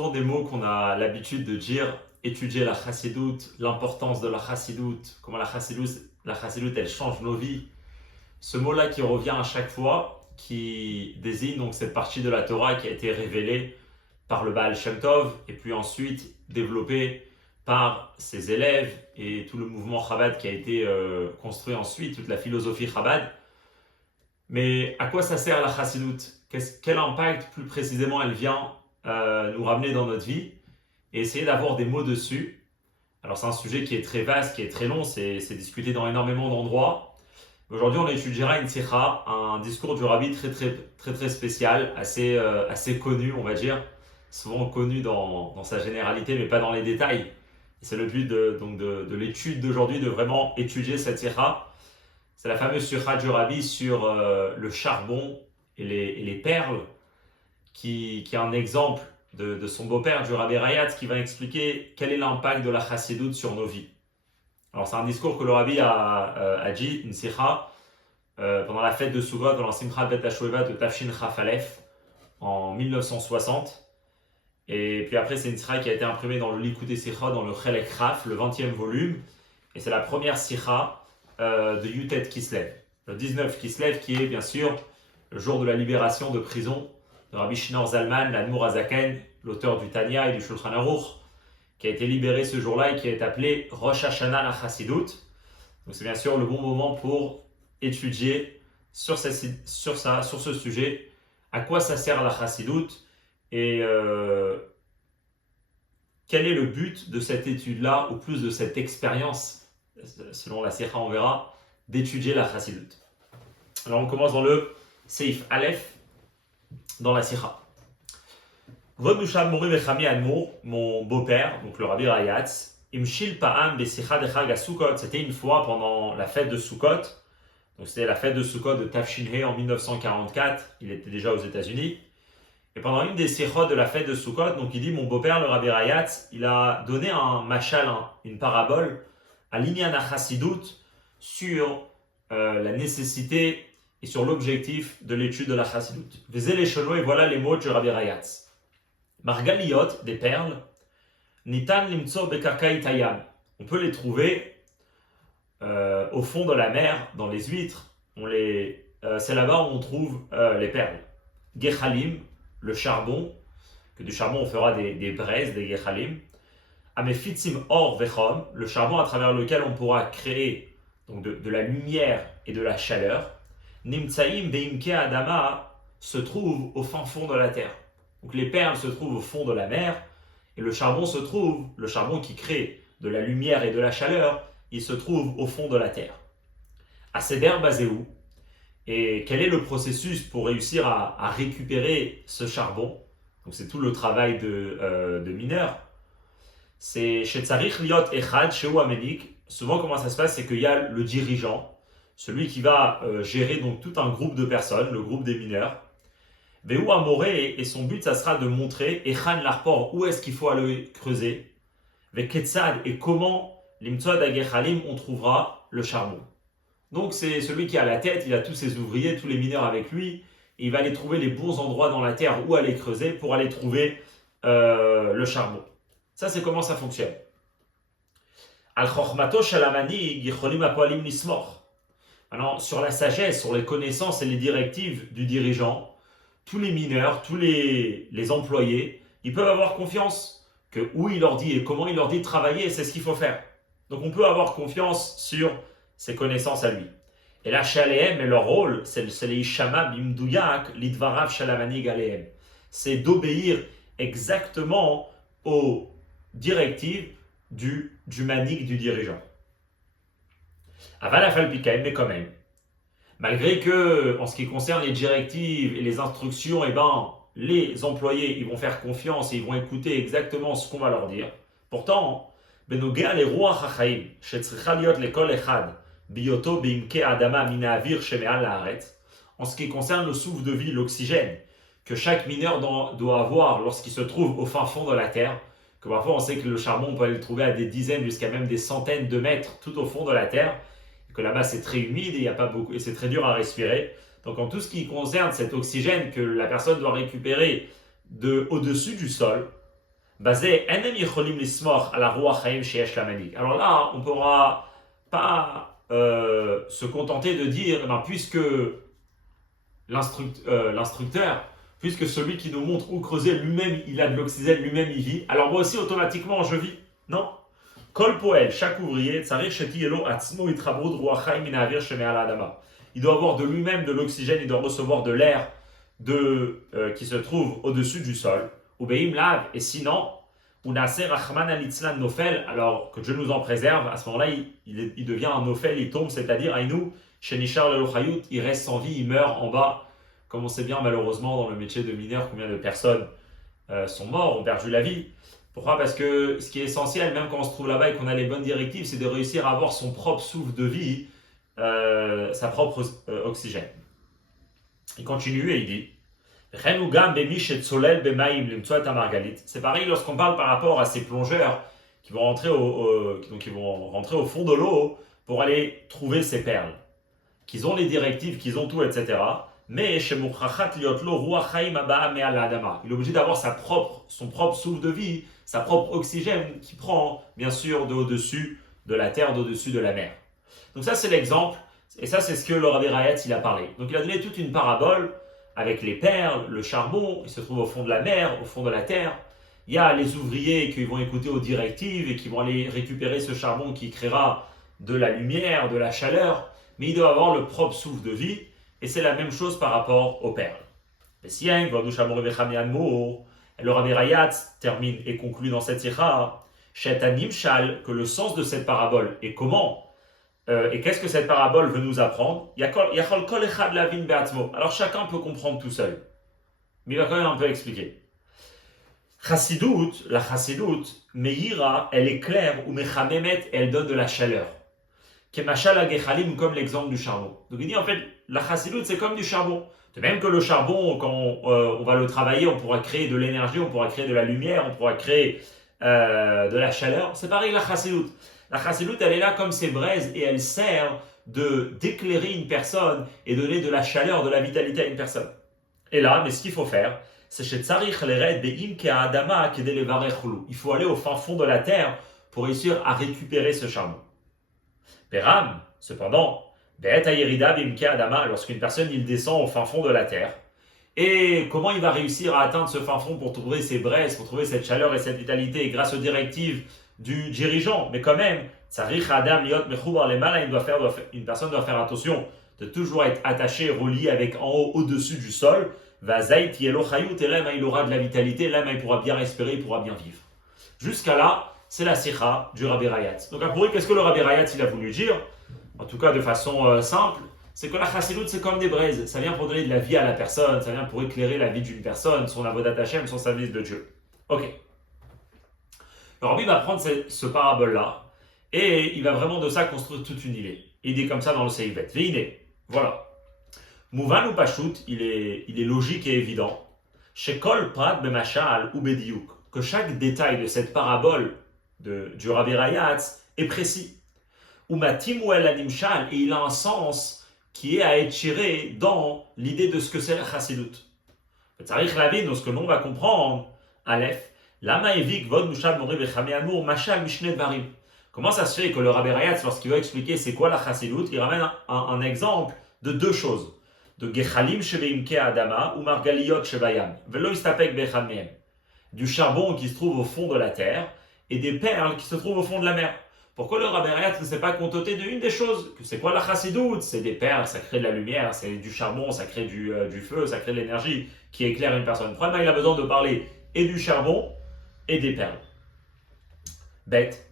Des mots qu'on a l'habitude de dire, étudier la chassidoute, l'importance de la chassidoute, comment la chassidoute elle change nos vies. Ce mot-là qui revient à chaque fois, qui désigne donc cette partie de la Torah qui a été révélée par le Baal Shem Tov et puis ensuite développée par ses élèves et tout le mouvement Chabad qui a été construit ensuite, toute la philosophie Chabad. Mais à quoi ça sert la chassidoute? Quel impact plus précisément elle vient nous ramener dans notre vie et essayer d'avoir des mots dessus. Alors c'est un sujet qui est très vaste, qui est très long, c'est discuté dans énormément d'endroits. Aujourd'hui on étudiera une sikha, un discours du rabbi très spécial, assez connu on va dire, souvent connu dans sa généralité mais pas dans les détails. Et c'est le but de l'étude d'aujourd'hui de vraiment étudier cette sikha. C'est la fameuse sikha du rabbi sur le charbon et les perles qui est un exemple de son beau-père, du Rabbi Rayatz, qui va expliquer quel est l'impact de la chassidoute sur nos vies. Alors c'est un discours que le Rabbi a dit, une sikha, pendant la fête de Sukkot, pendant Simchat Bet HaShoeva de Tafshin Chaf Aleph, en 1960. Et puis après, c'est une sikha qui a été imprimée dans le Likutei Sikha, dans le Chelek Chaf, le 20e volume. Et c'est la première sikha de Yutet Kislev, le 19 Kislev, qui est bien sûr le jour de la libération de prison de Rabbi Shneur Zalman, l'Admour Hazaken, l'auteur du Tanya et du Shulchan Aruch, qui a été libéré ce jour-là et qui est appelé Rosh Hashanah la Chassidoute. Donc c'est bien sûr le bon moment pour étudier sur ce sujet, à quoi ça sert la Chassidoute et quel est le but de cette étude-là, ou plus de cette expérience, selon la Sikha on verra, d'étudier la Chassidoute. Alors on commence dans le Seif Aleph, dans la Sikha. Rebusham Mori Bechami Admour, mon beau-père, donc le Rabbi Rayatz, Imshil Pa'am Besicha de Chag Sukkot, c'était une fois pendant la fête de Sukkot, donc c'était la fête de Sukkot de Tafshin en 1944, il était déjà aux États-Unis, et pendant une des sikhot de la fête de Sukkot, donc il dit, mon beau-père, le Rabbi Rayatz, il a donné un machal, une parabole, à l'Inyan HaChassidut sur la nécessité et sur l'objectif de l'étude de la Chassidut. Vezé les chenaux, et voilà les mots du Rabbi Rayatz. Margaliot, des perles, Nitan limtso bekarkai tayam. On peut les trouver au fond de la mer, dans les huîtres. C'est là-bas où on trouve les perles. Gechalim, le charbon, que du charbon on fera des braises, des gechalim. Amefitzim or vechom, le charbon à travers lequel on pourra créer donc de la lumière et de la chaleur. Nimtsaim beimke adama se trouve au fin fond de la terre. Donc les perles se trouvent au fond de la mer et le charbon qui crée de la lumière et de la chaleur, il se trouve au fond de la terre. Aseder bazéou. Et quel est le processus pour réussir à récupérer ce charbon? Donc c'est tout le travail de mineur. C'est chez Tzarich Liot Echad, chez Ouamenik. Souvent comment ça se passe, c'est qu'il y a le dirigeant, celui qui va gérer donc tout un groupe de personnes, le groupe des mineurs. Vehu Amoré, et son but, ça sera de montrer Echan Larpor, où est-ce qu'il faut aller creuser. Veketsad, et comment, Limtzod Agechalim, on trouvera le charbon. Donc c'est celui qui a la tête, il a tous ses ouvriers, tous les mineurs avec lui, et il va aller trouver les bons endroits dans la terre où aller creuser pour aller trouver le charbon. Ça, c'est comment ça fonctionne. Al-Chochmato Shalamani, Gicholim Apoalim Nismor. Alors, sur la sagesse, sur les connaissances et les directives du dirigeant, tous les mineurs, tous les employés, ils peuvent avoir confiance que où il leur dit et comment il leur dit de travailler, c'est ce qu'il faut faire. Donc on peut avoir confiance sur ses connaissances à lui. Et là, Shalehem, et leur rôle, c'est les Ishama Bimdouyak, Lidvarav Shalamani Galehem. C'est d'obéir exactement aux directives du manik, du dirigeant. Aval Pikaim, mais quand même. Malgré que, en ce qui concerne les directives et les instructions, les employés ils vont faire confiance et ils vont écouter exactement ce qu'on va leur dire. Pourtant, Benogea les Ruach HaChaim, Shetzricha Liot Lekol Echad, Bioto Beimke Adama Mina Avir Shemeal Laaretz, en ce qui concerne le souffle de vie, l'oxygène, que chaque mineur doit avoir lorsqu'il se trouve au fin fond de la terre, que parfois on sait que le charbon, on peut aller le trouver à des dizaines jusqu'à même des centaines de mètres tout au fond de la terre, que là-bas c'est très humide et il y a pas beaucoup, et c'est très dur à respirer. Donc en tout ce qui concerne cet oxygène que la personne doit récupérer au-dessus du sol, basé enem yicholim lismor à la ruach haim sheyesh lamanik. Alors là, on ne pourra pas se contenter de dire, puisque l'instructeur, puisque celui qui nous montre où creuser lui-même, il a de l'oxygène, lui-même il vit, alors moi aussi automatiquement je vis. Non. Kol poel, chaque ouvrier, tsarich shetielo atzmo itrabrud ruach haim min ha'avir sheme'al ha'adama. Il doit avoir de lui-même de l'oxygène, il doit recevoir de l'air qui se trouve au-dessus du sol. Ubeim lav, et sinon, Unaser Rachman al-Itzlan Nofel, alors que Dieu nous en préserve, à ce moment-là, il devient un Nofel, il tombe, c'est-à-dire Aïnou, Shenishar Lelochayut, il reste sans vie, il meurt en bas. Comme on sait bien, malheureusement, dans le métier de mineur, combien de personnes sont morts, ont perdu la vie. Pourquoi? Parce que ce qui est essentiel, même quand on se trouve là-bas et qu'on a les bonnes directives, c'est de réussir à avoir son propre souffle de vie, sa propre oxygène. Il continue et il dit c'est pareil lorsqu'on parle par rapport à ces plongeurs qui vont rentrer au fond de l'eau pour aller trouver ces perles, qu'ils ont les directives, qu'ils ont tout, etc. Mais il est obligé d'avoir son propre souffle de vie, sa propre oxygène qui prend bien sûr de au-dessus de la terre, d'au-dessus de la mer. Donc ça c'est l'exemple, et ça c'est ce que le Rabbi Rayat il a parlé. Donc il a donné toute une parabole avec les perles, le charbon, il se trouve au fond de la mer, au fond de la terre. Il y a les ouvriers qui vont écouter aux directives et qui vont aller récupérer ce charbon qui créera de la lumière, de la chaleur, mais il doit avoir le propre souffle de vie, et c'est la même chose par rapport aux perles. Le Rabbi Rayat termine et conclut dans cette sikha, que le sens de cette parabole et comment et qu'est-ce que cette parabole veut nous apprendre? Alors chacun peut comprendre tout seul, mais il va quand même un peu expliquer. La chassidout, meira, elle est claire, ou mechamemet, elle donne de la chaleur. Kemashal agechalim, comme l'exemple du charbon. Donc il dit en fait, la chassidout c'est comme du charbon. De même que le charbon, quand on va le travailler, on pourra créer de l'énergie, on pourra créer de la lumière, on pourra créer de la chaleur. C'est pareil la chassidout. La chassidout, elle est là comme ses braises et elle sert d'éclairer une personne et donner de la chaleur, de la vitalité à une personne. Et là, mais ce qu'il faut faire, c'est chez Tsarich Lered Be'im Ke'adama Kedelevarechulu. Il faut aller au fin fond de la terre pour réussir à récupérer ce charbon. Peram, cependant, Be'et Ayerida Be'im Ke'adama, lorsqu'une personne il descend au fin fond de la terre, et comment il va réussir à atteindre ce fin fond pour trouver ses braises, pour trouver cette chaleur et cette vitalité grâce aux directives du dirigeant, mais quand même, une personne doit faire attention de toujours être attachée, reliée avec en haut, au-dessus du sol. Et là, il aura de la vitalité, là, il pourra bien respirer, il pourra bien vivre. Jusqu'à là, c'est la sikha du Rabbi Rayat. Donc, pour lui, qu'est-ce que le Rabbi Rayat il a voulu dire? En tout cas, de façon simple, c'est que la chassidout, c'est comme des braises. Ça vient pour donner de la vie à la personne, ça vient pour éclairer la vie d'une personne, son avodat Hashem, son service de Dieu. Ok. Le Rabbi va prendre ce parabole-là et il va vraiment de ça construire toute une idée. Il dit comme ça dans le Seibet. Veine, voilà. Mouvan ou Pachout, il est logique et évident. Shekol Prat Bemachal ou Bediouk, que chaque détail de cette parabole du Rabbi Rayat est précis. Ou Matim ou El Animshal, et il a un sens qui est à être tiré dans l'idée de ce que c'est la chassidout. Tzarich Lavin, dans ce que l'on va comprendre, Aleph. Comment ça se fait que le Rabbi Rayat, lorsqu'il va expliquer c'est quoi la chassidout, il ramène un exemple de deux choses, de gechalim shebeimke adama ou margaliot shebayam, velo istapek bechad mehem, du charbon qui se trouve au fond de la terre et des perles qui se trouvent au fond de la mer. Pourquoi le Rabbi Rayat ne s'est pas contenté d'une des choses? Que c'est quoi la chassidout? C'est des perles, ça crée de la lumière, c'est du charbon, ça crée du feu, ça crée de l'énergie qui éclaire une personne. Pourquoi il a besoin de parler et du charbon et des perles. Bête.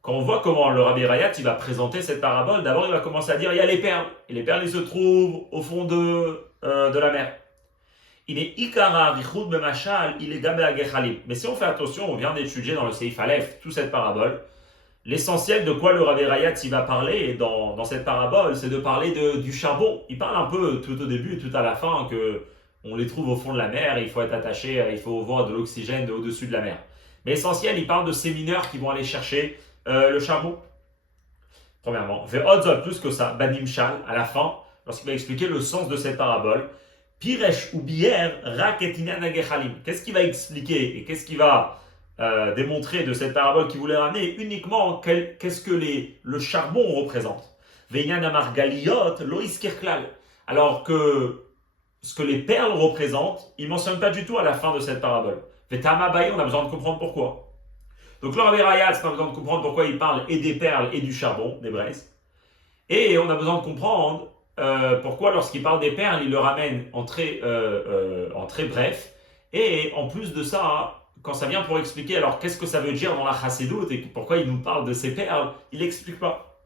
Quand on voit comment le Rabbi Rayat il va présenter cette parabole, d'abord il va commencer à dire il y a les perles. Et les perles ils se trouvent au fond de la mer. Il est Ikara Richud Bemashal, il est Gabe Agechalim. Mais si on fait attention, on vient d'étudier dans le Seif Aleph toute cette parabole. L'essentiel de quoi le Rabbi Rayat il va parler dans cette parabole, c'est de parler du charbon. Il parle un peu tout au début, tout à la fin que on les trouve au fond de la mer, il faut être attaché, il faut avoir de l'oxygène au-dessus de la mer. Mais essentiel, il parle de ces mineurs qui vont aller chercher le charbon. Premièrement, Ve'odzot, plus que ça, Banimshal, à la fin, lorsqu'il va expliquer le sens de cette parabole, Piresh ou Bier, Raketinan Agechalim. Qu'est-ce qui va expliquer et qu'est-ce qui va démontrer de cette parabole qui voulait ramener uniquement qu'est-ce que le charbon représente. Veinyan Amargaliot, Loïs Kirklal. Alors que ce que les perles représentent, il ne mentionne pas du tout à la fin de cette parabole. Vetama Baye, on a besoin de comprendre pourquoi. Donc le Rabbi Rayatz, on a besoin de comprendre pourquoi il parle et des perles et du charbon, des braises. Et on a besoin de comprendre pourquoi lorsqu'il parle des perles, il le ramène en très bref. Et en plus de ça, quand ça vient pour expliquer alors qu'est-ce que ça veut dire dans la Chassidut et pourquoi il nous parle de ces perles, il n'explique pas.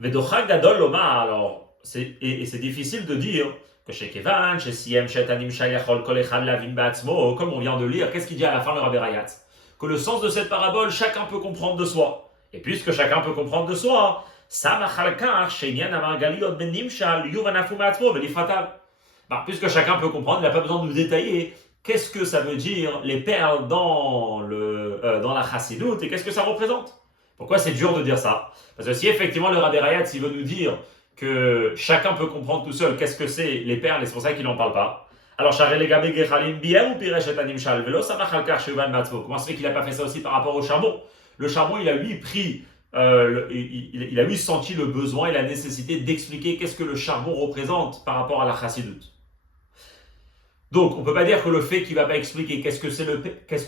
Vedochak Gadol Lomar, alors, c'est difficile de dire que chez Kevan, chez Siem, chez Tanim Shayachol, Kol Echad Lavin Ba'atzmo, comme on vient de lire, qu'est-ce qu'il dit à la fin le Rabbi Rayatz? Que le sens de cette parabole, chacun peut comprendre de soi. Et puisque chacun peut comprendre de soi, puisque chacun peut comprendre, il n'a pas besoin de nous détailler qu'est-ce que ça veut dire les perles dans la Chassidut et qu'est-ce que ça représente. Pourquoi c'est dur de dire ça? Parce que si effectivement le Rabbi Rayatz veut nous dire que chacun peut comprendre tout seul qu'est-ce que c'est les perles et c'est pour ça qu'il n'en parle pas, alors comment se fait qu'il n'a pas fait ça aussi par rapport au charbon? Le charbon, il a lui pris il a lui senti le besoin et la nécessité d'expliquer qu'est-ce que le charbon représente par rapport à la Chassidut. Donc, on ne peut pas dire que le fait qu'il ne va pas expliquer qu'est-ce que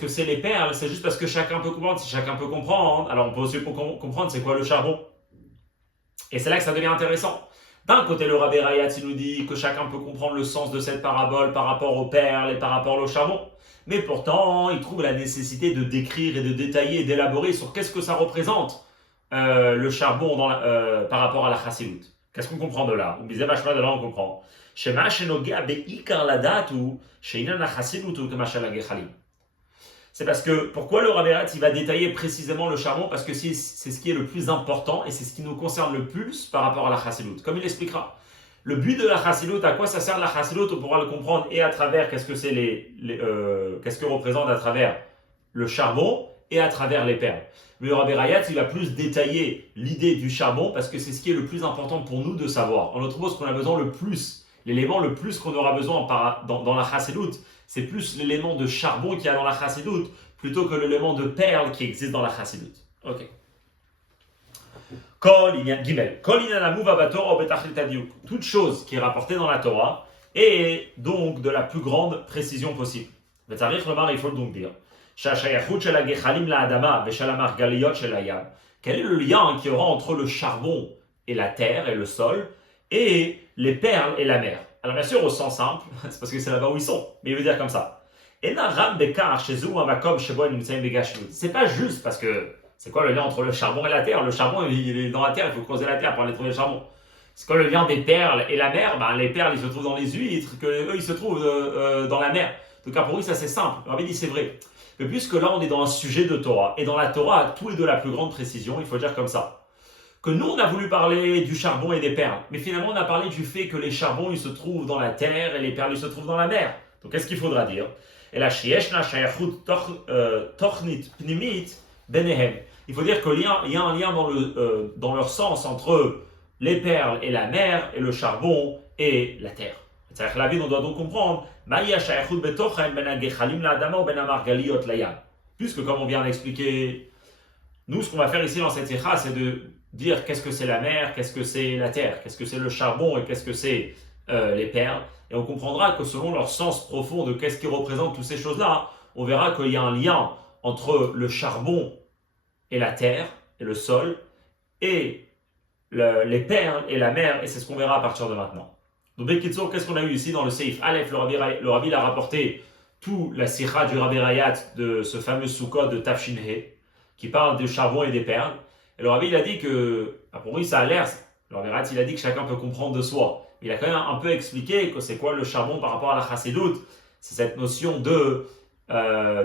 c'est les perles, c'est juste parce que chacun peut comprendre. Si chacun peut comprendre, alors on peut aussi comprendre c'est quoi le charbon. Et c'est là que ça devient intéressant. D'un côté, le Rabbi Rayatz nous dit que chacun peut comprendre le sens de cette parabole par rapport aux perles et par rapport au charbon. Mais pourtant, il trouve la nécessité de décrire et de détailler et d'élaborer sur qu'est-ce que ça représente le charbon par rapport à la Chassidut. Qu'est-ce qu'on comprend de là? De là, on comprend. C'est parce que, pourquoi le Rabbi Rayatz il va détailler précisément le charbon? Parce que c'est ce qui est le plus important et c'est ce qui nous concerne le plus par rapport à la Chassidut. Comme il expliquera. Le but de la Chassidut, à quoi ça sert la Chassidut? On pourra le comprendre et à travers qu'est-ce que c'est qu'est-ce que représente à travers le charbon et à travers les perles. Mais le Rabbi Rayatz, il va plus détailler l'idée du charbon parce que c'est ce qui est le plus important pour nous de savoir. En autre mot, ce qu'on a besoin le plus, l'élément le plus qu'on aura besoin dans la Chassidut, c'est plus l'élément de charbon qu'il y a dans la Chassidut plutôt que l'élément de perle qui existe dans la Chassidut. Ok. Toute chose qui est rapportée dans la Torah est donc de la plus grande précision possible. Il faut le donc dire. Quel est le lien qu'il y aura entre le charbon et la terre et le sol et les perles et la mer? Alors bien sûr au sens simple, c'est parce que c'est là-bas où ils sont, mais il veut dire comme ça. C'est pas juste parce que c'est quoi le lien entre le charbon et la terre? Le charbon il est dans la terre, il faut creuser la terre pour aller trouver le charbon. C'est quoi le lien des perles et la mer? Les perles ils se trouvent dans les huîtres, que eux ils se trouvent dans la mer. Donc pour lui ça c'est simple. Le Rabbi dit c'est vrai. Mais puisque là, on est dans un sujet de Torah, et dans la Torah, tout est de la plus grande précision, il faut dire comme ça. Que nous, on a voulu parler du charbon et des perles, mais finalement, on a parlé du fait que les charbons, ils se trouvent dans la terre, et les perles, ils se trouvent dans la mer. Donc, qu'est-ce qu'il faudra dire? Et la shieshna shayachut tochnit pnimit benehem. Il faut dire qu'il y a un lien dans leur sens entre les perles et la mer, et le charbon et la terre. C'est-à-dire que la vie, on doit donc comprendre puisque comme on vient d'expliquer, nous ce qu'on va faire ici dans cette sikha, c'est de dire qu'est-ce que c'est la mer, qu'est-ce que c'est la terre, qu'est-ce que c'est le charbon et qu'est-ce que c'est les perles. Et on comprendra que selon leur sens profond de qu'est-ce qui représente toutes ces choses-là, on verra qu'il y a un lien entre le charbon et la terre et le sol et les perles et la mer, et c'est ce qu'on verra à partir de maintenant. Donc, Bekitsour, qu'est-ce qu'on a eu ici dans le Seif Aleph? Le Rabbi a rapporté tout la sikha du Rabbi Rayatz de ce fameux Sukkot de Tafshin He, qui parle du charbon et des perles. Et le Rabbi il a dit que, pour lui ça a l'air, le Rabbi Rayatz il a dit que chacun peut comprendre de soi. Il a quand même un peu expliqué que c'est quoi le charbon par rapport à la Chassidut. C'est cette notion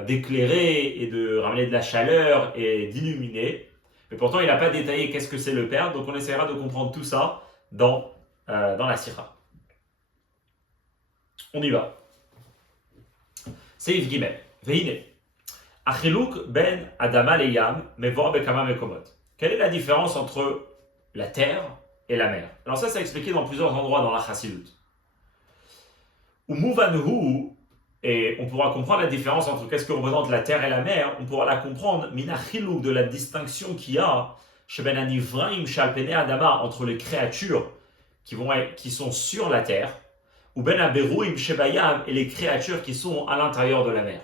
d'éclairer et de ramener de la chaleur et d'illuminer. Mais pourtant il n'a pas détaillé qu'est-ce que c'est le perle, donc on essaiera de comprendre tout ça dans la sikha. On y va. Seif Gimel. Veine. Achiluk ben Adama leyam mevor bekama mekomot. Quelle est la différence entre la terre et la mer? Alors ça, c'est expliqué dans plusieurs endroits dans la Chassidut. Ou Mouvanhu, et on pourra comprendre la différence entre qu'est-ce que représente la terre et la mer, on pourra la comprendre, Minachilou, de la distinction qu'il y a chez Ben Anivraim, Shalpene Adama, entre les créatures qui sont sur la terre, ou Ben Aberouim, Shebayam, et les créatures qui sont à l'intérieur de la mer.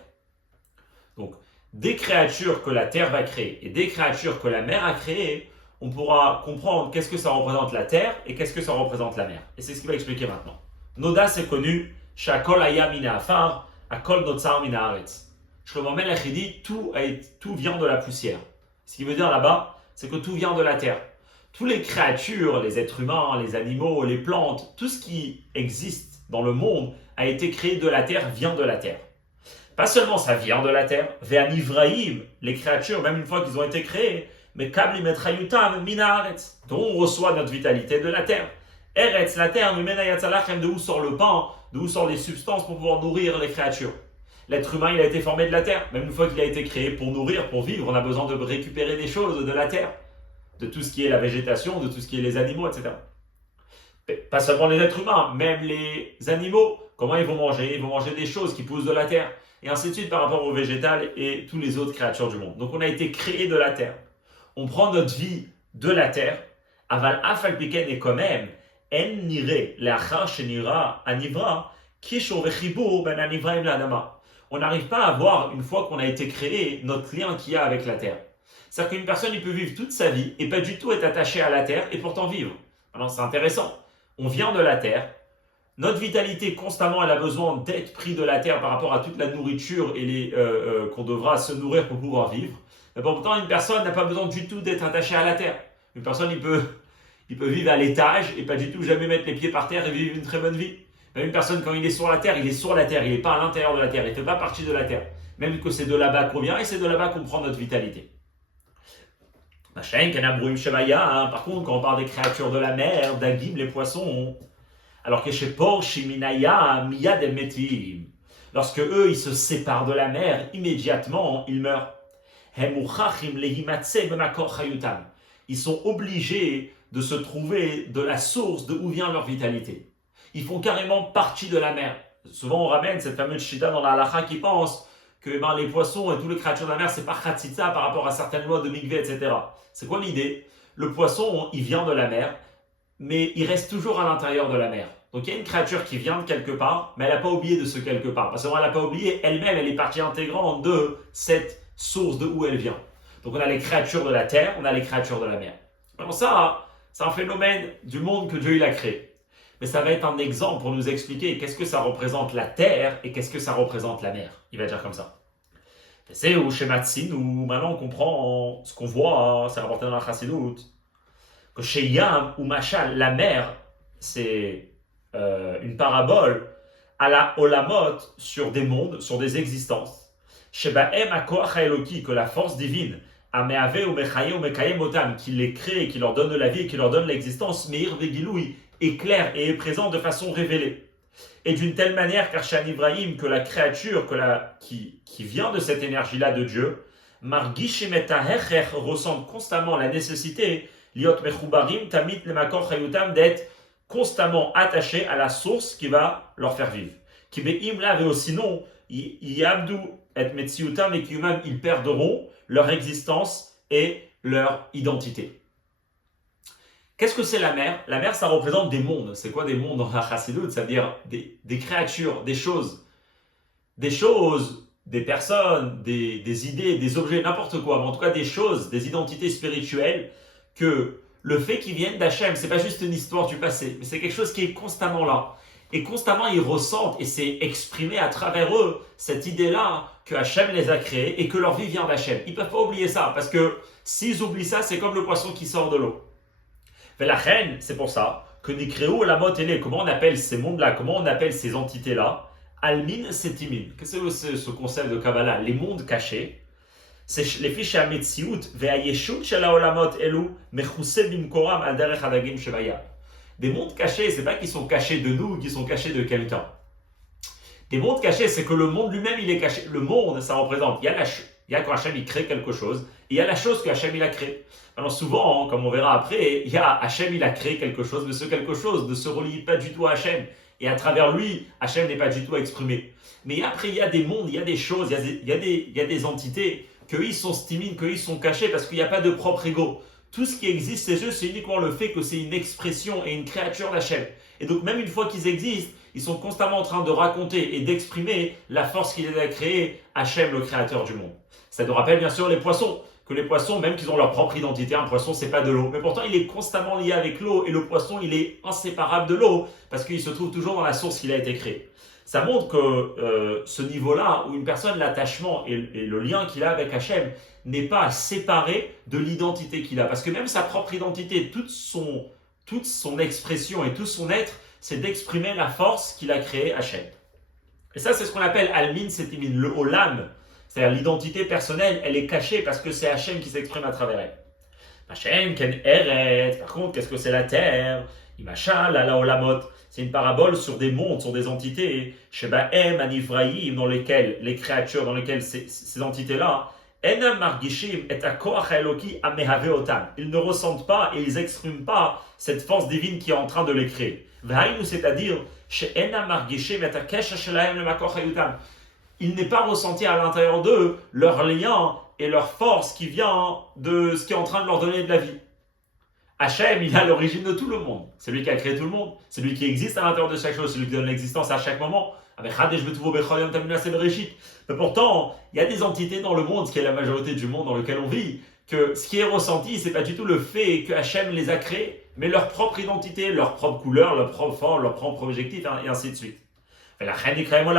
Donc, des créatures que la terre va créer et des créatures que la mer a créées, on pourra comprendre qu'est-ce que ça représente la terre et qu'est-ce que ça représente la mer. Et c'est ce qu'il va expliquer maintenant. Noda, c'est connu, Shakol Aya Mina Afar, Akol Notsar Mina Aretz. Shlomo Melech dit tout vient de la poussière. Ce qui veut dire là-bas, c'est que tout vient de la terre. Toutes les créatures, les êtres humains, les animaux, les plantes, tout ce qui existe dans le monde a été créé de la terre, vient de la terre. Pas seulement ça vient de la terre, Ve'anivraïm, les créatures, même une fois qu'ils ont été créés, mais Kabli Metrayutam Mina Aretz, dont on reçoit notre vitalité de la terre. Eretz, la terre, de où sort le pain, de où sortent les substances pour pouvoir nourrir les créatures. L'être humain, il a été formé de la terre. Même une fois qu'il a été créé pour nourrir, pour vivre, on a besoin de récupérer des choses de la terre. De tout ce qui est la végétation, de tout ce qui est les animaux, etc. Pas seulement les êtres humains, même les animaux. Comment ils vont manger? Ils vont manger des choses qui poussent de la terre. Et ainsi de suite par rapport au végétal et toutes les autres créatures du monde. Donc on a été créé de la terre. On prend notre vie de la terre. Aval afalpiken et quand même, en nire, l'achar shenira, anivra, kishur vechibur ben anivra im l'adama. On n'arrive pas à voir, une fois qu'on a été créé, notre lien qu'il y a avec la terre. C'est-à-dire qu'une personne, il peut vivre toute sa vie et pas du tout être attaché à la terre et pourtant vivre. Alors c'est intéressant. On vient de la terre. Notre vitalité, constamment, elle a besoin d'être pris de la terre par rapport à toute la nourriture et qu'on devra se nourrir pour pouvoir vivre. Mais pourtant, une personne n'a pas besoin du tout d'être attachée à la terre. Une personne, il peut vivre à l'étage et pas du tout jamais mettre les pieds par terre et vivre une très bonne vie. Même une personne, quand il est sur la terre, il est sur la terre, il n'est pas à l'intérieur de la terre, il ne fait pas partie de la terre. Même que c'est de là-bas qu'on vient et c'est de là-bas qu'on prend notre vitalité. Par contre, quand on parle des créatures de la mer, d'Agim, les poissons, alors que chez Por, Shiminaya, Miyad el Metim, lorsque eux, ils se séparent de la mer, immédiatement, ils meurent. Ils sont obligés de se trouver de la source de où vient leur vitalité. Ils font carrément partie de la mer. Souvent, on ramène cette fameuse shita dans la halakha qui pense que les poissons et toutes les créatures de la mer, c'est pas khatsitsa par rapport à certaines lois de mikveh, etc. C'est quoi l'idée? Le poisson, il vient de la mer, mais il reste toujours à l'intérieur de la mer. Donc il y a une créature qui vient de quelque part, mais elle n'a pas oublié de ce quelque part. Parce qu'elle n'a pas oublié, elle-même, elle est partie intégrante de cette source de où elle vient. Donc on a les créatures de la terre, on a les créatures de la mer. Alors ça, c'est un phénomène du monde que Dieu il a créé. Mais ça va être un exemple pour nous expliquer qu'est-ce que ça représente la terre et qu'est-ce que ça représente la mer. Il va dire comme ça. C'est au schéma Tsin où maintenant on comprend ce qu'on voit, c'est rapporté dans la Chassidut, que chez Yam ou Machal, la mer, c'est une parabole à la Olamot sur des mondes, sur des existences. Chez Baem Akoach Eloki, que la force divine, Ameave ou Mechaye ou Mekayem Otam, qui les crée, qui leur donne de la vie et qui leur donne l'existence, Meir Vegiloui, est clair et est présent de façon révélée. Et d'une telle manière qu'Arshan Ibrahim, que la créature qui vient de cette énergie-là de Dieu, Margishimetahecher ressent constamment la nécessité, Liot Mechubarim, Tamit Lemakor Chayutam, d'être constamment attaché à la source qui va leur faire vivre. Qui be'im la ou sinon, Yabdu et Metsiutam et Kiyumam, ils perdront leur existence et leur identité. Qu'est-ce que c'est la mer? La mer, ça représente des mondes. C'est quoi des mondes dans la Chassidut? C'est-à-dire des créatures, des choses, des personnes, des idées, des objets, n'importe quoi. Mais en tout cas, des choses, des identités spirituelles que le fait qu'ils viennent d'Hachem, c'est pas juste une histoire du passé, mais c'est quelque chose qui est constamment là. Et constamment, ils ressentent, et c'est exprimé à travers eux, cette idée-là que Hachem les a créés et que leur vie vient d'Hachem. Ils ne peuvent pas oublier ça, parce que s'ils oublient ça, c'est comme le poisson qui sort de l'eau. Mais la reine, c'est pour ça que Nikréou la mot télé, comment on appelle ces mondes-là, comment on appelle ces entités-là? Almin Setimin. Qu'est-ce que c'est ce concept de Kabbalah? Les mondes cachés. C'est les fiches à Metsiout, Ve'ayeshut Shela Olamot Elu, Mechuse Bimkoram Alderech Adagim Shevaya. Des mondes cachés, c'est pas qu'ils sont cachés de nous, qu'ils sont cachés de quelqu'un. Des mondes cachés, c'est que le monde lui-même, il est caché. Le monde, ça représente, il y a quand Hachem, il crée quelque chose, et il y a la chose que Hachem, il a créée. Alors souvent, comme on verra après, il y a Hachem, il a créé quelque chose, mais ce quelque chose ne se relie pas du tout à Hachem. et à travers lui, Hachem n'est pas du tout exprimé. Mais après, il y a des mondes, il y a des choses, il y a des entités, qu'eux, ils sont stimides, qu'eux, ils sont cachés, parce qu'il n'y a pas de propre ego. Tout ce qui existe chez eux, c'est uniquement le fait que c'est une expression et une créature d'Hachem. Et donc, même une fois qu'ils existent, ils sont constamment en train de raconter et d'exprimer la force qu'il les a créée, Hachem, le créateur du monde. Ça nous rappelle bien sûr les poissons, que les poissons, même qu'ils ont leur propre identité, un poisson, c'est pas de l'eau. Mais pourtant, il est constamment lié avec l'eau, et le poisson, il est inséparable de l'eau, parce qu'il se trouve toujours dans la source qu'il a été créé. Ça montre que ce niveau-là, où une personne, l'attachement et le lien qu'il a avec Hachem, n'est pas séparé de l'identité qu'il a. Parce que même sa propre identité, toute son expression et tout son être, c'est d'exprimer la force qu'il a créée Hachem. Et ça, c'est ce qu'on appelle Almin Setimin, le Olam. C'est-à-dire l'identité personnelle, elle est cachée parce que c'est Hachem qui s'exprime à travers elle. Hachem, Ken Eret, par contre, qu'est-ce que c'est la terre? Imachal, la Olamot. C'est une parabole sur des mondes, sur des entités, Shebahem, Anivraïm, dans lesquelles, les créatures, dans lesquelles ces entités-là, Enam Margishim et Akoach Eloki Amehave Otam. Ils ne ressentent pas et ils n'expriment pas cette force divine qui est en train de les créer. Vahaïnu, c'est-à-dire, She'enam Margishim et Akesha Shelahem le Makoach Elotam. Il n'est pas ressenti à l'intérieur d'eux leur lien et leur force qui vient de ce qui est en train de leur donner de la vie. Hachem, il a l'origine de tout le monde. C'est lui qui a créé tout le monde. C'est lui qui existe à l'intérieur de chaque chose. C'est lui qui donne l'existence à chaque moment. Mais pourtant, il y a des entités dans le monde, ce qui est la majorité du monde dans lequel on vit, que ce qui est ressenti, c'est pas du tout le fait que Hachem les a créés, mais leur propre identité, leur propre couleur, leur propre forme, leur propre objectif, et ainsi de suite. Comment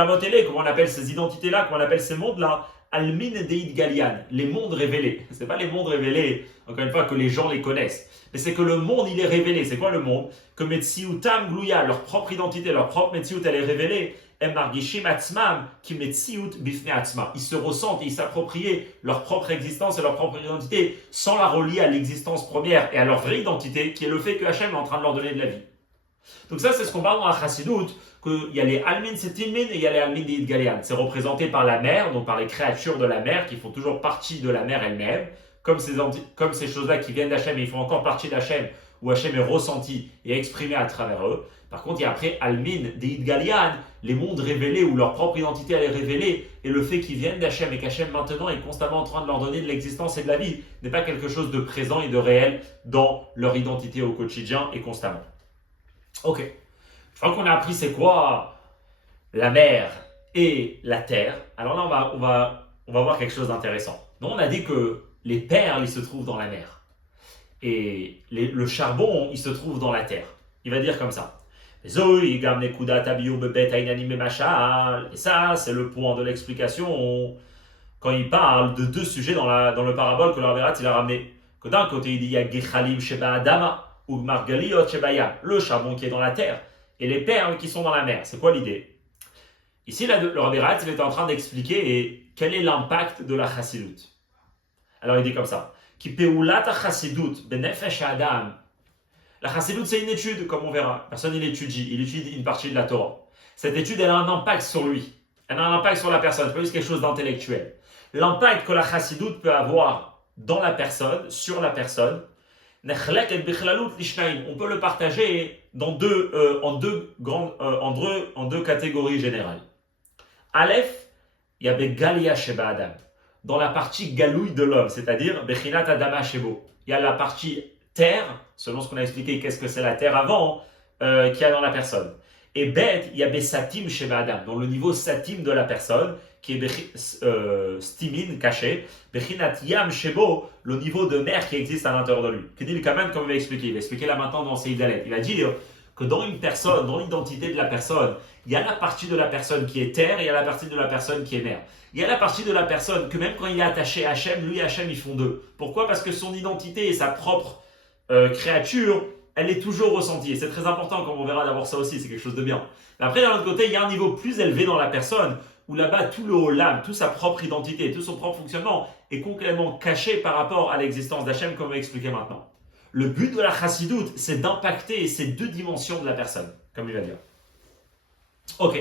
on appelle ces identités-là, comment on appelle ces mondes-là? Almin et Deid Galian, les mondes révélés. Ce n'est pas les mondes révélés, encore une fois, que les gens les connaissent. Mais c'est que le monde, il est révélé. C'est quoi le monde? Que Metsiutam Glouya, leur propre identité, leur propre Metsiut, elle est révélée. Emargishim Atzmam, qui Metsiut Bifne Atzma. Ils se ressentent et ils s'approprient leur propre existence et leur propre identité sans la relier à l'existence première et à leur vraie identité, qui est le fait que Hachem est en train de leur donner de la vie. Donc ça, c'est ce qu'on parle dans la Chassidoute, qu'il y a les Almin Setilmin et il y a les Almin Deid Galian. C'est représenté par la mer, donc par les créatures de la mer qui font toujours partie de la mer elle-même, comme ces choses-là qui viennent d'Hachem et ils font encore partie d'Hachem, où Hachem est ressenti et exprimé à travers eux. Par contre, il y a après Almin Deid Galian, les mondes révélés où leur propre identité elle est révélée et le fait qu'ils viennent d'Hachem et qu'Hachem maintenant est constamment en train de leur donner de l'existence et de la vie n'est pas quelque chose de présent et de réel dans leur identité au quotidien et constamment. Ok, je crois qu'on a appris c'est quoi la mer et la terre. Alors là, on va voir quelque chose d'intéressant. Donc on a dit que les perles, ils se trouvent dans la mer. Et le charbon, il se trouve dans la terre. Il va dire comme ça. Et ça, c'est le point de l'explication quand il parle de deux sujets dans le parabole que l'Arberat il a ramené. Que d'un côté, il dit il y a Gechalim Sheba Adama ou Margaliot Sheba Yam, le charbon qui est dans la terre, et les perles qui sont dans la mer. C'est quoi l'idée? Ici, le Arberat il est en train d'expliquer quel est l'impact de la Chassidut. Alors il dit comme ça. Ki peulat Chassidut benefesh Adam. La Chassidut, c'est une étude, comme on verra. Personne il étudie une partie de la Torah. Cette étude, elle a un impact sur lui. Elle a un impact sur la personne. C'est pas juste quelque chose d'intellectuel. L'impact que la Chassidut peut avoir dans la personne, sur la personne, on peut le partager en deux catégories générales. Aleph, il y a Begalia Sheba Adam. Dans la partie galouille de l'homme, c'est-à-dire Bechinat Adama Shebo. Il y a la partie terre, selon ce qu'on a expliqué, qu'est-ce que c'est la terre avant, qu'il y a dans la personne. Et bête, il y a Besatim Sheba Adam, dans le niveau satim de la personne, qui est stimin, caché, Bechinat Yam Shebo, le niveau de mer qui existe à l'intérieur de lui. Kedil Kaman, comme il va expliquer, il va expliquer là maintenant dans Seïd Alet. Il va dire que dans une personne, dans l'identité de la personne, il y a la partie de la personne qui est terre et il y a la partie de la personne qui est mer. Il y a la partie de la personne que même quand il est attaché à Hachem, lui et Hachem, ils font deux. Pourquoi? Parce que son identité et sa propre créature, elle est toujours ressentie. Et c'est très important, comme on verra, d'avoir ça aussi, c'est quelque chose de bien. Mais après, d'un autre côté, il y a un niveau plus élevé dans la personne, où là-bas, tout le olam, toute sa propre identité, tout son propre fonctionnement est complètement caché par rapport à l'existence d'Hachem, comme on va expliquer maintenant. Le but de la Chassidut, c'est d'impacter ces deux dimensions de la personne, comme il va dire. Ok.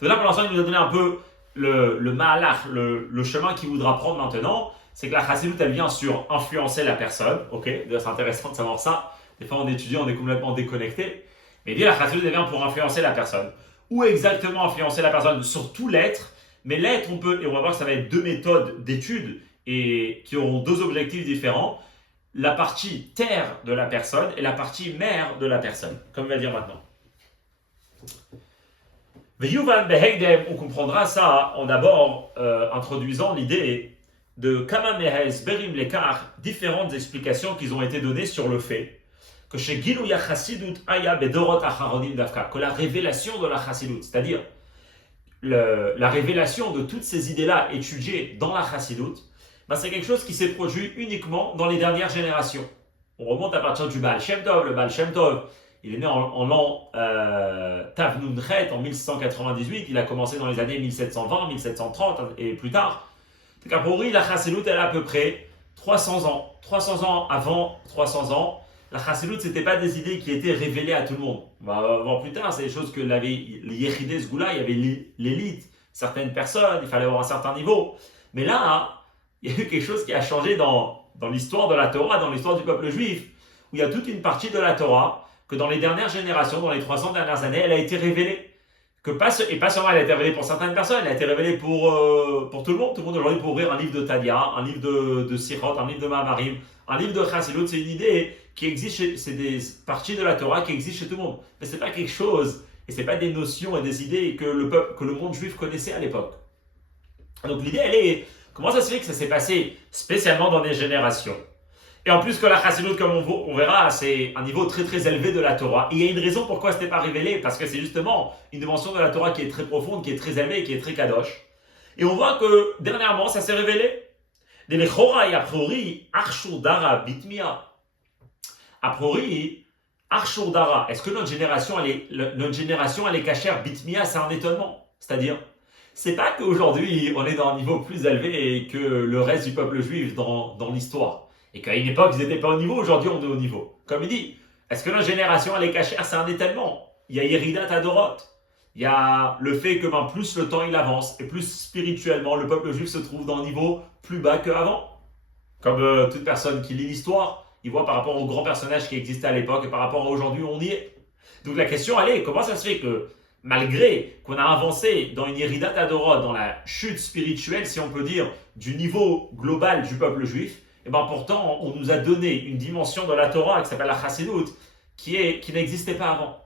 Donc là, pour l'instant, il nous a donné un peu le ma'alach, le chemin qu'il voudra prendre maintenant. C'est que la Chassidut, elle vient sur influencer la personne. Ok. D'ailleurs, c'est intéressant de savoir ça. Des fois, en étudiant, on est complètement déconnecté. Mais il dit la chassidut vient pour influencer la personne. Où exactement influencer la personne? Sur tout l'être, mais l'être, on peut, et on va voir que ça va être deux méthodes d'étude et qui auront deux objectifs différents. La partie terre de la personne et la partie mère de la personne, comme on va dire maintenant. On comprendra ça en d'abord introduisant l'idée de Kamamehes Berim Lekar, différentes explications qui ont été données sur le fait que chez Gilouya Chassidut Aya Bedorot Acharonim Dafka, que la révélation de la Chassidut, c'est-à-dire la révélation de toutes ces idées-là étudiées dans la Chassidut, ben c'est quelque chose qui s'est produit uniquement dans les dernières générations. On remonte à partir du Baal Shem Tov. Le Baal Shem Tov, il est né en l'an Tav Nun Chet en 1698. Il a commencé dans les années 1720, 1730 et plus tard. Donc a priori, la Chassidut, elle a à peu près 300 ans. 300 ans avant 300 ans, la Chassidut, ce n'était pas des idées qui étaient révélées à tout le monde. On va voir plus tard, c'est des choses que les Yechidei Sgoula, il y avait l'élite, certaines personnes, il fallait avoir un certain niveau. Mais là, il y a eu quelque chose qui a changé dans l'histoire de la Torah, dans l'histoire du peuple juif, où il y a toute une partie de la Torah que dans les dernières générations, dans les 300 dernières années, elle a été révélée. Et pas seulement elle a été révélée pour certaines personnes, elle a été révélée pour tout le monde. Tout le monde aujourd'hui peut ouvrir un livre de Tadia, un livre de Sirot, un livre de Maharim, un livre de Chassidut. C'est une idée qui existe, c'est des parties de la Torah qui existent chez tout le monde. Mais c'est pas quelque chose, et c'est pas des notions et des idées que le monde juif connaissait à l'époque. Donc l'idée, elle est, comment ça se fait que ça s'est passé spécialement dans des générations? Et en plus que la Chassidut, comme on verra, c'est un niveau très très élevé de la Torah. Et il y a une raison pourquoi ce n'était pas révélé, parce que c'est justement une dimension de la Torah qui est très profonde, qui est très élevée, qui est très kadosh. Et on voit que dernièrement, ça s'est révélé. Des lechora et a priori, Arshur Dara Bitmia. A priori, Arshur Dara, est-ce que notre génération, elle est cachère Bitmia, c'est un étonnement. C'est-à-dire, c'est pas qu'aujourd'hui, on est dans un niveau plus élevé que le reste du peuple juif dans l'histoire. Et qu'à une époque, ils n'étaient pas au niveau, aujourd'hui, on est au niveau. Comme il dit, est-ce que notre génération, elle est cachère? C'est un étalement. Il y a Yeridat Adorot. Il y a le fait que plus le temps il avance, et plus spirituellement, le peuple juif se trouve dans un niveau plus bas qu'avant. Comme toute personne qui lit l'histoire, il voit par rapport aux grands personnages qui existaient à l'époque, et par rapport à aujourd'hui, on y est. Donc la question, elle est, comment ça se fait que, malgré qu'on a avancé dans une Yeridat Adorot, dans la chute spirituelle, si on peut dire, du niveau global du peuple juif, et bien pourtant, on nous a donné une dimension de la Torah qui s'appelle la Chassidut, qui n'existait pas avant.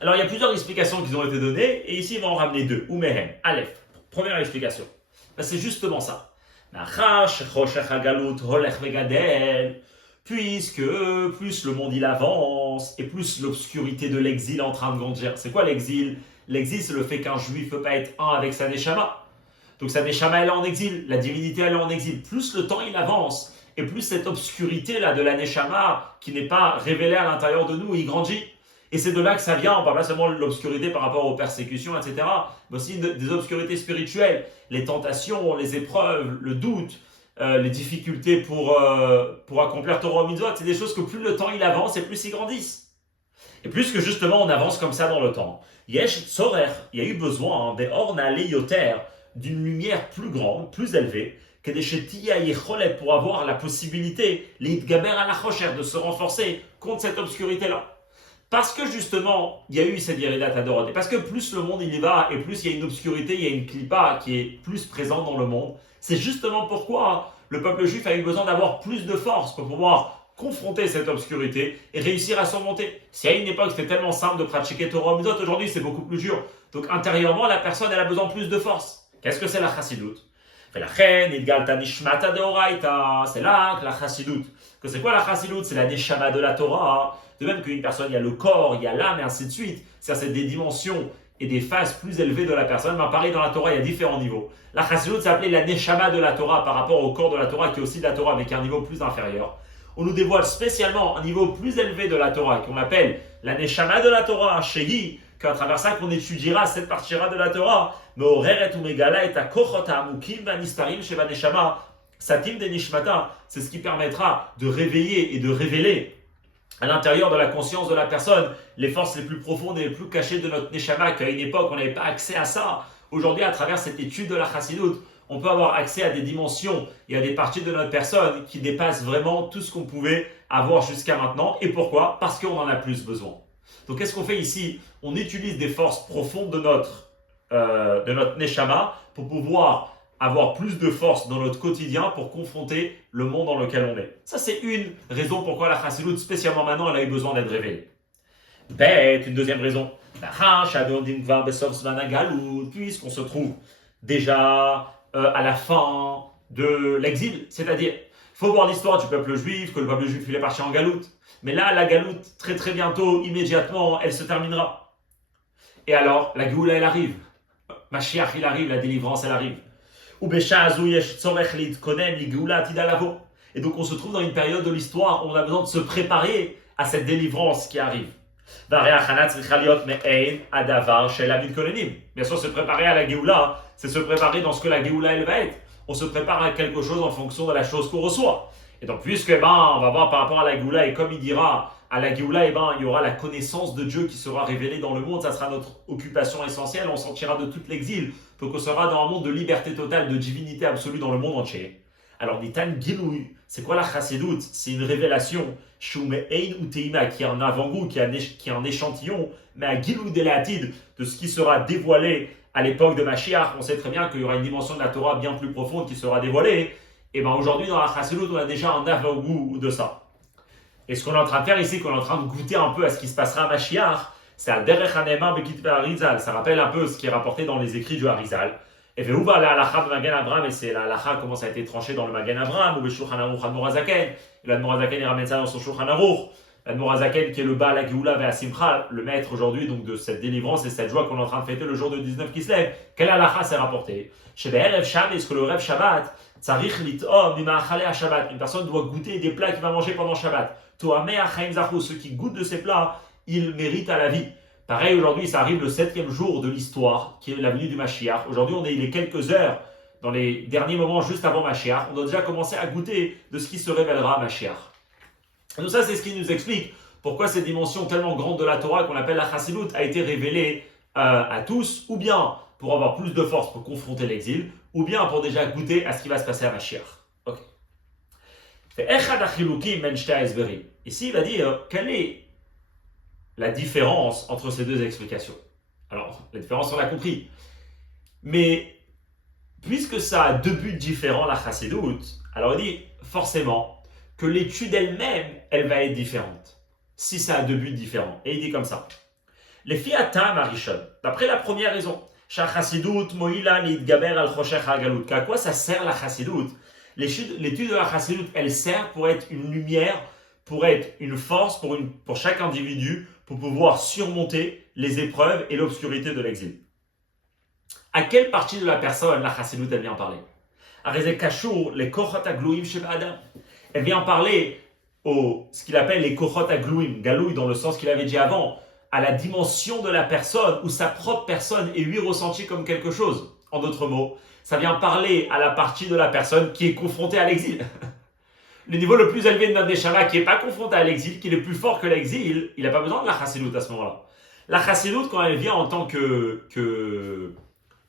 Alors il y a plusieurs explications qui ont été données, et ici, il va en ramener deux. Umehem, Aleph, première explication. Ben, c'est justement ça. Puisque plus le monde il avance, et plus l'obscurité de l'exil est en train de grandir. C'est quoi l'exil? L'exil, c'est le fait qu'un juif ne peut pas être un avec sa neshama. Donc sa neshama, elle est en exil, la divinité, elle est en exil. Plus le temps, il avance, et plus cette obscurité-là de la neshama, qui n'est pas révélée à l'intérieur de nous, il grandit. Et c'est de là que ça vient, on parle pas seulement de l'obscurité par rapport aux persécutions, etc., mais aussi des obscurités spirituelles, les tentations, les épreuves, le doute, les difficultés pour accomplir Torah mitzvot. C'est des choses que plus le temps, il avance, et plus ils grandissent. Et plus que justement, on avance comme ça dans le temps. Yesh tzorer, il y a eu besoin, des orna yoter, d'une lumière plus grande, plus élevée, que des chetia yecholet pour avoir la possibilité, l'itgaber à la chocher, de se renforcer contre cette obscurité-là. Parce que justement, il y a eu cette Yeridat Adorot, et parce que plus le monde il y va, et plus il y a une obscurité, il y a une clipa qui est plus présente dans le monde, c'est justement pourquoi le peuple juif a eu besoin d'avoir plus de force pour pouvoir confronter cette obscurité et réussir à surmonter. Si à une époque c'était tellement simple de pratiquer Torah Mitzvot, aujourd'hui c'est beaucoup plus dur. Donc intérieurement, la personne elle a besoin de plus de force. Qu'est-ce que c'est la Chassidut? C'est là que la Chassidut. Que c'est quoi la Chassidut? C'est la neshama de la Torah. De même qu'une personne, il y a le corps, il y a l'âme et ainsi de suite. C'est des dimensions et des phases plus élevées de la personne. Mais pareil, dans la Torah, il y a différents niveaux. La Chassidut s'appelait la neshama de la Torah par rapport au corps de la Torah qui est aussi de la Torah mais qui est un niveau plus inférieur. On nous dévoile spécialement un niveau plus élevé de la Torah qu'on appelle la neshama de la Torah, Shehi, qu'à travers ça qu'on étudiera cette partie-là de la Torah. Mais au Reret ou Megala et à Kochot Amukim Vanistarim Sheva Neshama, Satim de Nishmata, c'est ce qui permettra de réveiller et de révéler à l'intérieur de la conscience de la personne les forces les plus profondes et les plus cachées de notre Neshama, qu'à une époque on n'avait pas accès à ça. Aujourd'hui, à travers cette étude de la Chassidut, on peut avoir accès à des dimensions et à des parties de notre personne qui dépassent vraiment tout ce qu'on pouvait avoir jusqu'à maintenant. Et pourquoi? Parce qu'on en a plus besoin. Donc qu'est-ce qu'on fait ici? On utilise des forces profondes de notre neshama pour pouvoir avoir plus de force dans notre quotidien pour confronter le monde dans lequel on est. Ça, c'est une raison pourquoi la chassidoute, spécialement maintenant, elle a eu besoin d'être révélée. Bête, une deuxième raison. Puisqu'on se trouve déjà à la fin de l'exil, c'est-à-dire, il faut voir l'histoire du peuple juif, que le peuple juif il est parti en galoute. Mais là, la galoute, très très bientôt, immédiatement, elle se terminera. Et alors, la Géoula, elle arrive. Mashiach, il arrive, la délivrance, elle arrive. Et donc, on se trouve dans une période de l'histoire où on a besoin de se préparer à cette délivrance qui arrive. Bien sûr, se préparer à la Géoula, c'est se préparer dans ce que la Géoula, elle va être. On se prépare à quelque chose en fonction de la chose qu'on reçoit. Et donc, puisque, on va voir par rapport à la Géoula, et comme il dira, à la Géoula, il y aura la connaissance de Dieu qui sera révélée dans le monde, ça sera notre occupation essentielle, on sortira de tout l'exil, donc on sera dans un monde de liberté totale, de divinité absolue dans le monde entier. Alors, Nitan Gilouï, c'est quoi la chassidoute? C'est une révélation, Shume'ein ou Teima, qui est un avant-goût, qui est un échantillon, mais à Gilouï de l'Atid, de ce qui sera dévoilé à l'époque de Mashiach. On sait très bien qu'il y aura une dimension de la Torah bien plus profonde qui sera dévoilée. Et bien aujourd'hui, dans la chassidoute, on a déjà un avant-goût de ça. Et ce qu'on est en train de faire ici, qu'on est en train de goûter un peu à ce qui se passera à Mashiach, c'est à Derech Hanema Bekitve Harizal. Ça rappelle un peu ce qui est rapporté dans les écrits du Harizal. Et Veuva la halacha de Magen Avraham, et c'est la halacha comment ça a été tranché dans le Magen Avraham, ou le Shulchan Aruch Admorazaken. Et l'Admorazaken, il ramène ça dans son Shulchan Aruch. L'Admorazaken, qui est le Baal la Géoula ve Simcha, le maître aujourd'hui donc de cette délivrance et cette joie qu'on est en train de fêter le jour de 19 Kislev. Quelle halacha s'est rapporté? Chez Be'erev Shabbat, est-ce que le Rev Shabbat, Tzarich lit'om mima'achale à Shabbat, une personne doit goûter des plats qu'il va manger pendant Shabbat. Toameh achaim zachu, ceux qui goûtent de ces plats, ils méritent à la vie. Pareil, aujourd'hui, ça arrive le 7e jour de l'histoire, qui est la venue du Mashiach. Aujourd'hui, on est il est quelques heures, dans les derniers moments juste avant Mashiach. On doit déjà commencer à goûter de ce qui se révélera à Mashiach. Et donc ça, c'est ce qui nous explique pourquoi cette dimension tellement grande de la Torah qu'on appelle la chassidoute a été révélée à tous, ou bien pour avoir plus de force pour confronter l'exil, ou bien pour déjà goûter à ce qui va se passer à Mashiach. Ok. Ici, il va dire quelle est la différence entre ces deux explications. Alors, la différence, on l'a compris. Mais, puisque ça a deux buts différents, la chassidoute, alors il dit forcément que l'étude elle-même, elle va être différente. Si ça a deux buts différents. Et il dit comme ça. Les fiatam arishon, d'après la première raison, qu'à quoi ça sert la chassidoute? L'étude de la chassidoute, elle sert pour être une lumière, pour être une force pour chaque individu, pour pouvoir surmonter les épreuves et l'obscurité de l'exil. À quelle partie de la personne la chassidoute elle vient parler? Elle vient parler ce qu'il appelle les kochot aglouim, galouï dans le sens qu'il avait dit avant, à la dimension de la personne où sa propre personne est lui ressentie comme quelque chose. En d'autres mots, ça vient parler à la partie de la personne qui est confrontée à l'exil. Le niveau le plus élevé de notre neshama qui n'est pas confronté à l'exil, qui est le plus fort que l'exil, il n'a pas besoin de la chassidoute à ce moment-là. La chassidoute, quand elle vient en tant que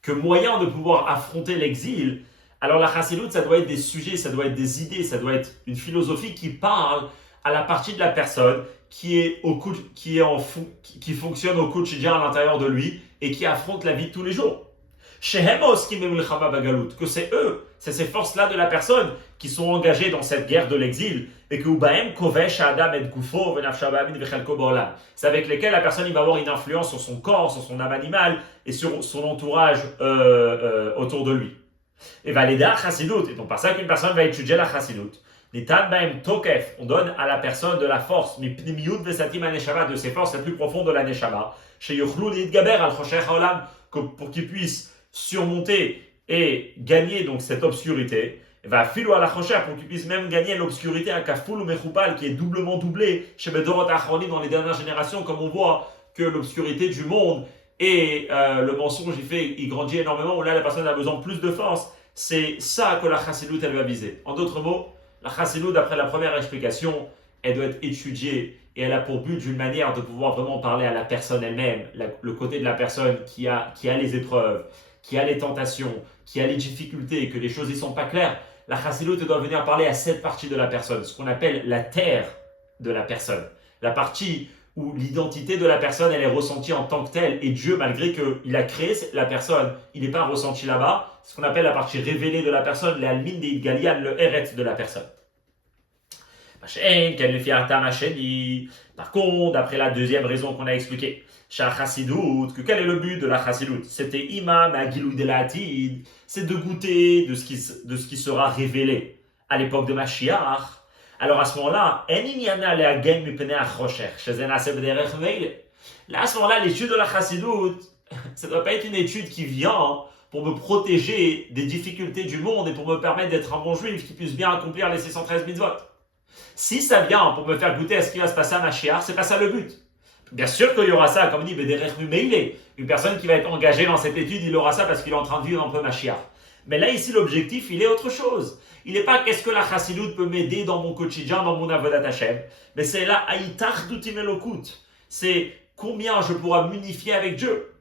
moyen de pouvoir affronter l'exil, alors la chassidoute, ça doit être des sujets, ça doit être des idées, ça doit être une philosophie qui parle à la partie de la personne qui fonctionne au quotidien à l'intérieur de lui et qui affronte la vie de tous les jours. Que c'est eux, c'est ces forces-là de la personne qui sont engagées dans cette guerre de l'exil et que c'est avec lesquels la personne il va avoir une influence sur son corps, sur son âme animale et sur son entourage autour de lui. Et va l'aider à chassidoute, et donc par ça qu'une personne va étudier la chassidoute. On donne à la personne de la force, de ses forces les plus profondes de la neshama, pour qu'il puisse surmonter et gagner donc cette obscurité. Va filo à la chocher pour qu'il puisse même gagner l'obscurité à kaful ou mechoupal qui est doublement doublé chez Bedorot Achronim dans les dernières générations, comme on voit que l'obscurité du monde et le mensonge il grandit énormément, où là la personne a besoin de plus de force. C'est ça que la chassidoute elle va viser. En d'autres mots, la chassidoute, d'après la première explication, elle doit être étudiée et elle a pour but d'une manière de pouvoir vraiment parler à la personne elle-même, le côté de la personne qui a les épreuves, qui a les tentations, qui a les difficultés, que les choses ne sont pas claires. La chassidoute doit venir parler à cette partie de la personne, ce qu'on appelle la terre de la personne. La partie où l'identité de la personne, elle est ressentie en tant que telle, et Dieu, malgré qu'il a créé la personne, il n'est pas ressenti là-bas, ce qu'on appelle la partie révélée de la personne, l'almin de Galian, le eret de la personne. Par contre, d'après la deuxième raison qu'on a expliquée, que quel est le but de la chassidout? C'était imam agilou de la atid, c'est de goûter de ce qui sera révélé à l'époque de Mashiach. Alors à ce moment-là, là à ce moment-là, l'étude de la chassidout, ça ne doit pas être une étude qui vient pour me protéger des difficultés du monde et pour me permettre d'être un bon juif qui puisse bien accomplir les 613 mitzvot. Si ça vient pour me faire goûter à ce qui va se passer à Mashiach, c'est pas ça le but. Bien sûr qu'il y aura ça, comme dit Bederech Mumeile. Une personne qui va être engagée dans cette étude, il aura ça parce qu'il est en train de vivre un peu Mashiach. Mais là, ici, l'objectif, il est autre chose. Il n'est pas qu'est-ce que la chassidout peut m'aider dans mon quotidien, dans mon avodat Hashem, mais c'est là, aïtachdutim elokut. C'est combien je pourrai m'unifier avec Dieu.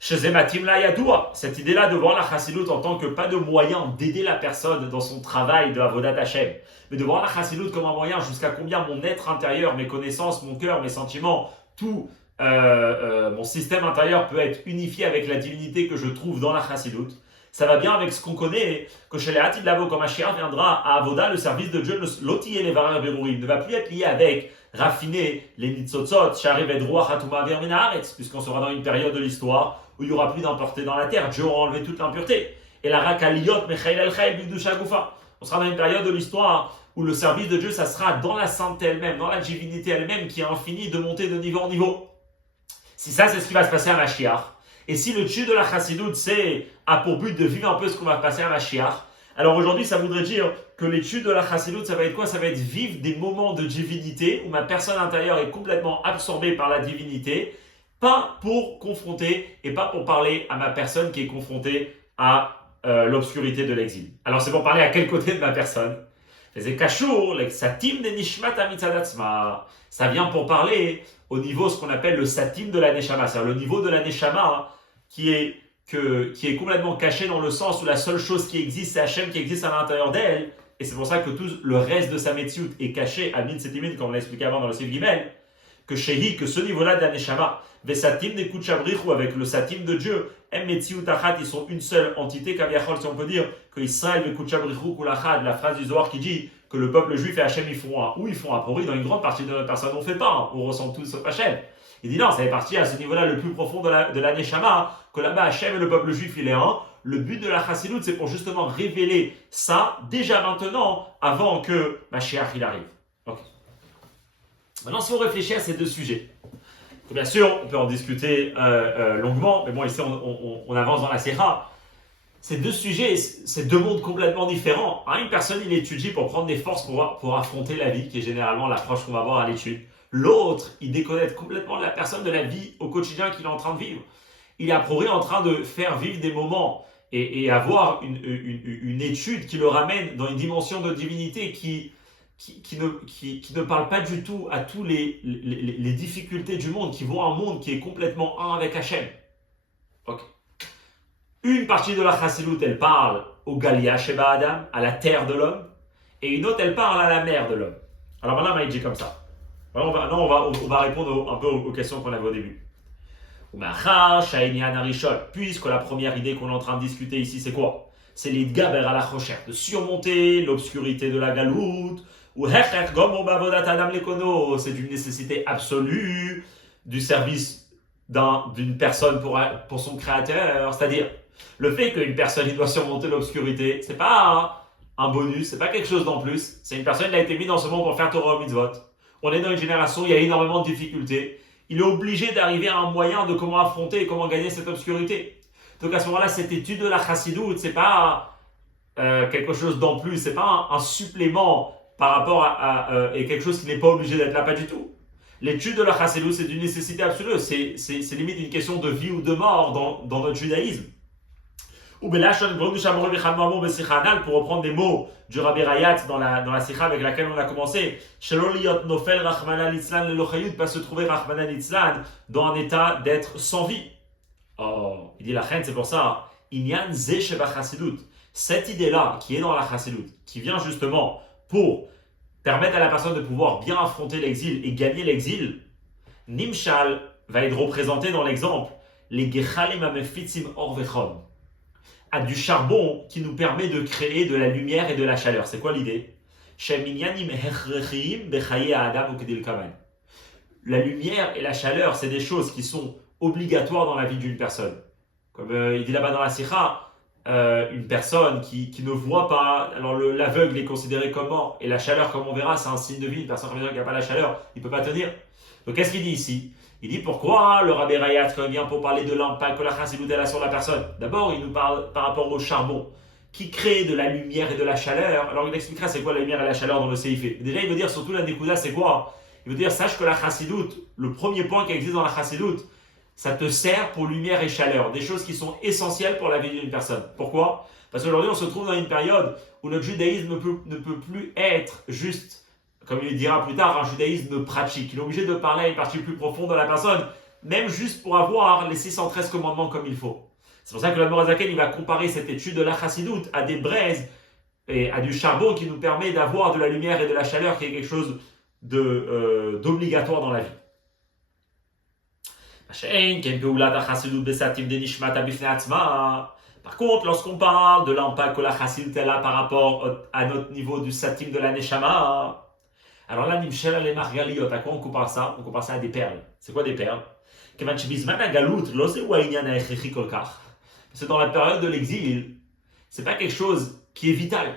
Chez Zematim la yadoua, cette idée-là de voir la chassidout en tant que pas de moyen d'aider la personne dans son travail de avodat Hashem, mais de voir la chassidout comme un moyen jusqu'à combien mon être intérieur, mes connaissances, mon cœur, mes sentiments, tout mon système intérieur peut être unifié avec la divinité que je trouve dans la chassidout. Ça va bien avec ce qu'on connaît, que chez les Hatid Lavo, quand Mashiach viendra à Avoda, le service de Dieu, l'otiye les varer berourim, ne va plus être lié avec raffiner les nitzotzot, shari vedroa hatuma ver minaretz, puisqu'on sera dans une période de l'histoire où il n'y aura plus d'impureté dans la terre, Dieu aura enlevé toute l'impureté. Et la rakaliot mechail el chayl bidusha gufa. On sera dans une période de l'histoire où le service de Dieu, ça sera dans la sainteté elle-même, dans la divinité elle-même, qui est infinie de monter de niveau en niveau. Si ça, c'est ce qui va se passer à Mashiach, et si le tchou de la chassidout, a pour but de vivre un peu ce qu'on va passer à Mashiach, alors aujourd'hui, ça voudrait dire que l'étude de la chassidout, ça va être quoi? Ça va être vivre des moments de divinité où ma personne intérieure est complètement absorbée par la divinité, pas pour confronter et pas pour parler à ma personne qui est confrontée à l'obscurité de l'exil. Alors c'est pour parler à quel côté de ma personne? C'est kashour, le satim de nishmat amitzadatzma. Ça vient pour parler au niveau ce qu'on appelle le satim de la neshama, c'est-à-dire le niveau de la neshama qui est complètement caché dans le sens où la seule chose qui existe, c'est Hachem qui existe à l'intérieur d'elle, et c'est pour ça que tout le reste de sa metziut est caché à min setimin, comme on l'a expliqué avant dans le Sif Gimel, que ce niveau-là de la neshama, vesatim de kutchabrichu, avec le satim de Dieu, em metziut achat, ils sont une seule entité, kaviachol, si on peut dire, que Israël ve kutchabrichu kulachad, la phrase du Zohar qui dit que le peuple juif et Hachem, ils font un, ou ils font un pourri, dans une grande partie de notre personne, on ne fait pas, on ressent tous sauf Hachem. Il dit non, ça fait partie à ce niveau-là le plus profond de la neshama, que là-bas Hachem et le peuple juif, il est un. Le but de la chassidout, c'est pour justement révéler ça déjà maintenant, avant que Mashiach il arrive. Okay. Maintenant, si on réfléchit à ces deux sujets, bien sûr, on peut en discuter longuement, mais bon, ici on avance dans la Sira. Ces deux sujets, c'est deux mondes complètement différents. Une personne, il étudie pour prendre des forces pour affronter la vie, qui est généralement l'approche qu'on va avoir à l'étude. L'autre, il déconnecte complètement de la personne, de la vie au quotidien qu'il est en train de vivre. Il est à priori en train de faire vivre des moments et avoir une étude qui le ramène dans une dimension de divinité qui ne parle pas du tout à tous les difficultés du monde, qui voit un monde qui est complètement un avec Hachem. Okay. Une partie de la chassidout, elle parle au Galia Sheba Adam, à la terre de l'homme, et une autre, elle parle à la mer de l'homme. Alors maintenant, il dit comme ça. Alors, on va répondre un peu aux questions qu'on avait au début. Puisque la première idée qu'on est en train de discuter ici, c'est quoi? C'est l'idgaber à la recherche, de surmonter l'obscurité de la galoute, ou c'est une nécessité absolue du service d'une personne pour son créateur. C'est-à-dire, le fait qu'une personne doit surmonter l'obscurité, c'est pas un bonus, c'est pas quelque chose d'en plus. C'est une personne qui a été mise dans ce monde pour faire Torah mitzvot. On est dans une génération où il y a énormément de difficultés. Il est obligé d'arriver à un moyen de comment affronter et comment gagner cette obscurité. Donc à ce moment-là, cette étude de la chassidout, c'est pas quelque chose d'en plus, c'est pas un supplément par rapport à quelque chose qui n'est pas obligé d'être là, pas du tout. L'étude de la chassidout, c'est d'une nécessité absolue, c'est limite une question de vie ou de mort dans notre judaïsme. Ou pour reprendre des mots du Rabbi Rayat dans la sikha avec laquelle on a commencé, pas se trouver Rachmana Litzlan dans un état d'être sans vie. Oh, il dit la reine, c'est pour ça, Inyan Ze Sheba Chassidut, cette idée-là qui est dans la Chassidut, qui vient justement pour permettre à la personne de pouvoir bien affronter l'exil et gagner l'exil, Nimshal va être représenté dans l'exemple les gechalim amefitzim or vechon, à du charbon qui nous permet de créer de la lumière et de la chaleur. C'est quoi l'idée? La lumière et la chaleur, c'est des choses qui sont obligatoires dans la vie d'une personne. Comme il dit là-bas dans la Sikha, une personne qui ne voit pas, alors l'aveugle est considéré comme mort, et la chaleur, comme on verra, c'est un signe de vie. Une personne qui n'a pas la chaleur, il ne peut pas tenir. Donc qu'est-ce qu'il dit ici? Il dit pourquoi le Rabbi Rayat vient pour parler de l'impact que la chassidut a sur la personne. D'abord, il nous parle par rapport au charbon, qui crée de la lumière et de la chaleur. Alors il expliquera c'est quoi la lumière et la chaleur dans le Seifé. Déjà, il veut dire surtout la Nekuda, c'est quoi? Il veut dire, sache que la chassidut, le premier point qui existe dans la chassidut, ça te sert pour lumière et chaleur, des choses qui sont essentielles pour la vie d'une personne. Pourquoi? Parce qu'aujourd'hui, on se trouve dans une période où notre judaïsme ne peut plus être juste, comme il dira plus tard, un judaïsme pratique. Il est obligé de parler à une partie plus profonde de la personne, même juste pour avoir les 613 commandements comme il faut. C'est pour ça que l'Admor HaZaken, il va comparer cette étude de la chassidut à des braises et à du charbon qui nous permet d'avoir de la lumière et de la chaleur, qui est quelque chose d'obligatoire dans la vie. Par contre, lorsqu'on parle de l'impact que la chassidut a par rapport à notre niveau du satim de la neshama, alors là, nimshel les margaliot, à quoi on compare ça? On compare ça à des perles. C'est quoi des perles? Parce que dans la période de l'exil, c'est pas quelque chose qui est vital.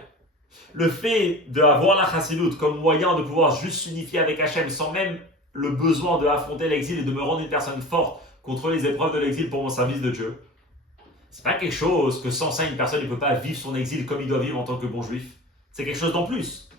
Le fait d'avoir la chassidut comme moyen de pouvoir juste s'unifier avec Hachem sans même le besoin d'affronter l'exil et de me rendre une personne forte contre les épreuves de l'exil pour mon service de Dieu, c'est pas quelque chose que sans ça une personne ne peut pas vivre son exil comme il doit vivre en tant que bon juif. C'est quelque chose d'en plus.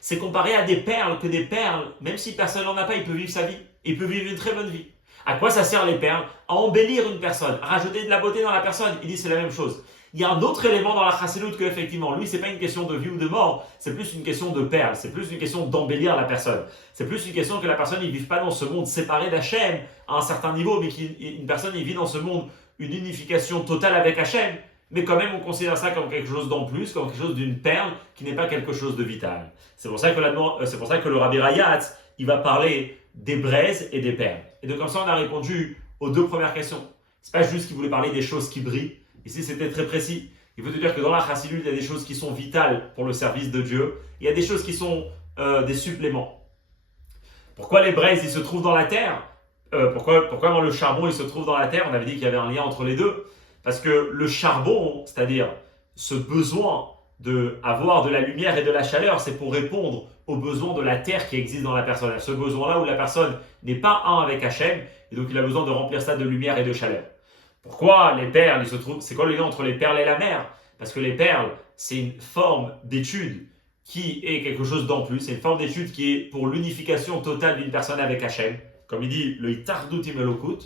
C'est comparé à des perles, que des perles, même si personne n'en a pas, il peut vivre sa vie. Il peut vivre une très bonne vie. À quoi ça sert les perles? À embellir une personne, à rajouter de la beauté dans la personne. Il dit c'est la même chose. Il y a un autre élément dans la chassidut que effectivement, lui, c'est pas une question de vie ou de mort, c'est plus une question de perles, c'est plus une question d'embellir la personne. C'est plus une question que la personne ne vive pas dans ce monde séparé d'Hachem à un certain niveau, mais qu'une personne il vit dans ce monde une unification totale avec Hachem, mais quand même on considère ça comme quelque chose d'en plus, comme quelque chose d'une perle qui n'est pas quelque chose de vital. C'est pour ça que le Rabbi Rayat, il va parler des braises et des perles. Et donc comme ça on a répondu aux deux premières questions. C'est pas juste qu'il voulait parler des choses qui brillent. Ici, c'était très précis. Il veut te dire que dans la chassidut, il y a des choses qui sont vitales pour le service de Dieu. Il y a des choses qui sont des suppléments. Pourquoi les braises, ils se trouvent dans la terre? Pourquoi le charbon, il se trouve dans la terre? On avait dit qu'il y avait un lien entre les deux. Parce que le charbon, c'est-à-dire ce besoin d'avoir de la lumière et de la chaleur, c'est pour répondre aux besoins de la terre qui existe dans la personne. Ce besoin-là où la personne n'est pas un avec Hachem, et donc il a besoin de remplir ça de lumière et de chaleur. Pourquoi les perles, ils se trouvent, c'est quoi le lien entre les perles et la mer? Parce que les perles, c'est une forme d'étude qui est quelque chose d'en plus. C'est une forme d'étude qui est pour l'unification totale d'une personne avec Hachem. Comme il dit, le itardut imelokut.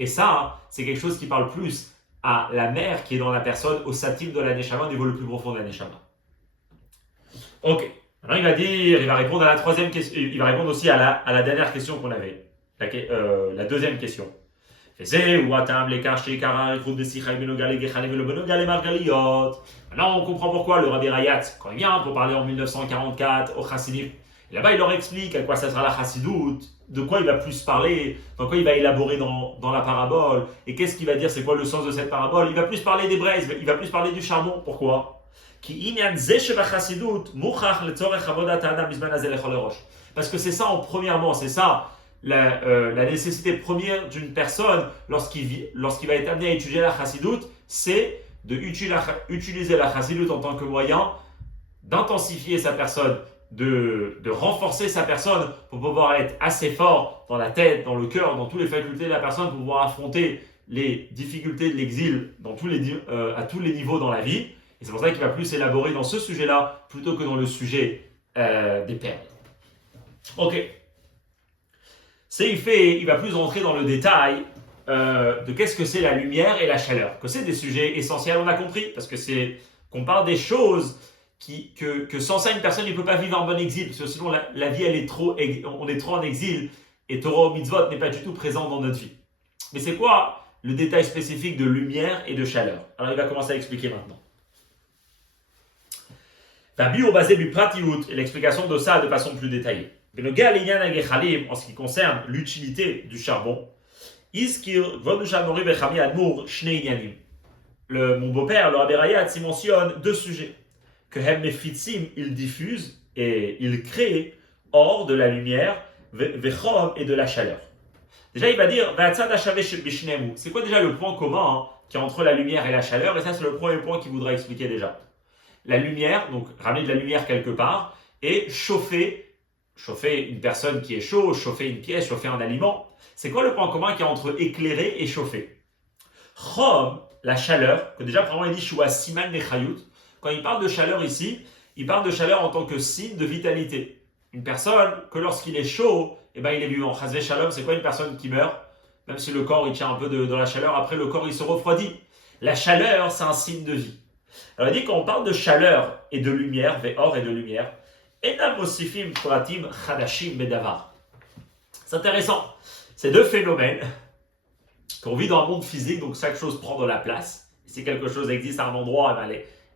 Et ça, c'est quelque chose qui parle plus à la mer qui est dans la personne, au satim de la neshama, au niveau le plus profond de la neshama. Ok. Maintenant, il va répondre à la troisième question. Il va répondre aussi à la dernière question qu'on avait. La deuxième question. Maintenant, on comprend pourquoi le Rabbi Rayat, quand il vient pour parler en 1944 au Chassidim, là-bas il leur explique à quoi ça sera la chassidut, de quoi il va plus parler, dans quoi il va élaborer dans la parabole, et qu'est-ce qu'il va dire, c'est quoi le sens de cette parabole. Il va plus parler des braises, il va plus parler du charbon. Pourquoi? Parce que c'est ça premièrement, c'est ça la nécessité première d'une personne lorsqu'il va être amené à étudier la chassidut, c'est d'utiliser la chassidut en tant que moyen d'intensifier sa personne, de renforcer sa personne pour pouvoir être assez fort dans la tête, dans le cœur, dans toutes les facultés de la personne pour pouvoir affronter les difficultés de l'exil à tous les niveaux dans la vie. Et c'est pour ça qu'il va plus élaborer dans ce sujet-là plutôt que dans le sujet des perles. Ok. Il va plus rentrer dans le détail de qu'est-ce que c'est la lumière et la chaleur. Que c'est des sujets essentiels, on a compris, parce que c'est qu'on parle des choses que sans ça, une personne ne peut pas vivre en bon exil, parce que sinon la vie, on est trop en exil, et Torah ou Mitzvot n'est pas du tout présent dans notre vie. Mais c'est quoi le détail spécifique de lumière et de chaleur? Alors il va commencer à expliquer maintenant. Vabiur basé du pratiut, et l'explication de ça de façon plus détaillée. Mais le gars, en ce qui concerne l'utilité du charbon, mon beau-père, le Rabbi Rayatz, il mentionne deux sujets. Que Hem Mefitzim, il diffuse et il crée hors de la lumière, Vechom et de la chaleur. Déjà, il va dire, c'est quoi déjà le point commun qui est entre la lumière et la chaleur? Et ça, c'est le premier point qu'il voudra expliquer déjà. La lumière, donc ramener de la lumière quelque part, et chauffer une personne qui est chaude, chauffer une pièce, chauffer un aliment. C'est quoi le point commun qui est entre éclairer et chauffer? Chom, la chaleur, que déjà, vraiment, il dit Shua Siman Nechayut. Quand il parle de chaleur ici, il parle de chaleur en tant que signe de vitalité. Une personne que lorsqu'il est chaud, il est vivant. Chazvé Shalom, c'est quoi une personne qui meurt? Même si le corps il tient un peu dans la chaleur, après le corps il se refroidit. La chaleur, c'est un signe de vie. Alors il dit quand on parle de chaleur et de lumière, Ve'or et de lumière, Enam Mosifim Pratim Chadashim Bedavar. C'est intéressant. Ces deux phénomènes, qu'on vit dans un monde physique, donc chaque chose prend de la place. Si quelque chose existe à un endroit,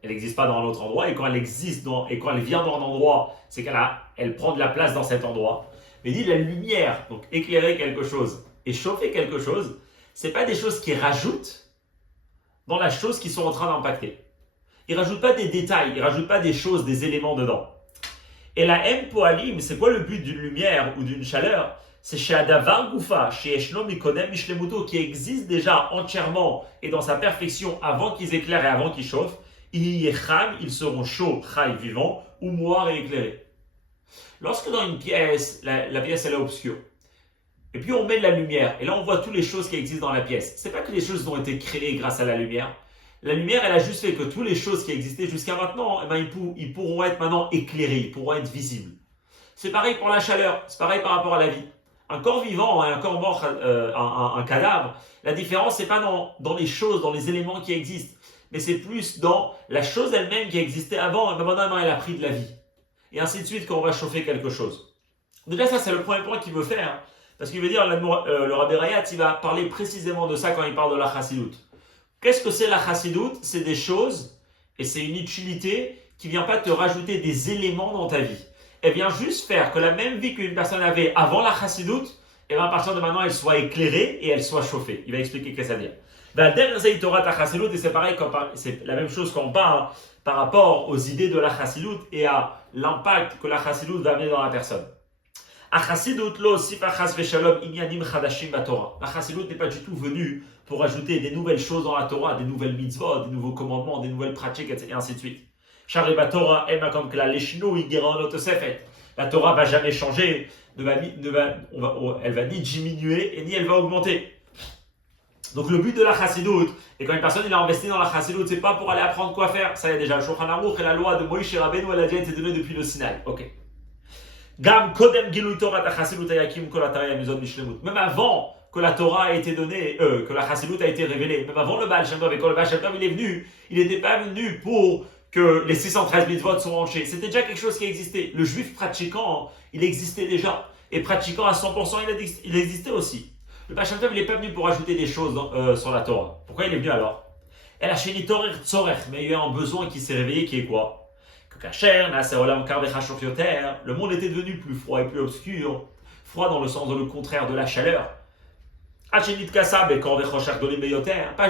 elle n'existe pas dans un autre endroit. Et quand elle existe et quand elle vient dans un endroit, c'est qu'elle prend de la place dans cet endroit. Mais il dit la lumière, donc éclairer quelque chose et chauffer quelque chose, c'est pas des choses qui rajoutent dans la chose qui sont en train d'impacter. Il rajoute pas des détails, il rajoute pas des choses, des éléments dedans. Et la M poalim, c'est quoi le but d'une lumière ou d'une chaleur? C'est chez Adavar Goufa, chez Eshnom Ikonem Mishlemuto, qui existe déjà entièrement et dans sa perfection avant qu'ils éclairent et avant qu'ils chauffent. Ils seront chauds, chai, vivants, ou noirs et éclairés. Lorsque dans une pièce, la pièce elle est obscure, et puis on met de la lumière, et là on voit toutes les choses qui existent dans la pièce. C'est pas que les choses ont été créées grâce à la lumière. La lumière, elle a juste fait que toutes les choses qui existaient jusqu'à maintenant, ils pourront être maintenant éclairés, ils pourront être visibles. C'est pareil pour la chaleur, c'est pareil par rapport à la vie. Un corps vivant et un corps mort, un cadavre, la différence, c'est pas dans les choses, dans les éléments qui existent, mais c'est plus dans la chose elle-même qui existait avant, et maintenant elle a pris de la vie. Et ainsi de suite quand on va chauffer quelque chose. Déjà ça c'est le premier point qu'il veut faire, parce qu'il veut dire, le Rabbi Rayatz, il va parler précisément de ça quand il parle de la chassidout. Qu'est-ce que c'est la chassidout? C'est des choses, et c'est une utilité qui ne vient pas te rajouter des éléments dans ta vie. Elle vient juste faire que la même vie qu'une personne avait avant la chassidout, et bien à partir de maintenant elle soit éclairée et elle soit chauffée. Il va expliquer ce que ça veut dire. Et c'est pareil, c'est la même chose quand on parle par rapport aux idées de la chassidout et à l'impact que la chassidout va amener dans la personne. La chassidout n'est pas du tout venue pour ajouter des nouvelles choses dans la Torah, des nouvelles mitzvot, des nouveaux commandements, des nouvelles pratiques, et ainsi de suite. La Torah va jamais changer, elle va ni diminuer et ni elle va augmenter. Donc le but de la chassidout, et quand une personne il a investi dans la chassidout, c'est pas pour aller apprendre quoi faire. Ça y est déjà, le Shulchan Aruch et la loi de Moïse Rabbeinu, elle a déjà été donnée depuis le Sinaï. Ok. Même avant que la Torah a été donnée, que la chassidout a été révélée, même avant le Baal Shem Tov, et quand le Baal Shem Tov il est venu, il n'était pas venu pour que les 613 mitzvot sont ranchés. C'était déjà quelque chose qui existait. Le juif pratiquant, il existait déjà. Et pratiquant à 100%, il existait aussi. Le Baal Shem Tov, il n'est pas venu pour ajouter des choses sur la Torah. Pourquoi il est venu alors? Elle a chéni Torer Tzorech, mais il y a eu un besoin qui s'est réveillé, qui est quoi? Le monde était devenu plus froid et plus obscur. Froid dans le sens de le contraire de la chaleur. Pas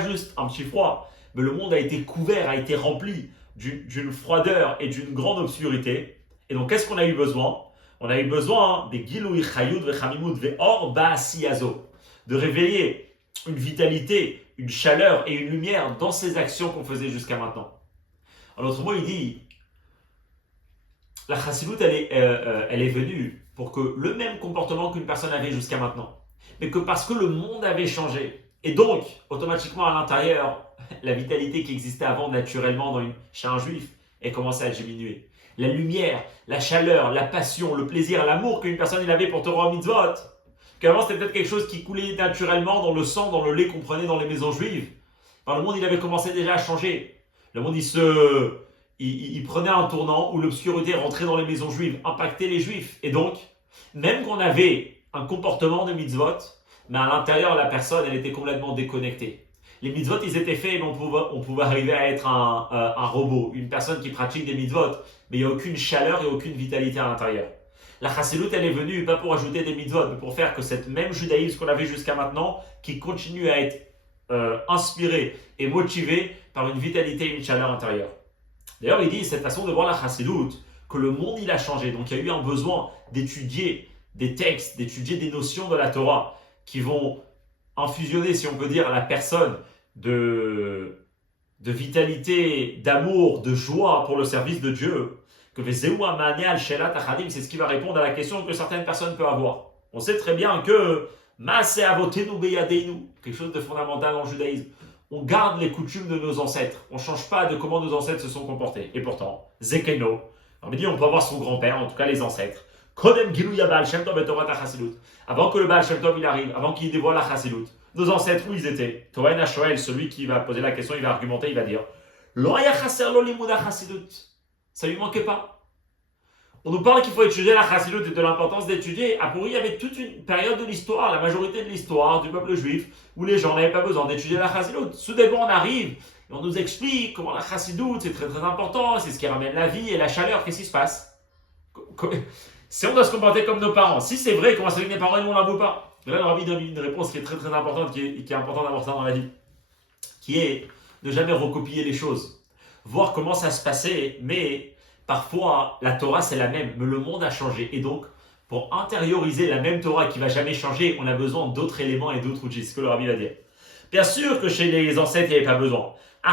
juste un petit froid, mais le monde a été couvert, a été rempli d'une froideur et d'une grande obscurité. Et donc, qu'est-ce qu'on a eu besoin? On a eu besoin des Giloui Chayut Vechamimut Ve'or Ba'asiyazo, de réveiller une vitalité, une chaleur et une lumière dans ces actions qu'on faisait jusqu'à maintenant. En d'autres mots, il dit, la chassidout, elle est venue pour que le même comportement qu'une personne avait jusqu'à maintenant, mais que parce que le monde avait changé, et donc, automatiquement à l'intérieur, la vitalité qui existait avant naturellement chez un juif, elle commençait à diminuer. La lumière, la chaleur, la passion, le plaisir, l'amour qu'une personne il avait pour Torah mitzvot, qu'avant c'était peut-être quelque chose qui coulait naturellement dans le sang, dans le lait qu'on prenait dans les maisons juives. Dans le monde, il avait commencé déjà à changer. Le monde, il prenait un tournant où l'obscurité rentrait dans les maisons juives, impactait les juifs. Et donc, même qu'on avait un comportement de mitzvot, mais à l'intérieur, la personne, elle était complètement déconnectée. les mitzvot, ils étaient faits, mais on pouvait arriver à être un robot, une personne qui pratique des mitzvot, mais il n'y a aucune chaleur et aucune vitalité à l'intérieur. La chassidoute, elle est venue pas pour ajouter des mitzvot, mais pour faire que cette même judaïsme qu'on avait jusqu'à maintenant, qui continue à être inspiré et motivé par une vitalité et une chaleur intérieure. D'ailleurs, il dit, cette façon de voir la chassidoute, que le monde, il a changé. Donc, il y a eu un besoin d'étudier des textes, d'étudier des notions de la Torah, qui vont infusionner, si on peut dire, à la personne de vitalité, d'amour, de joie pour le service de Dieu. Que c'est ce qui va répondre à la question que certaines personnes peuvent avoir. On sait très bien que quelque chose de fondamental dans le judaïsme. On garde les coutumes de nos ancêtres. On ne change pas de comment nos ancêtres se sont comportés. Et pourtant, Zekeno, on peut avoir son grand-père, en tout cas les ancêtres. Avant que le Baal Shem Tov il arrive, avant qu'il dévoile la Chassidut, nos ancêtres, où ils étaient? Toren HaShoel, celui qui va poser la question, il va argumenter, il va dire ça lui manquait pas. On nous parle qu'il faut étudier la Chassidut et de l'importance d'étudier. À Pourri, il y avait toute une période de l'histoire, la majorité de l'histoire du peuple juif, où les gens n'avaient pas besoin d'étudier la Chassidut. Soudainement, on arrive et on nous explique comment la Chassidut, c'est très très important, c'est ce qui ramène la vie et la chaleur. Qu'est-ce qui se passe? Si on doit se comporter comme nos parents, si c'est vrai, comment ça fait que mes parents ne l'avouent pas? Là, le Rabbi donne une réponse qui est très très importante, qui est important d'avoir ça dans la vie, qui est de jamais recopier les choses, voir comment ça se passait, mais parfois la Torah c'est la même, mais le monde a changé, et donc pour intérioriser la même Torah qui ne va jamais changer, on a besoin d'autres éléments et d'autres outils, c'est ce que le Rabbi va dire. Bien sûr que chez les ancêtres il n'y avait pas besoin, mais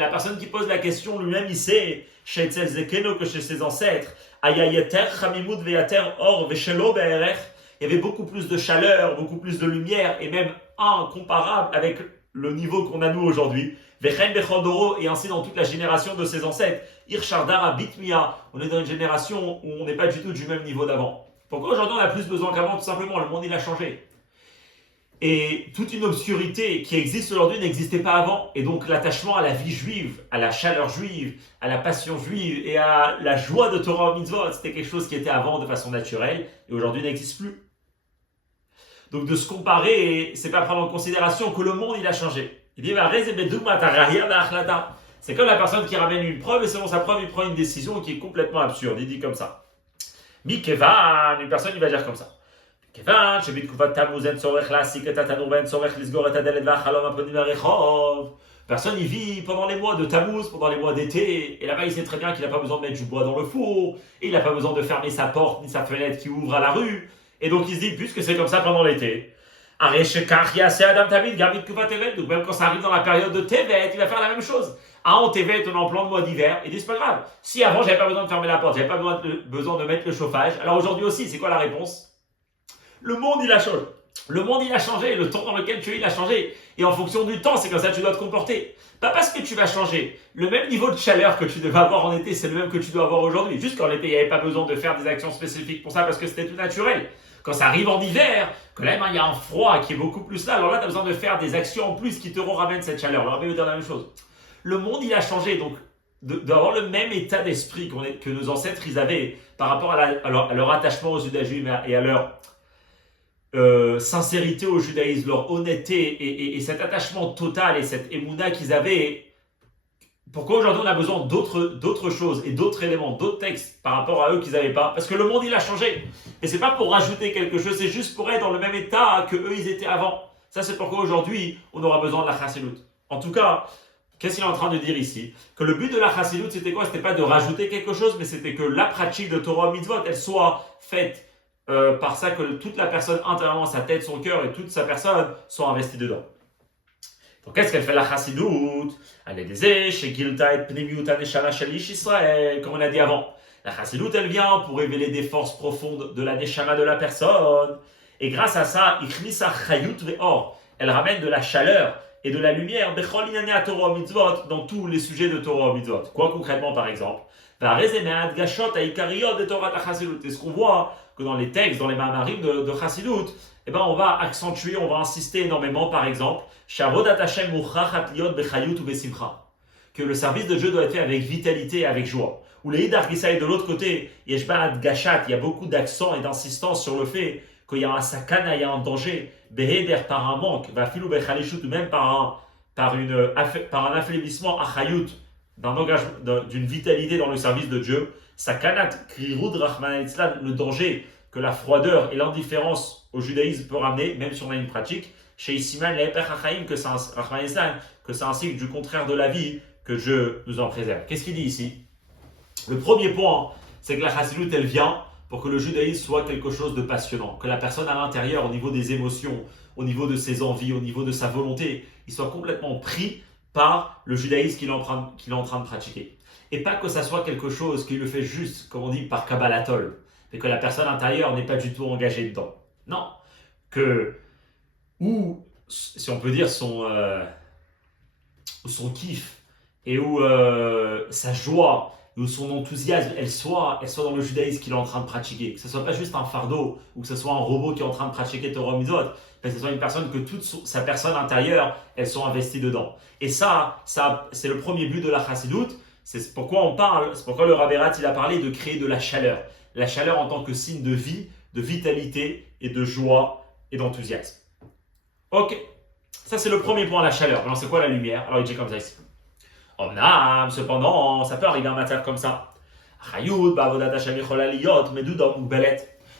la personne qui pose la question lui-même il sait, que chez ses ancêtres, il y avait beaucoup plus de chaleur, beaucoup plus de lumière, et même incomparable avec le niveau qu'on a nous aujourd'hui. Et ainsi dans toute la génération de ses ancêtres. On est dans une génération où on n'est pas du tout du même niveau d'avant. Pourquoi aujourd'hui on a plus besoin qu'avant? Tout simplement, le monde il a changé. Et toute une obscurité qui existe aujourd'hui n'existait pas avant. Et donc l'attachement à la vie juive, à la chaleur juive, à la passion juive et à la joie de Torah mitzvot, c'était quelque chose qui était avant de façon naturelle et aujourd'hui n'existe plus. Donc de se comparer, c'est pas prendre en considération que le monde il a changé. Il dit c'est comme la personne qui ramène une preuve et selon sa preuve il prend une décision qui est complètement absurde. Il dit comme ça. Mikevan, une personne il va dire comme ça. Personne y vit pendant les mois de Tammuz, pendant les mois d'été, et là-bas il sait très bien qu'il n'a pas besoin de mettre du bois dans le four, et il n'a pas besoin de fermer sa porte ni sa fenêtre qui ouvre à la rue, et donc il se dit, puisque c'est comme ça pendant l'été, donc même quand ça arrive dans la période de Tevet, il va faire la même chose. En Tevet, on est en plein de mois d'hiver, et dit, c'est pas grave, si avant j'avais pas besoin de fermer la porte, j'avais pas besoin de mettre le chauffage, alors aujourd'hui aussi, c'est quoi la réponse? Le monde il a changé. Le monde il a changé, le temps dans lequel tu es il a changé. Et en fonction du temps, c'est comme ça que tu dois te comporter. Pas parce que tu vas changer. Le même niveau de chaleur que tu devais avoir en été, c'est le même que tu dois avoir aujourd'hui. Juste qu'en été, il n'y avait pas besoin de faire des actions spécifiques pour ça parce que c'était tout naturel. Quand ça arrive en hiver, que là il y a un froid qui est beaucoup plus là, alors là tu as besoin de faire des actions en plus qui te ramènent cette chaleur. Alors, on va dire la même chose. Le monde il a changé, donc d'avoir le même état d'esprit que nos ancêtres ils avaient par rapport à leur attachement aux judaïsmes et à leur sincérité au judaïsme, leur honnêteté et cet attachement total et cette émouna qu'ils avaient. Pourquoi aujourd'hui on a besoin d'autres choses et d'autres éléments, d'autres textes par rapport à eux qu'ils n'avaient pas? Parce que le monde il a changé. Et c'est pas pour rajouter quelque chose, c'est juste pour être dans le même état que eux ils étaient avant. Ça c'est pourquoi aujourd'hui on aura besoin de la chassidut. En tout cas, qu'est-ce qu'il est en train de dire ici? Que le but de la chassidut c'était quoi? C'était pas de rajouter quelque chose, mais c'était que la pratique de Torah mitzvot elle soit faite par ça que toute la personne intérieurement, sa tête, son cœur et toute sa personne sont investis dedans. Donc qu'est-ce qu'elle fait la chassidut? Elle est des chez Gilta et Pnimiuta Neshama Shalish Israël, comme on a dit avant. La chassidut elle vient pour révéler des forces profondes de la Neshama de la personne. Et grâce à ça, Ikhnisa Chayut Ve'or, elle ramène de la chaleur et de la lumière Bechol Inyanei Torah Mitzvot dans tous les sujets de Torah Mitzvot. Quoi concrètement par exemple? Et ce qu'on voit que dans les textes, dans les mamarim de Chassidut, eh ben on va accentuer, on va insister énormément, par exemple, que le service de Dieu doit être fait avec vitalité et avec joie. Ou les Hidar Gisaï de l'autre côté, il y a beaucoup d'accent et d'insistance sur le fait qu'il y a un sakana, il y a un danger, beheder par un manque, va filou bechalishut, ou même par un affaiblissement achayut, d'un engagement, d'une vitalité dans le service de Dieu, sakanat krirud rachman itzlan, le danger que la froideur et l'indifférence au judaïsme peut ramener, même si on a une pratique, chez Isiman le'eper hachaim, que c'est un signe du contraire de la vie, que Dieu nous en préserve. Qu'est-ce qu'il dit ici? Le premier point, c'est que la chassidoute, elle vient pour que le judaïsme soit quelque chose de passionnant, que la personne à l'intérieur, au niveau des émotions, au niveau de ses envies, au niveau de sa volonté, il soit complètement pris par le judaïsme qu'il est en train de pratiquer. Et pas que ça soit quelque chose qui le fait juste, comme on dit, par kabbalatol, mais que la personne intérieure n'est pas du tout engagée dedans. Non, ou si on peut dire son kiff, et où sa joie, où son enthousiasme, elle soit dans le judaïsme qu'il est en train de pratiquer. Que ce ne soit pas juste un fardeau, ou que ce soit un robot qui est en train de pratiquer Torah Mitzvot, mais que ce soit une personne que toute sa personne intérieure, elle soit investie dedans. Et ça c'est le premier but de la chassidoute. C'est pourquoi on parle, c'est pourquoi le Rabbi Ratz, il a parlé de créer de la chaleur. La chaleur en tant que signe de vie, de vitalité et de joie et d'enthousiasme. Ok, ça c'est le premier point, la chaleur. Alors c'est quoi la lumière? Alors il dit comme ça ici. Omnam, cependant, ça peut arriver en matière comme ça.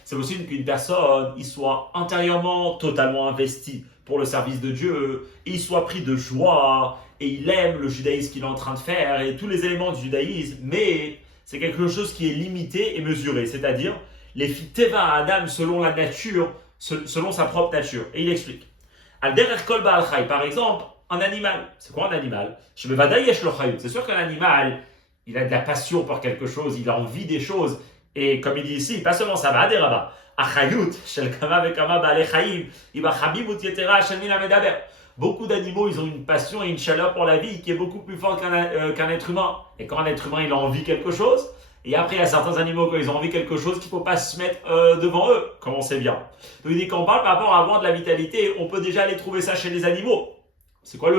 C'est possible qu'une personne il soit intérieurement totalement investi pour le service de Dieu, et il soit pris de joie, et il aime le judaïsme qu'il est en train de faire, et tous les éléments du judaïsme, mais c'est quelque chose qui est limité et mesuré, c'est-à-dire les teva Adam selon la nature, selon sa propre nature. Et il explique. Al-derech kol ba'al chai, par exemple, un animal. C'est quoi un animal? C'est sûr qu'un animal, il a de la passion pour quelque chose, il a envie des choses. Et comme il dit ici, pas seulement ça va, des rabats. Beaucoup d'animaux, ils ont une passion et une chaleur pour la vie qui est beaucoup plus forte qu'un être humain. Et quand un être humain, il a envie de quelque chose, et après, il y a certains animaux, quand ils ont envie de quelque chose, qu'il ne faut pas se mettre devant eux, comme on sait bien. Donc il dit qu'on parle par rapport à avoir de la vitalité, on peut déjà aller trouver ça chez les animaux. C'est quoi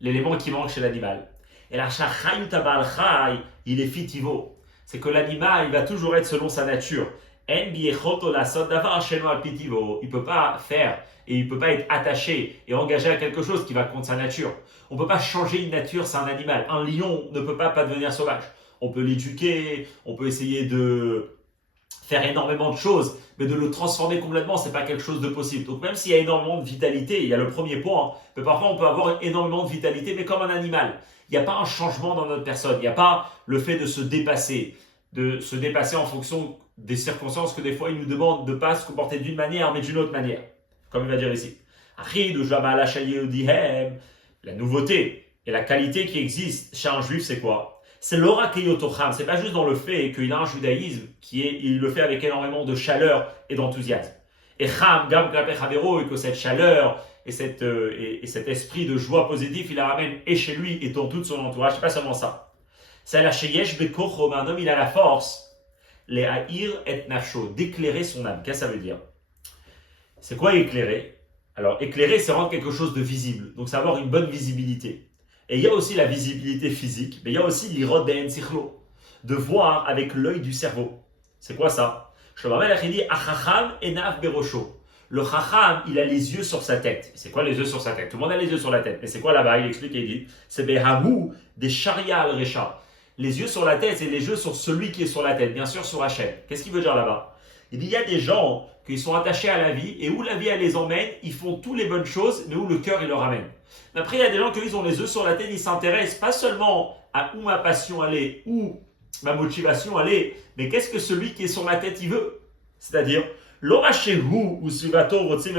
l'élément qui manque chez l'animal? Et la chachayut abal chay, il est fitivo. C'est que l'animal, il va toujours être selon sa nature. Il ne peut pas faire et il ne peut pas être attaché et engagé à quelque chose qui va contre sa nature. On ne peut pas changer une nature, c'est un animal. Un lion ne peut pas devenir sauvage. On peut l'éduquer, on peut essayer de faire énormément de choses, mais de le transformer complètement, c'est pas quelque chose de possible. Donc même s'il y a énormément de vitalité, il y a le premier point, mais parfois on peut avoir énormément de vitalité, mais comme un animal. Il n'y a pas un changement dans notre personne, il n'y a pas le fait de se dépasser en fonction des circonstances que des fois il nous demande de ne pas se comporter d'une manière, mais d'une autre manière. Comme il va dire ici. La nouveauté et la qualité qui existe chez un juif, c'est quoi? C'est l'aura keyotocham, c'est pas juste dans le fait qu'il a un judaïsme il le fait avec énormément de chaleur et d'enthousiasme. Et cham gam klape chavero, et que cette chaleur et cet esprit de joie positif, il la ramène et chez lui et dans tout son entourage. C'est pas seulement ça. C'est la sheyesh bekochom, un homme, il a la force, les haïr et nafsho, d'éclairer son âme. Qu'est-ce que ça veut dire? C'est quoi éclairer? Alors éclairer, c'est rendre quelque chose de visible. Donc c'est avoir une bonne visibilité. Et il y a aussi la visibilité physique, mais il y a aussi l'irod ben sichlo, de voir avec l'œil du cerveau. C'est quoi ça? Shlomo Melech il dit achacham enav berosho. Le chacham, il a les yeux sur sa tête. C'est quoi les yeux sur sa tête? Tout le monde a les yeux sur la tête. Mais c'est quoi là-bas? Il explique et il dit c'est behamou des sharia al recha. Les yeux sur la tête, c'est les yeux sur celui qui est sur la tête, bien sûr sur Hachem. Qu'est-ce qu'il veut dire là-bas? Il dit il y a des gens qui sont attachés à la vie et où la vie elle les emmène, ils font toutes les bonnes choses, mais où le cœur il leur ramène. Mais après, il y a des gens qui ont les yeux sur la tête, ils s'intéressent pas seulement à où ma passion elle est, où ma motivation elle est, mais qu'est-ce que celui qui est sur ma tête il veut? C'est-à-dire, l'orachéhu ou suvato rotzim,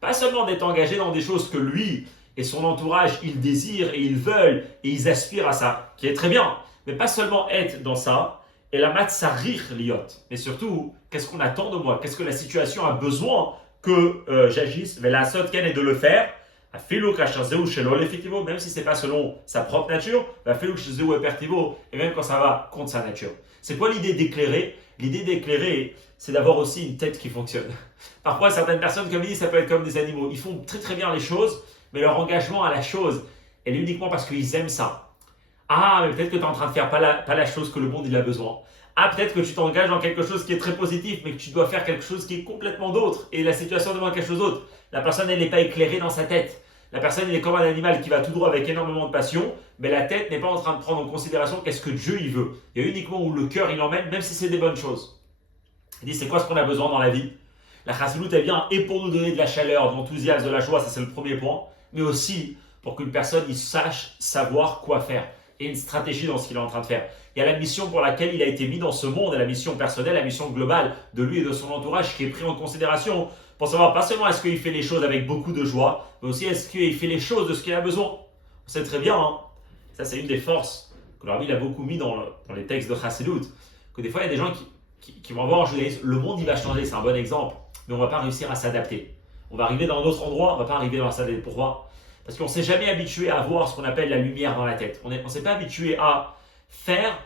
pas seulement d'être engagé dans des choses que lui et son entourage ils désirent et ils veulent et ils aspirent à ça, qui est très bien, mais pas seulement être dans ça. Et la matzarir liot. Mais surtout, qu'est-ce qu'on attend de moi? Qu'est-ce que la situation a besoin que j'agisse? Mais la sotken est de le faire. Même si ce n'est pas selon sa propre nature, et même quand ça va contre sa nature. C'est quoi l'idée d'éclairer? L'idée d'éclairer, c'est d'avoir aussi une tête qui fonctionne. Parfois, certaines personnes, comme il dit, ça peut être comme des animaux. Ils font très très bien les choses, mais leur engagement à la chose, elle est uniquement parce qu'ils aiment ça. Ah, mais peut-être que tu es en train de faire pas la chose que le monde il a besoin. Ah, peut-être que tu t'engages dans quelque chose qui est très positif, mais que tu dois faire quelque chose qui est complètement d'autre. Et la situation demande quelque chose d'autre. La personne, elle n'est pas éclairée dans sa tête. La personne, elle est comme un animal qui va tout droit avec énormément de passion, mais la tête n'est pas en train de prendre en considération qu'est-ce que Dieu il veut. Il y a uniquement où le cœur il emmène, même si c'est des bonnes choses. Il dit c'est quoi ce qu'on a besoin dans la vie. La chassidoute elle vient et pour nous donner de la chaleur, de l'enthousiasme, de la joie, ça c'est le premier point, mais aussi pour qu'une personne il sache savoir quoi faire et une stratégie dans ce qu'il est en train de faire. Il y a la mission pour laquelle il a été mis dans ce monde, et la mission personnelle, la mission globale de lui et de son entourage qui est pris en considération pour savoir pas seulement est-ce qu'il fait les choses avec beaucoup de joie, mais aussi est-ce qu'il fait les choses de ce qu'il a besoin. On sait très bien, hein, ça c'est une des forces que le Rabbi a beaucoup mis dans les textes de Chassidut, que des fois il y a des gens qui vont avoir un judaïsme, le monde il va changer, c'est un bon exemple, mais on ne va pas réussir à s'adapter. On va arriver dans un autre endroit, on ne va pas arriver dans s'adapter. Pourquoi ? Parce qu'on ne s'est jamais habitué à avoir ce qu'on appelle la lumière dans la tête. On ne s'est pas habitué à faire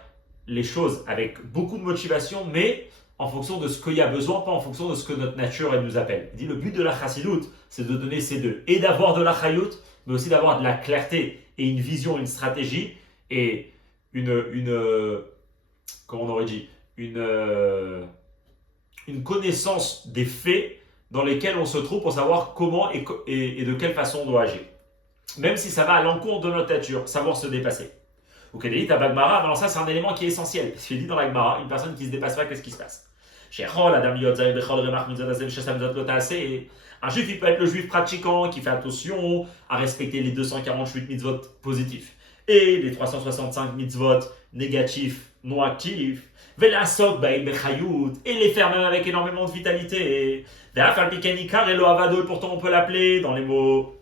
les choses avec beaucoup de motivation, mais en fonction de ce qu'il y a besoin, pas en fonction de ce que notre nature elle nous appelle. Il dit le but de la chassidoute, c'est de donner ces deux, et d'avoir de la chayout, mais aussi d'avoir de la clarté et une vision, une stratégie et comment on aurait dit, une connaissance des faits dans lesquels on se trouve pour savoir comment et de quelle façon on doit agir. Même si ça va à l'encontre de notre nature, savoir se dépasser. Ou qu'elle dit à Bagmara, alors ça c'est un élément qui est essentiel. Parce qu'il dit dans la Gemara, une personne qui ne se dépasse pas, qu'est-ce qui se passe? Un juif, il peut être le juif pratiquant qui fait attention à respecter les 248 mitzvot positifs et les 365 mitzvot négatifs, non actifs, et les faire même avec énormément de vitalité. Et pourtant on peut l'appeler dans les mots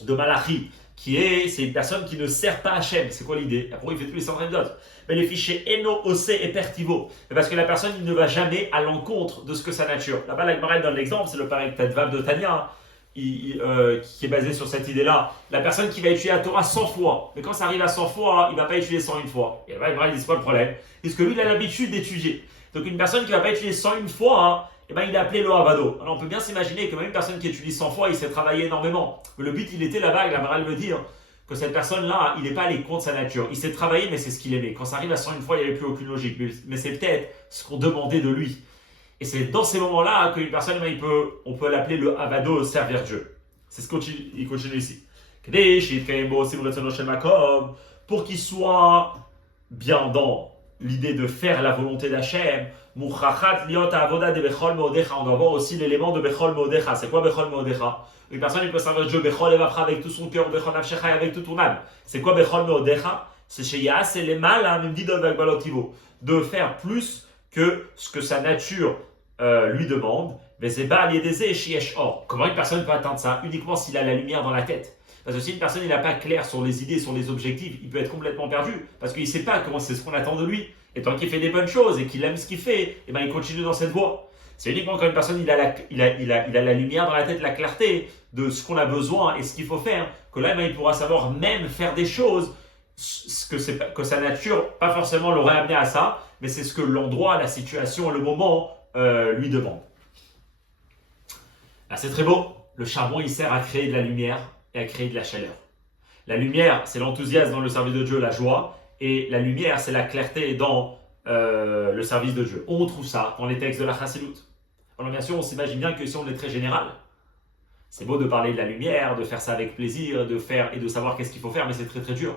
de Malachi, c'est une personne qui ne sert pas Hachem. C'est quoi l'idée? Après, il fait tous les centaines d'autres. Mais les fichiers Eno, Ose et Pertivo. Parce que la personne il ne va jamais à l'encontre de ce que sa nature. Là-bas, la Gemara donne l'exemple, c'est le pareil Tadvav de Tania, qui est basé sur cette idée-là. La personne qui va étudier la Torah 100 fois, mais quand ça arrive à 100 fois, il ne va pas étudier 101 fois. Et là, la Gemara dit c'est quoi le problème? Parce que lui, il a l'habitude d'étudier. Donc, une personne qui ne va pas étudier 101 fois, il est appelé le Havado. Alors on peut bien s'imaginer que même une personne qui étudie 100 fois, il s'est travaillé énormément. Mais le but, il était là-bas, et la morale veut dire que cette personne-là, il n'est pas allé contre sa nature. Il s'est travaillé, mais c'est ce qu'il aimait. Quand ça arrive à 101 fois, il n'y avait plus aucune logique. Mais c'est peut-être ce qu'on demandait de lui. Et c'est dans ces moments-là qu'une personne, on peut l'appeler le Havado, servir Dieu. C'est ce qu'il continue ici. Pour qu'il soit bien dans l'idée de faire la volonté d'Hachem, on doit voir aussi l'élément de Bechol Meodecha. C'est quoi Bechol Meodecha? Une personne peut servir Dieu Bechol Evachra avec tout son cœur, Bechol Nafshecha avec toute ton âme. C'est quoi Bechol Meodecha? C'est chez Yah, c'est les mal, de faire plus que ce que sa nature lui demande. Mais c'est pas des or. Comment une personne peut atteindre ça? Uniquement s'il a la lumière dans la tête. Parce que si une personne n'est pas claire sur les idées, sur les objectifs, il peut être complètement perdu. Parce qu'il ne sait pas comment c'est ce qu'on attend de lui. Et tant qu'il fait des bonnes choses et qu'il aime ce qu'il fait, et il continue dans cette voie. C'est uniquement quand une personne il a la lumière dans la tête, la clarté de ce qu'on a besoin et ce qu'il faut faire, que là il pourra savoir même faire des choses que sa nature, pas forcément l'aurait amené à ça, mais c'est ce que l'endroit, la situation, le moment lui demande. Là c'est très beau. Le charbon il sert à créer de la lumière et à créer de la chaleur. La lumière c'est l'enthousiasme dans le service de Dieu, la joie. Et la lumière, c'est la clarté dans le service de Dieu. On trouve ça dans les textes de la Chassidoute. Alors bien sûr, on s'imagine bien que si on est très général, c'est beau de parler de la lumière, de faire ça avec plaisir, de faire et de savoir qu'est-ce qu'il faut faire, mais c'est très très dur.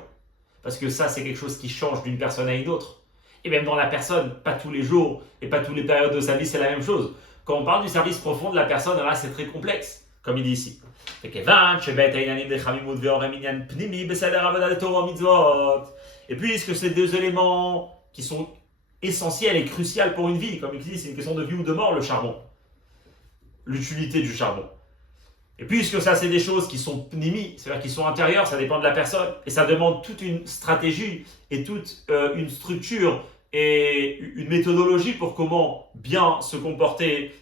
Parce que ça, c'est quelque chose qui change d'une personne à une autre. Et même dans la personne, pas tous les jours et pas toutes les périodes de sa vie, c'est la même chose. Quand on parle du service profond de la personne, là, c'est très complexe, comme il dit ici. Et puisque ces deux éléments qui sont essentiels et cruciaux pour une vie, comme il dit, c'est une question de vie ou de mort, le charbon, l'utilité du charbon. Et puisque ça, c'est des choses qui sont pnimi, c'est-à-dire qui sont intérieures, ça dépend de la personne, et ça demande toute une stratégie et toute une structure et une méthodologie pour comment bien se comporter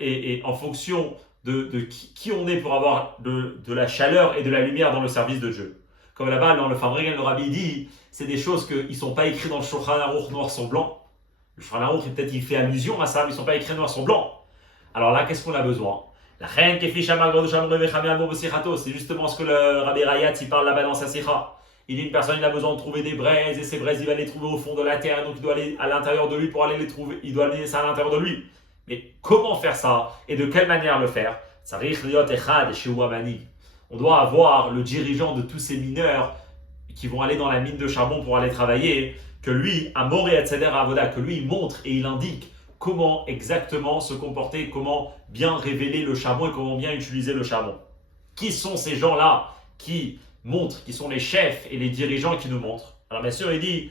et en fonction de qui on est pour avoir de la chaleur et de la lumière dans le service de Dieu. Comme là-bas, dans le Famregen, le Rabbi dit, c'est des choses qui ne sont pas écrites dans le Shulchan Aruch noir sur blanc. Le Shulchan Aruch, peut-être il fait allusion à ça, mais ils ne sont pas écrits noir sur blanc. Alors là, qu'est-ce qu'on a besoin? C'est justement ce que le Rabbi Rayat il parle là-bas dans sa sikha. Il dit une personne, il a besoin de trouver des braises, et ces braises, il va les trouver au fond de la terre, donc il doit aller à l'intérieur de lui pour aller les trouver, il doit aller ça à l'intérieur de lui. Mais comment faire ça, et de quelle manière le faire? On doit avoir le dirigeant de tous ces mineurs qui vont aller dans la mine de charbon pour aller travailler, que lui, Amor et Etzeler Avoda, que lui, il montre et il indique comment exactement se comporter, comment bien révéler le charbon et comment bien utiliser le charbon. Qui sont ces gens-là qui montrent, qui sont les chefs et les dirigeants qui nous montrent? Alors bien sûr, il dit,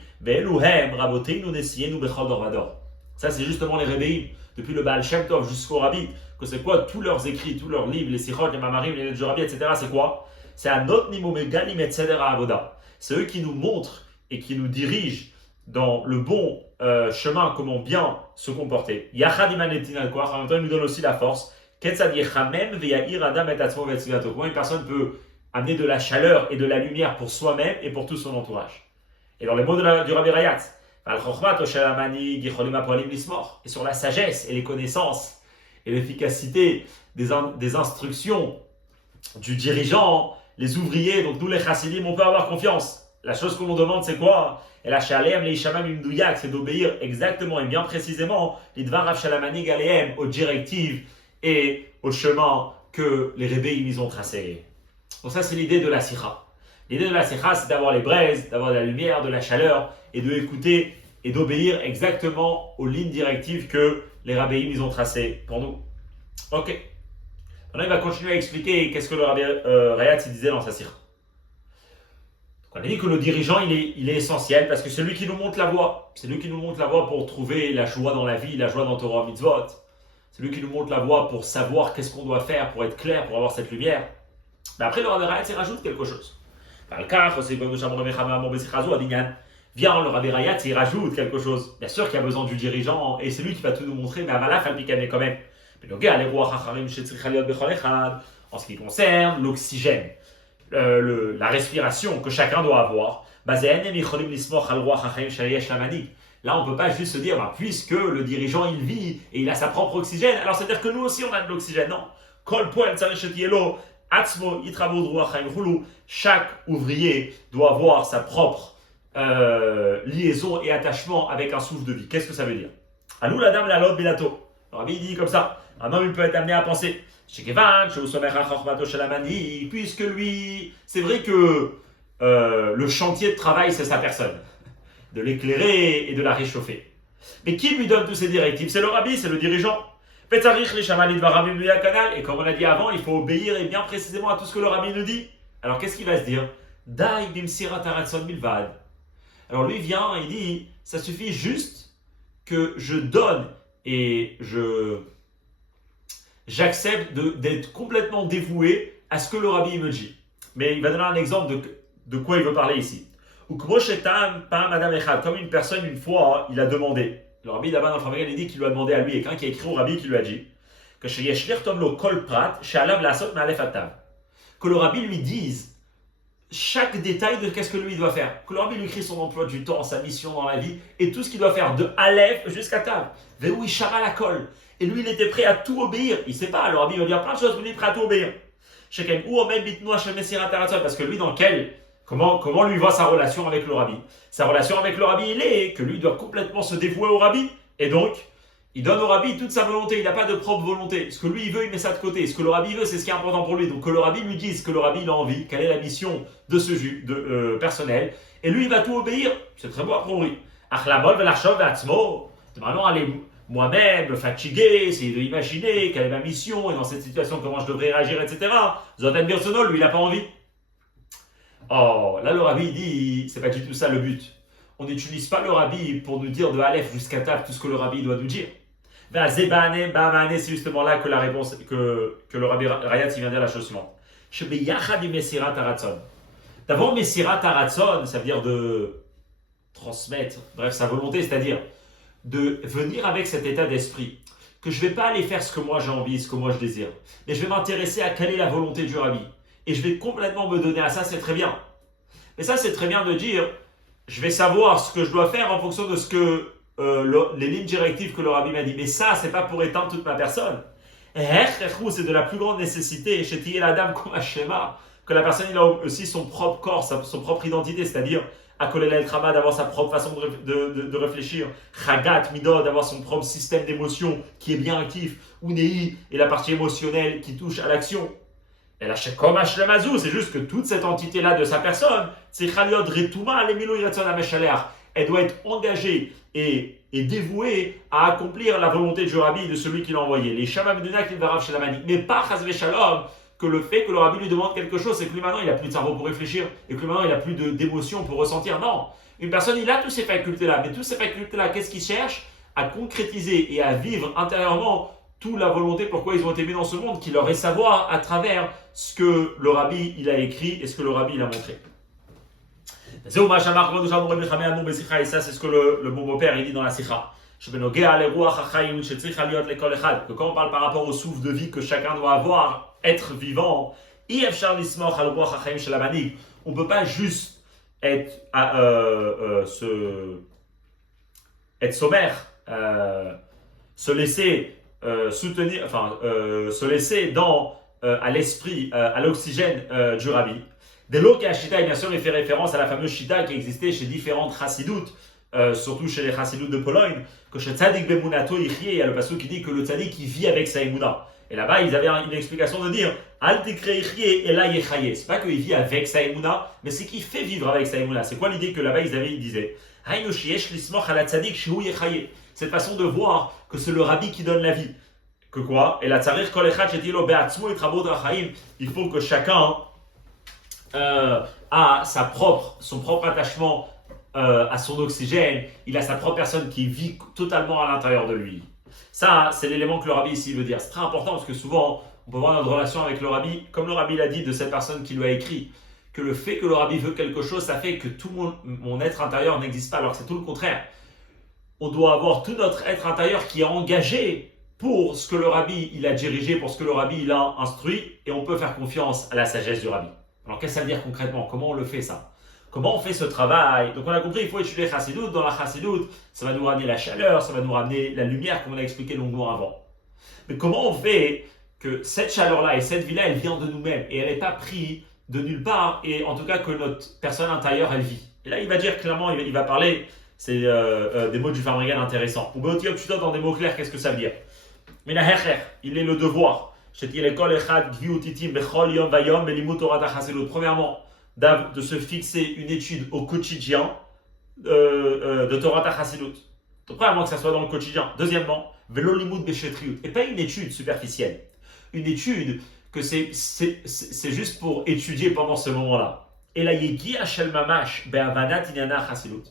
ça c'est justement les rébéim, depuis le Baal Shem Tov jusqu'au Rabbi, que c'est quoi tous leurs écrits, tous leurs livres, les Sichot, les Mamarim, les lettres du Rabbi, etc. C'est quoi? C'est un autre Nimomeganim et Tzeder Avoda. C'est eux qui nous montrent et qui nous dirigent dans le bon chemin, comment bien se comporter. Yachad Imanetina, quoi, en même temps, il nous donne aussi la force. Comment une personne peut amener de la chaleur et de la lumière pour soi-même et pour tout son entourage. Et dans les mots du Rabbi Rayat, et sur la sagesse et les connaissances et l'efficacité des instructions du dirigeant, les ouvriers, donc nous les chassidim, on peut avoir confiance. La chose qu'on nous demande, c'est quoi? Et la shalem, les shamam imdouyak, c'est d'obéir exactement et bien précisément les dvarav shalamani galeem aux directives et au chemin que les rébéim ils ont tracé. Donc ça, c'est l'idée de la sikha. L'idée de la sikha, c'est d'avoir les braises, d'avoir de la lumière, de la chaleur, et de écouter et d'obéir exactement aux lignes directives que les rabbéim ils ont tracées pour nous. Ok. Maintenant, il va continuer à expliquer qu'est-ce que le Rabbi Rayat disait dans sa sikha. On a dit que le dirigeant, il est essentiel parce que c'est lui qui nous montre la voie. C'est lui qui nous montre la voie pour trouver la joie dans la vie, la joie dans Torah Mitzvot. C'est lui qui nous montre la voie pour savoir qu'est-ce qu'on doit faire pour être clair, pour avoir cette lumière. Mais après, le Rabbi Rayat, il rajoute quelque chose. Vient le Rabbi Rayat, il rajoute quelque chose. Bien sûr qu'il y a besoin du dirigeant et c'est lui qui va tout nous montrer, mais Amalaf, elle quand même. En ce qui concerne l'oxygène, la respiration que chacun doit avoir, là on ne peut pas juste se dire, puisque le dirigeant il vit et il a sa propre oxygène, alors c'est-à-dire que nous aussi on a de l'oxygène. Non. Chaque ouvrier doit avoir sa propre liaison et attachement avec un souffle de vie. Qu'est-ce que ça veut dire? Alou la dame la lot bilato. Le Rabbi dit comme ça. Un homme il peut être amené à penser. Puisque lui, c'est vrai que le chantier de travail c'est sa personne, de l'éclairer et de la réchauffer. Mais qui lui donne toutes ces directives? C'est le Rabbi, c'est le dirigeant. Et comme on a dit avant, il faut obéir et bien précisément à tout ce que le Rabbi nous dit. Alors qu'est-ce qu'il va se dire? Dai bimsirat haratson milvad. Alors lui vient et il dit, ça suffit juste que je donne et j'accepte d'être complètement dévoué à ce que le Rabbi me dit. Mais il va donner un exemple de quoi il veut parler ici. Comme une personne, une fois, il a demandé. Le Rabbi là-bas dans le Famigel, il dit qu'il lui a demandé à lui, et quelqu'un qui a écrit au Rabbi qui lui a dit que le Rabbi lui dise chaque détail de qu'est-ce que lui doit faire. Que le Rabbi lui écrit son emploi du temps, sa mission dans la vie, et tout ce qu'il doit faire de Aleph jusqu'à Tav. Veoui Shara la colle. Et lui, il était prêt à tout obéir. Il ne sait pas, le Rabbi va dire plein de choses, mais il est prêt à tout obéir. Parce que lui, comment lui voit sa relation avec le Rabbi? Sa relation avec le Rabbi, il est que lui doit complètement se dévouer au Rabbi. Et donc, il donne au Rabbi toute sa volonté. Il n'a pas de propre volonté. Ce que lui, il veut, il met ça de côté. Ce que le Rabbi veut, c'est ce qui est important pour lui. Donc, que le Rabbi lui dise ce que le Rabbi il a envie, quelle est la mission de ce personnel. Et lui, il va tout obéir. C'est très beau pour lui. Maintenant, allez, moi-même, me fatiguer, essayer d'imaginer quelle est ma mission et dans cette situation, comment je devrais réagir, etc. Zotan Birsono, lui, il n'a pas envie. Oh, là, le Rabbi dit, c'est pas du tout ça le but. On n'utilise pas le Rabbi pour nous dire de Aleph jusqu'à Tav tout ce que le Rabbi doit nous dire. C'est justement là que la réponse, que le Rabbi Rayat vient dire la chose suivante. D'abord, Messirat Haratzon, ça veut dire de transmettre, bref, sa volonté, c'est-à-dire de venir avec cet état d'esprit, que je ne vais pas aller faire ce que moi j'ai envie, ce que moi je désire, mais je vais m'intéresser à quelle est la volonté du Rabbi. Et je vais complètement me donner à ça, c'est très bien. Mais ça, c'est très bien de dire, je vais savoir ce que je dois faire en fonction de ce que les lignes directives que le Rabbi m'a dit. Mais ça, c'est pas pour éteindre toute ma personne. C'est de la plus grande nécessité. Chez la dame comme Hashema, que la personne il a aussi son propre corps, son propre identité, c'est-à-dire Akolel El Trama, d'avoir sa propre façon de réfléchir, Chagat Midod, d'avoir son propre système d'émotion qui est bien actif, Unei et la partie émotionnelle qui touche à l'action. Et la Shekom Hashlemazou, c'est juste que toute cette entité-là de sa personne, c'est Chaliod Retuma Lemilo Yatson Ameshaleach, elle doit être engagée et dévouée à accomplir la volonté du Rabbi, de celui qui l'a envoyé. Les Shamam Dunak Lidvarav Shelamani, mais pas Chazve Shalom, que le fait que le Rabbi lui demande quelque chose, c'est que lui maintenant il n'a plus de cerveau pour réfléchir, et que lui maintenant il n'a plus d'émotion pour ressentir. Non, une personne il a toutes ces facultés-là, mais toutes ces facultés-là, qu'est-ce qu'il cherche? À concrétiser et à vivre intérieurement toute la volonté pourquoi ils ont été mis dans ce monde, qui leur est savoir à travers ce que le Rabbi il a écrit et ce que le Rabbi il a montré. Et ça c'est ce que le bon beau-père il dit dans la Sikha. Que quand on parle par rapport au souffle de vie que chacun doit avoir, être vivant, on ne peut pas juste être sommaire, se laisser soutenir, se laisser à l'esprit, à l'oxygène du Rabbi. Dès lors que la Shita, bien sûr, il fait référence à la fameuse Shita qui existait chez différentes chassidoutes, surtout chez les chassidoutes de Pologne, que chez Tzadik Bemunato Yichye, il y a le passage qui dit que le Tzadik il vit avec sa Emouna. Et là-bas, ils avaient une explication de dire Al Tikre Yichye et la Yechaye. C'est pas qu'il vit avec sa Emouna, mais c'est qu'il fait vivre avec sa Emouna. C'est quoi l'idée que là-bas ils disaient cette façon de voir que c'est le Rabbi qui donne la vie. Que quoi? Et la Tzarir Kol Echad Shetilo Be'atzmo et Trabot Rachaim. Il faut que chacun a son propre attachement à son oxygène, il a sa propre personne qui vit totalement à l'intérieur de lui. Ça, c'est l'élément que le Rabbi ici veut dire. C'est très important parce que souvent, on peut voir notre relation avec le Rabbi, comme le Rabbi l'a dit de cette personne qui lui a écrit, que le fait que le Rabbi veut quelque chose, ça fait que tout mon être intérieur n'existe pas, alors que c'est tout le contraire. On doit avoir tout notre être intérieur qui est engagé pour ce que le Rabbi il a dirigé, pour ce que le Rabbi il a instruit, et on peut faire confiance à la sagesse du Rabbi. Alors qu'est-ce que ça veut dire concrètement? Comment on le fait ça? Comment on fait ce travail? Donc on a compris, il faut étudier Chassidut. Dans la Chassidut, ça va nous ramener la chaleur, ça va nous ramener la lumière, comme on a expliqué longuement avant. Mais comment on fait que cette chaleur-là et cette vie-là, elle vient de nous-mêmes et elle n'est pas prise de nulle part, et en tout cas que notre personne intérieure, elle vit? Et là, il va dire clairement, il va parler, c'est des mots du Farmrigan intéressants. Ou bien dans des mots clairs, qu'est-ce que ça veut dire? Mais la il est le devoir. Premièrement, de se fixer une étude au quotidien de Torah Chassilut. Premièrement, que ça soit dans le quotidien. Deuxièmement, velo limud beshetriut. Et pas une étude superficielle. Une étude que c'est juste pour étudier pendant ce moment-là. Et la yegi ashel mamash be'avanat inyana Chassilut.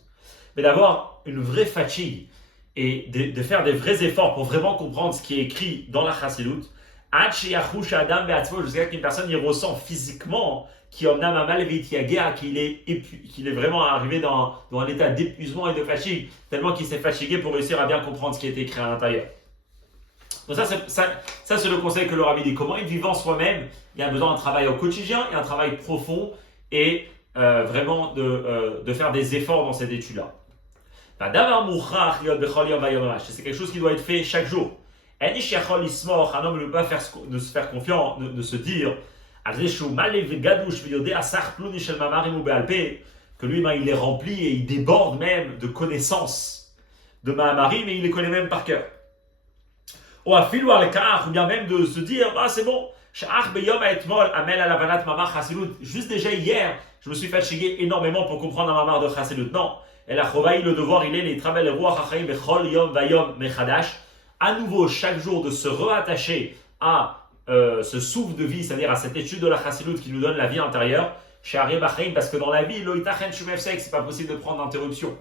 Mais d'avoir une vraie fatigue et de faire des vrais efforts pour vraiment comprendre ce qui est écrit dans la Chassilut. Jusqu'à qu'une personne y ressent physiquement qu'il est vraiment arrivé dans un état d'épuisement et de fatigue, tellement qu'il s'est fatigué pour réussir à bien comprendre ce qui est écrit à l'intérieur. Donc ça c'est le conseil que le Rabbi dit. Comment être vivant soi-même? Il y a besoin d'un travail au quotidien et un travail profond et vraiment de faire des efforts dans cette étude-là. C'est quelque chose qui doit être fait chaque jour. Un homme ne peut pas de se faire confiance, de se dire que lui, il est rempli et il déborde même de connaissances de Mahamarim et il les connaît même par cœur. Ou bien même de se dire, c'est bon, juste déjà hier, je me suis fatigué énormément pour comprendre un mamar de Chassilut. Non, et la chovaï, le devoir, il est les travail, les rois, chachaïm, bechol, yom, vayom, mechadash, à nouveau, chaque jour, de se rattacher à ce souffle de vie, c'est-à-dire à cette étude de la Chassilut qui nous donne la vie intérieure, chez Ari Bachaim, parce que dans la vie, c'est pas possible de prendre d'interruption.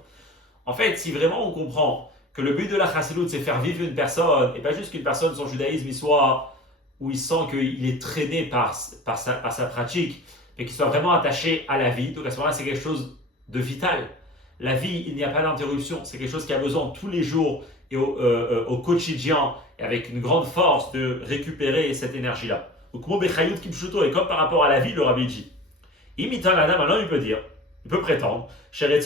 En fait, si vraiment on comprend que le but de la Chassilut, c'est faire vivre une personne, et pas juste qu'une personne, son judaïsme, où il sent qu'il est traîné par sa pratique, mais qu'il soit vraiment attaché à la vie, donc à ce moment-là, c'est quelque chose de vital. La vie, il n'y a pas d'interruption, c'est quelque chose qui a besoin tous les jours et au quotidien, et avec une grande force de récupérer cette énergie-là. Et comme par rapport à la vie, le Rabbi dit, maintenant il peut dire, il peut prétendre, un homme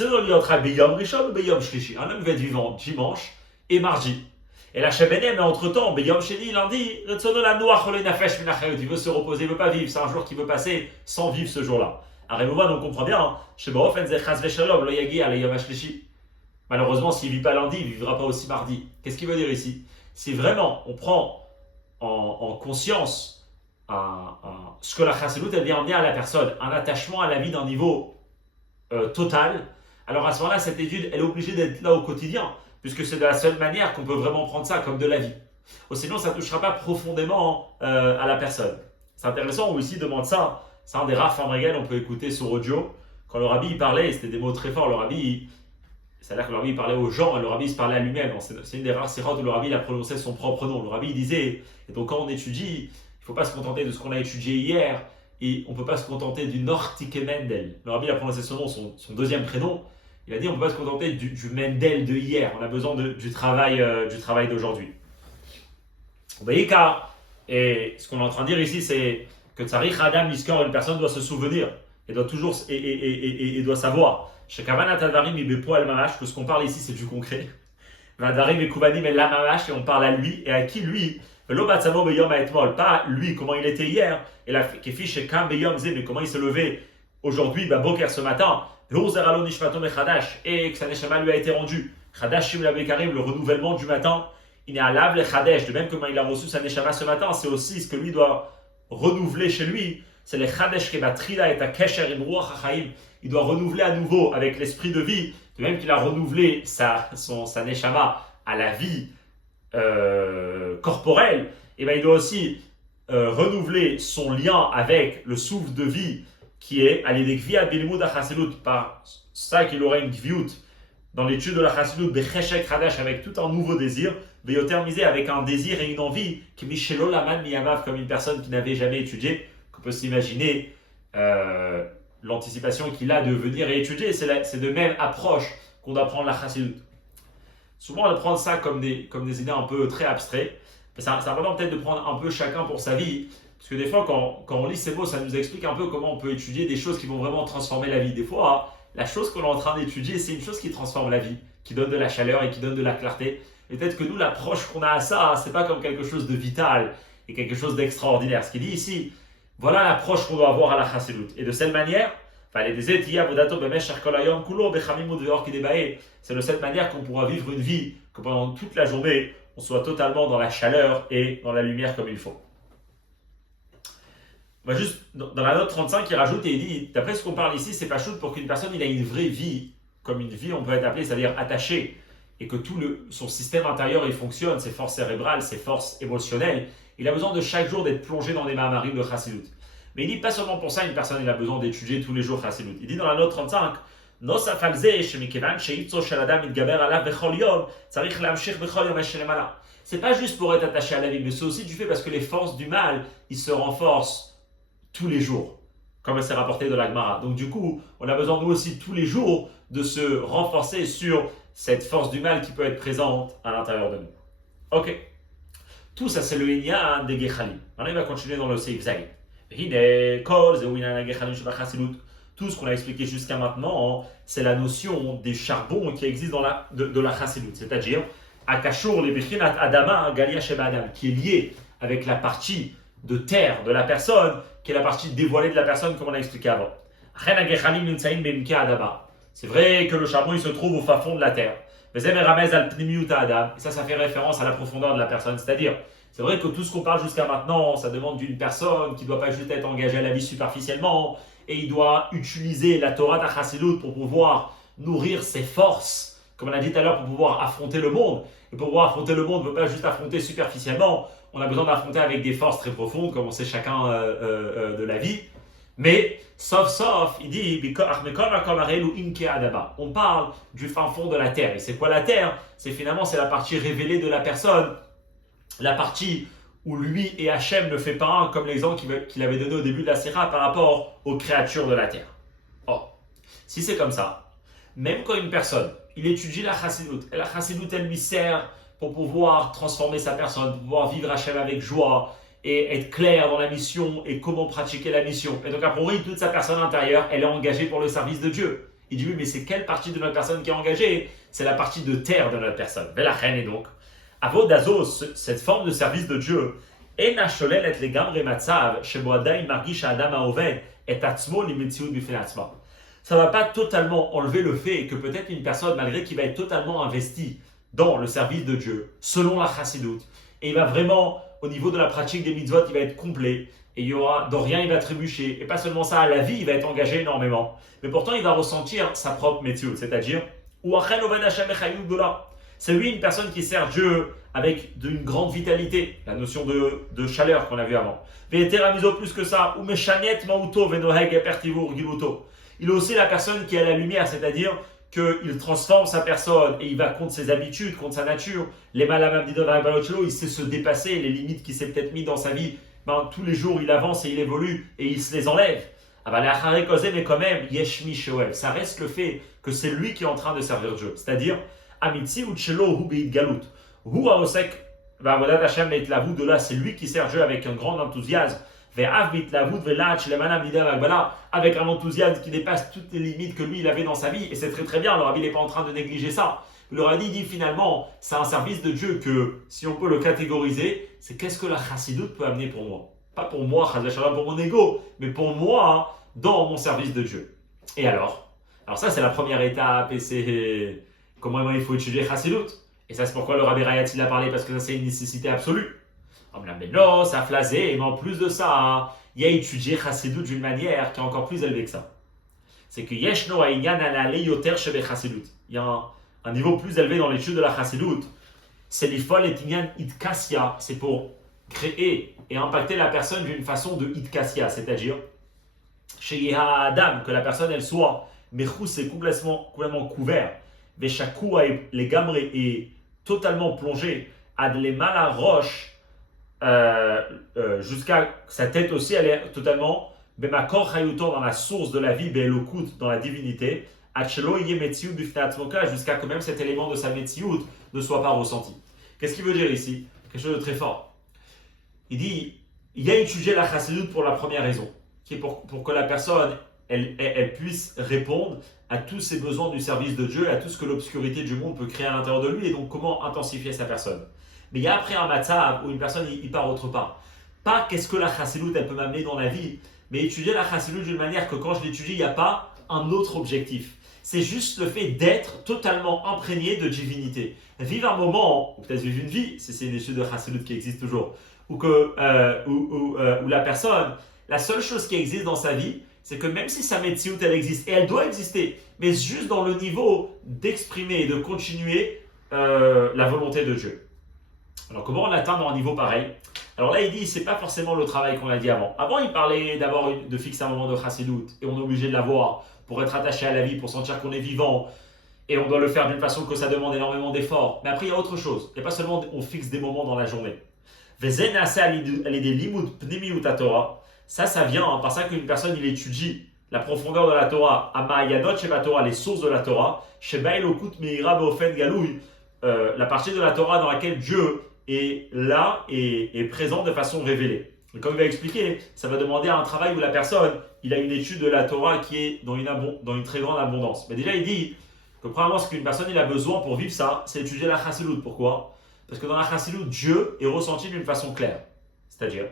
va être vivant dimanche et mardi. Et la Shebené, mais entre-temps, Yom Sheni, lundi, il veut se reposer, il ne veut pas vivre. C'est un jour qui veut passer sans vivre ce jour-là. À Rémouvan, on comprend bien, malheureusement, s'il ne vit pas lundi, il ne vivra pas aussi mardi. Qu'est-ce qu'il veut dire ici? Si vraiment on prend en conscience ce que la chassidut elle vient emmener à la personne, un attachement à la vie d'un niveau total, alors à ce moment-là, cette étude, elle est obligée d'être là au quotidien, puisque c'est de la seule manière qu'on peut vraiment prendre ça comme de la vie. Ou sinon, ça ne touchera pas profondément à la personne. C'est intéressant, on ici demande ça, c'est un des rares Famregel, on peut écouter sur audio, quand le rabbi il parlait, c'était des mots très forts, le rabbi, c'est-à-dire que le rabbi il parlait aux gens, et le rabbi il se parlait à lui-même, c'est une des rares sirotes où le rabbi il a prononcé son propre nom, le rabbi il disait, et donc quand on étudie, il ne faut pas se contenter de ce qu'on a étudié hier, et on ne peut pas se contenter du Nortike Mendel. Le rabbi a prononcé son nom, son deuxième prénom. Il a dit on ne peut pas se contenter du Mendel de hier. On a besoin du travail d'aujourd'hui. Vous voyez et ce qu'on est en train de dire ici, c'est que Tzarich Adam Iskor, une personne doit se souvenir et doit toujours et doit savoir. Chez Kavanat Adarim Ibepo Al Mamash, que ce qu'on parle ici, c'est du concret. Vadarim et Kuvanim et la Mamash, et on parle à lui et à qui lui. Pas lui, comment il était hier, et la Kefi chez Kam Beyom Zé, mais comment il s'est levé aujourd'hui, Boker ce matin, et que sa neshama lui a été rendu. Chadash le renouvellement du matin, il est à l'ave le Chadesh, de même comment il a reçu sa neshama ce matin, c'est aussi ce que lui doit renouveler chez lui, c'est le Chadesh Kebatrila et Kesher Imruach HaChaim, il doit renouveler à nouveau avec l'esprit de vie, de même qu'il a renouvelé sa neshama à la vie corporel, et il doit aussi renouveler son lien avec le souffle de vie qui est par ça qu'il aura une gviut dans l'étude de la chassidut becheshek hadash avec tout un nouveau désir, misé avec un désir et une envie qui mishelo laman miyamav comme une personne qui n'avait jamais étudié, qu'on peut s'imaginer l'anticipation qu'il a de venir et étudier, c'est de même approche qu'on doit prendre la chassidut. Souvent, on va prendre ça comme des idées un peu très abstraites. C'est important peut-être de prendre un peu chacun pour sa vie. Parce que des fois, quand on lit ces mots, ça nous explique un peu comment on peut étudier des choses qui vont vraiment transformer la vie. Des fois, la chose que l'on est en train d'étudier, c'est une chose qui transforme la vie, qui donne de la chaleur et qui donne de la clarté. Et peut-être que nous, l'approche qu'on a à ça, c'est pas comme quelque chose de vital et quelque chose d'extraordinaire. Ce qu'il dit ici, voilà l'approche qu'on doit avoir à la chassidut. Et de cette manière, c'est de cette manière qu'on pourra vivre une vie, que pendant toute la journée, on soit totalement dans la chaleur et dans la lumière comme il faut. On va juste, dans la note 35, il rajoute et il dit, d'après ce qu'on parle ici, c'est pas chouette pour qu'une personne il a une vraie vie, comme une vie on peut être appelé, c'est-à-dire attachée, et que tout son système intérieur il fonctionne, ses forces cérébrales, ses forces émotionnelles, il a besoin de chaque jour d'être plongé dans des ma'amarim de chassidut. Mais il dit pas seulement pour ça, une personne il a besoin d'étudier tous les jours chassidut. Il dit dans la note 35, c'est pas juste pour être attaché à la vie, mais c'est aussi du fait parce que les forces du mal, ils se renforcent tous les jours, comme c'est rapporté de la Gemara. Donc du coup, on a besoin nous aussi tous les jours de se renforcer sur cette force du mal qui peut être présente à l'intérieur de nous. Ok. Tout ça, c'est le Inyan des Gechalim. Maintenant, il va continuer dans le Seif Zayin. Tout ce qu'on a expliqué jusqu'à maintenant, c'est la notion des charbons qui existent de la chassidut, c'est-à-dire Akashur le Bechinat Adama Galia Sheba Adam, qui est lié avec la partie de terre de la personne, qui est la partie dévoilée de la personne, comme on a expliqué avant. C'est vrai que le charbon il se trouve au fin fond de la terre. Et ça fait référence à la profondeur de la personne, c'est-à-dire c'est vrai que tout ce qu'on parle jusqu'à maintenant, ça demande d'une personne qui ne doit pas juste être engagée à la vie superficiellement, et il doit utiliser la Torah d'Achassidut pour pouvoir nourrir ses forces, comme on a dit tout à l'heure, pour pouvoir affronter le monde. Et pour pouvoir affronter le monde, on ne peut pas juste affronter superficiellement, on a besoin d'affronter avec des forces très profondes, comme on sait chacun de la vie. Mais, sauf, il dit, on parle du fin fond de la terre. Et c'est quoi la terre? C'est la partie révélée de la personne, la partie où lui et Hachem ne fait pas un, comme l'exemple qu'il avait donné au début de la Sira par rapport aux créatures de la terre. Or, si c'est comme ça, même quand une personne, il étudie la chassidut, et la chassidut elle lui sert pour pouvoir transformer sa personne, pour pouvoir vivre Hachem avec joie, et être clair dans la mission, et comment pratiquer la mission. Et donc a priori, toute sa personne intérieure, elle est engagée pour le service de Dieu. Il dit oui, mais c'est quelle partie de notre personne qui est engagée? C'est la partie de terre de notre personne. Et donc, Avodazo, cette forme de service de Dieu, ena sholel et legamre matzav, shebo adayin margish ha'adam ha'oved et atzmo limetziut bifnei atzma. Ça ne va pas totalement enlever le fait que peut-être une personne, malgré qu'il va être totalement investi dans le service de Dieu, selon la chassidoute, et il va vraiment, au niveau de la pratique des mitzvot, il va être complet, et il y aura, dans rien il va trébucher, et pas seulement ça, à la vie il va être engagé énormément, mais pourtant il va ressentir sa propre métier, c'est-à-dire, c'est lui une personne qui sert Dieu avec une grande vitalité, la notion de chaleur qu'on a vu avant. Plus que ça, il est aussi la personne qui a la lumière, c'est-à-dire qu'il transforme sa personne et il va contre ses habitudes, contre sa nature. Les il sait se dépasser, les limites qu'il s'est peut-être mis dans sa vie. Tous les jours, il avance et il évolue et il se les enlève. Mais quand même, ça reste le fait que c'est lui qui est en train de servir Dieu. C'est-à-dire, de là, c'est lui qui sert Dieu avec un grand enthousiasme. Avec un enthousiasme qui dépasse toutes les limites que lui il avait dans sa vie, et c'est très très bien. Le Rabbi n'est pas en train de négliger ça. Le Rabbi dit finalement, c'est un service de Dieu que, si on peut le catégoriser, c'est qu'est-ce que la chassidoute peut amener pour moi. Pas pour moi, pour mon ego, mais pour moi, dans mon service de Dieu. Et alors ça c'est la première étape, et c'est comment il faut étudier chassidoute. Et ça c'est pourquoi le Rabbi Rayat il a parlé, parce que ça c'est une nécessité absolue. Mais non, ça a flasé, mais en plus de ça, il y a étudié Chassidut d'une manière qui est encore plus élevée que ça. C'est que Yeshno Aïnyan Alale Yoter Shebe Chassidut. Il y a un niveau plus élevé dans l'étude de la Chassidut. C'est l'Ifol et Inyan Itkasya. C'est pour créer et impacter la personne d'une façon de Itkasya, c'est-à-dire chez Yeha Adam, que la personne elle soit, Mechous c'est complètement couvert, Veshakou les gamres est totalement plongé, Adlema la roche. Jusqu'à sa tête aussi, elle est totalement Bemakor Chayuto, dans la source de la vie, Be'elokut, dans la divinité, Achelo Ye Metziut Bifnei Atzmoka, jusqu'à que même cet élément de sa Metziut ne soit pas ressenti. Qu'est-ce qu'il veut dire ici? Quelque chose de très fort. Il dit, il y a étudié la Chassidut pour la première raison, qui est pour que la personne elle puisse répondre à tous ses besoins du service de Dieu, à tout ce que l'obscurité du monde peut créer à l'intérieur de lui, et donc comment intensifier sa personne. Mais il y a après un matzav où une personne il part autre part. Pas qu'est-ce que la chassidoute elle peut m'amener dans la vie, mais étudier la chassidoute d'une manière que quand je l'étudie, il n'y a pas un autre objectif. C'est juste le fait d'être totalement imprégné de divinité. Vivre un moment, ou peut-être vivre une vie, si c'est une étude de chassidoute qui existe toujours, où la personne, la seule chose qui existe dans sa vie, c'est que même si sa metsiout elle existe, et elle doit exister, mais juste dans le niveau d'exprimer et de continuer la volonté de Dieu. Alors comment on atteint dans un niveau pareil? Alors là il dit c'est pas forcément le travail qu'on a dit avant. Avant il parlait d'abord de fixer un moment de chassidoute et on est obligé de l'avoir pour être attaché à la vie, pour sentir qu'on est vivant et on doit le faire d'une façon que ça demande énormément d'efforts. Mais après il y a autre chose. Il n'y a pas seulement on fixe des moments dans la journée. Ça vient par ça qu'une personne il étudie la profondeur de la Torah, Amayanot Sheba Torah, les sources de la Torah, Sheba Elokut Meira Beofen Galouy, la partie de la Torah dans laquelle Dieu est là et présent de façon révélée. Et comme il va expliquer, ça va demander un travail où la personne, il a une étude de la Torah qui est dans une très grande abondance. Mais déjà, il dit que premièrement, ce qu'une personne il a besoin pour vivre ça, c'est étudier la chassidoute. Pourquoi? Parce que dans la chassidoute, Dieu est ressenti d'une façon claire. C'est-à-dire,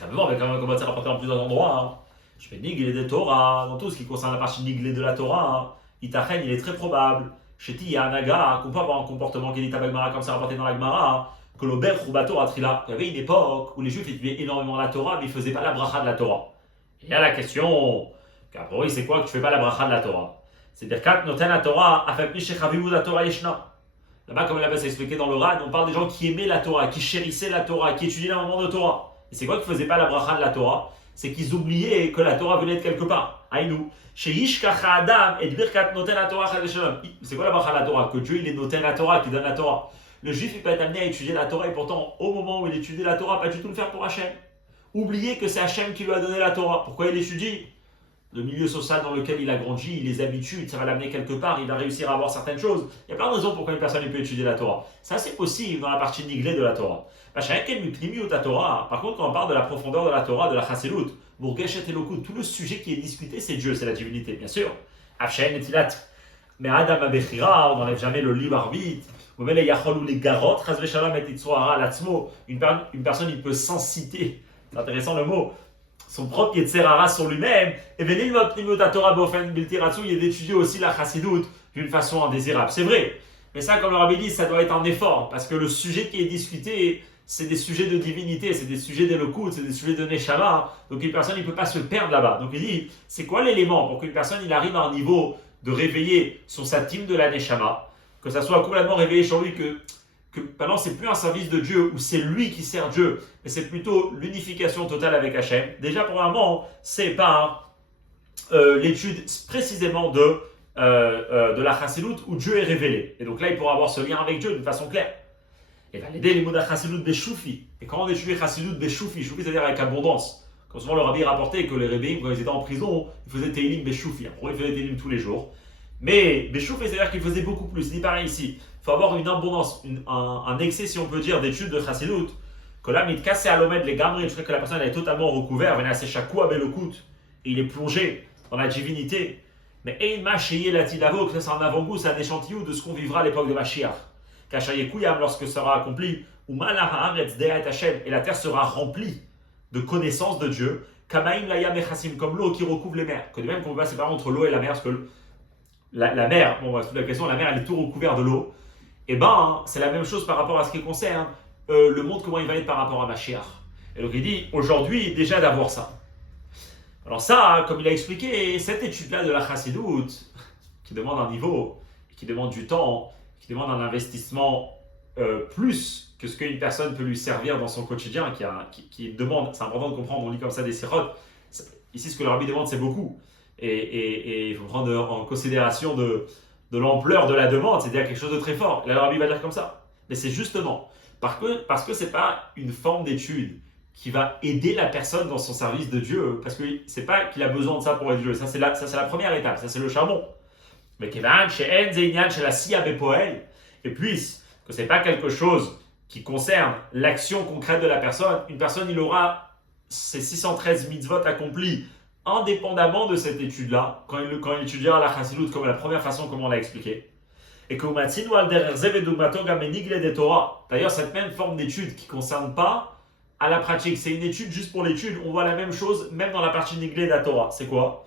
on va quand même commencer à rapporter en plusieurs endroits. Je fais Niglé de Torah, dans tout ce qui concerne la partie Niglé de la Torah. Itachen, il est très probable. Chez Yanaga, qu'on peut avoir un comportement qui est dit à Gemara comme ça rapporté dans la Gemara, que l'Ober Roubato Atrila. Il y avait une époque où les Juifs étudiaient énormément la Torah, mais ils ne faisaient pas la bracha de la Torah. Et il y a la question, qu'après, c'est quoi que tu ne fais pas la bracha de la Torah? C'est Birkat Noten la Torah, Afekmi Shechavivu la Torah Yeshna. Là-bas, comme là-bas, c'est expliqué dans le Ran, on parle des gens qui aimaient la Torah, qui chérissaient la Torah, qui étudiaient un moment de Torah. Et c'est quoi qu'ils ne faisaient pas la bracha de la Torah? C'est qu'ils oubliaient que la Torah venait de quelque part. Aïnou. Chez Yishkacha Adam et Birkat Noten la Torah Chadeshalom. C'est quoi la bracha de la Torah? Que Dieu il est Noten la Torah, qui donne la Torah. Le juif il peut être amené à étudier la Torah et pourtant au moment où il étudie la Torah, pas du tout le faire pour Hachem. Oublier que c'est Hachem qui lui a donné la Torah. Pourquoi il étudie? Le milieu social dans lequel il a grandi, les habitudes, ça va l'amener quelque part, il va réussir à avoir certaines choses. Il y a plein de raisons pourquoi une personne peut étudier la Torah. Ça c'est possible dans la partie niglée de la Torah. Par contre, quand on parle de la profondeur de la Torah, de la Chassidut, tout le sujet qui est discuté, c'est Dieu, c'est la divinité, bien sûr. Mais Adam Abechira, on n'enlève jamais le libre arbitre. Ou même les Yachol ou les Garot, Chazve Shalom et Titsoara, Latzmo. Une personne, il peut s'inciter, c'est intéressant le mot, son propre Yetzerara sur lui-même. Et venez le Torah Bofen Biltiratsu, il est d'étudier aussi la Chassidoute d'une façon indésirable. C'est vrai. Mais ça, comme le Rabbi dit, ça doit être un effort. Parce que le sujet qui est discuté, c'est des sujets de divinité, c'est des sujets d'Elokut, c'est des sujets de Neshama. Donc une personne, il ne peut pas se perdre là-bas. Donc il dit, c'est quoi l'élément pour qu'une personne, il arrive à un niveau de réveiller son satim de la Neshama, que ça soit complètement réveillé sur lui, que maintenant c'est plus un service de Dieu où c'est lui qui sert Dieu, mais c'est plutôt l'unification totale avec Hachem. Déjà, premièrement, c'est par l'étude précisément de la Chassidoute où Dieu est révélé. Et donc là, il pourra avoir ce lien avec Dieu d'une façon claire. Et va l'aider les mots de Chassidoute Béchoufi. Et quand on étudie Chassidoute Béchoufi, Choufi c'est-à-dire avec abondance. Comme souvent le Rabbi rapportait que les Rébéim, quand ils étaient en prison, ils faisaient Teilim Béchoufi. Après, ils faisaient Teilim tous les jours. Mais Béchoufi, c'est-à-dire qu'ils faisaient beaucoup plus. Il dit pareil ici. Il faut avoir une abondance, un excès, si on peut dire, d'études de Chassidoute. Que là, il casse à l'omède les gamres, je crois que la personne elle est totalement recouverte, elle a ses chakou belokut, et il est plongé dans la divinité. Mais Einma Sheye Latidavo, que c'est un avant-goût, c'est un échantillon de ce qu'on vivra à l'époque de Mashiach. Kachayekuyam, lorsque sera accompli, ou Malahaaretz Deat Hashem, et la terre sera remplie de connaissances de Dieu, Kamaim Layam Echassim, comme l'eau qui recouvre les mers. Que de même qu'on ne peut pas séparer entre l'eau et la mer, parce que la mer, bon, c'est toute la question, la mer elle est tout recouverte de l'eau. Et ben, c'est la même chose par rapport à ce qui concerne le monde, comment il va être par rapport à Mashiach. Et donc il dit, aujourd'hui, déjà d'avoir ça. Alors ça, comme il a expliqué, cette étude-là de la Chassidoute, qui demande un niveau, qui demande du temps, qui demande un investissement plus que ce qu'une personne peut lui servir dans son quotidien, qui demande, c'est important de comprendre, on lit comme ça des sirotes, ici ce que le Rabbi demande c'est beaucoup, et il faut prendre en considération de l'ampleur de la demande, c'est-à-dire quelque chose de très fort. Là le Rabbi va dire comme ça, mais c'est justement parce que ce n'est pas une forme d'étude qui va aider la personne dans son service de Dieu, parce que c'est pas qu'il a besoin de ça pour être Dieu, ça c'est la première étape, ça c'est le charbon. Mais Kevan, chez En, Zeinian, chez la Sia Bepoel, et puisque ce n'est pas quelque chose qui concerne l'action concrète de la personne, une personne il aura ses 613 mitzvot accomplis indépendamment de cette étude-là, quand il étudiera la Chassidoute comme la première façon comme on l'a expliqué. Et que d'ailleurs, cette même forme d'étude qui ne concerne pas à la pratique, c'est une étude juste pour l'étude, on voit la même chose même dans la partie niglée de la Torah. C'est quoi?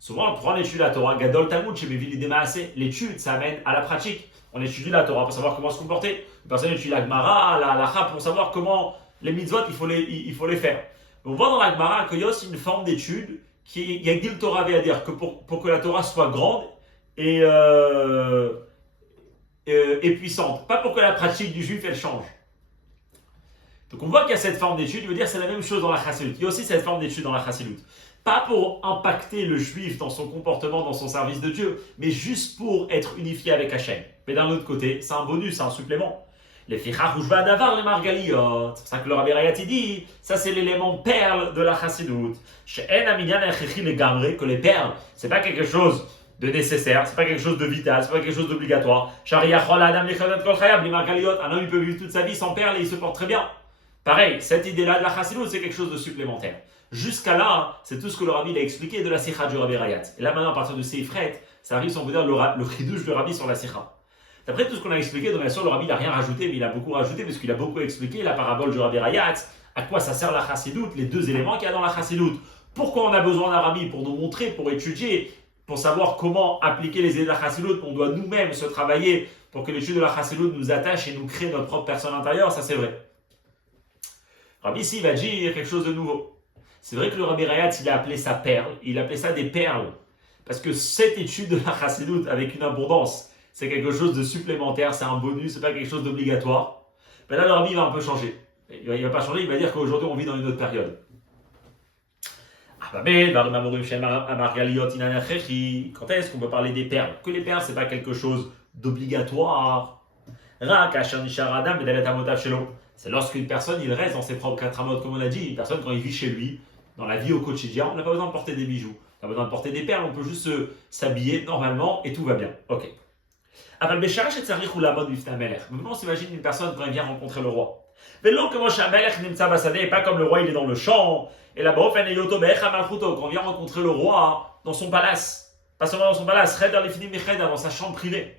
Souvent, on prend l'étude de la Torah, Gadol Talmud, chez Mevili Demaase, l'étude, ça amène à la pratique. On étudie la Torah pour savoir comment se comporter. Une personne étudie la Gemara, la Halacha, pour savoir comment les mitzvot, il faut les faire. On voit dans la Gemara qu'il y a aussi une forme d'étude qui est Yagdil Torah Ve'adir, que pour que la Torah soit grande et puissante. Pas pour que la pratique du juif, elle change. Donc on voit qu'il y a cette forme d'étude, il veut dire que c'est la même chose dans la Chassidoute. Il y a aussi cette forme d'étude dans la Chassidoute. Pas pour impacter le juif dans son comportement, dans son service de Dieu, mais juste pour être unifié avec Hachem. Mais d'un autre côté, c'est un bonus, c'est un supplément. Les fichach ujva davar les margaliot. C'est pour ça que le Rabbi Rayat dit, ça c'est l'élément perle de la Chassidoute. Chez En Aminyan Echechi les gamre, que les perles, c'est pas quelque chose de nécessaire, c'est pas quelque chose de vital, c'est pas quelque chose d'obligatoire. Shariachol Adam Lechadat Kol Chayab les margaliot. Un homme il peut vivre toute sa vie sans perles et il se porte très bien. Pareil, cette idée-là de la Chassidoute, c'est quelque chose de supplémentaire. Jusqu'à là, c'est tout ce que le Rabbi a expliqué de la Sikha du Rabbi Rayat. Et là maintenant, à partir de Seifret, ça arrive, si on peut dire, le chidouche du Rabbi sur la Sikha. D'après tout ce qu'on a expliqué, donc bien sûr, le Rabbi n'a rien rajouté, mais il a beaucoup rajouté, parce qu'il a beaucoup expliqué la parabole du Rabbi Rayat, à quoi ça sert la Chassidoute, les deux éléments qu'il y a dans la Chassidoute. Pourquoi on a besoin d'un Rabbi? Pour nous montrer, pour étudier, pour savoir comment appliquer les idées de la Chassidoute. On doit nous-mêmes se travailler pour que l'étude de la Chassidoute nous attache et nous crée notre propre personne intérieure, ça c'est vrai. Rabbi ici, il va dire quelque chose de nouveau. C'est vrai que le Rabbi Rayat, il a appelé ça perle, il appelait ça des perles, parce que cette étude de la Chassidoute avec une abondance, c'est quelque chose de supplémentaire, c'est un bonus, c'est pas quelque chose d'obligatoire. Mais là, le Rabbi va un peu changer. Il va pas changer, il va dire qu'aujourd'hui, on vit dans une autre période. Quand est-ce qu'on peut parler des perles? Que les perles, c'est pas quelque chose d'obligatoire. C'est lorsqu'une personne, il reste dans ses propres quatre amotes, comme on a dit. Une personne, quand il vit chez lui, dans la vie au quotidien, on n'a pas besoin de porter des bijoux. On n'a pas besoin de porter des perles, on peut juste s'habiller normalement et tout va bien. Ok. Maintenant, on s'imagine une personne quand elle vient rencontrer le roi. Velo comme Shamelech Nimtsa Basade, et pas comme le roi il est dans le champ. Et là-bas, quand on vient rencontrer le roi dans son palace, pas seulement dans son palace, dans sa chambre privée.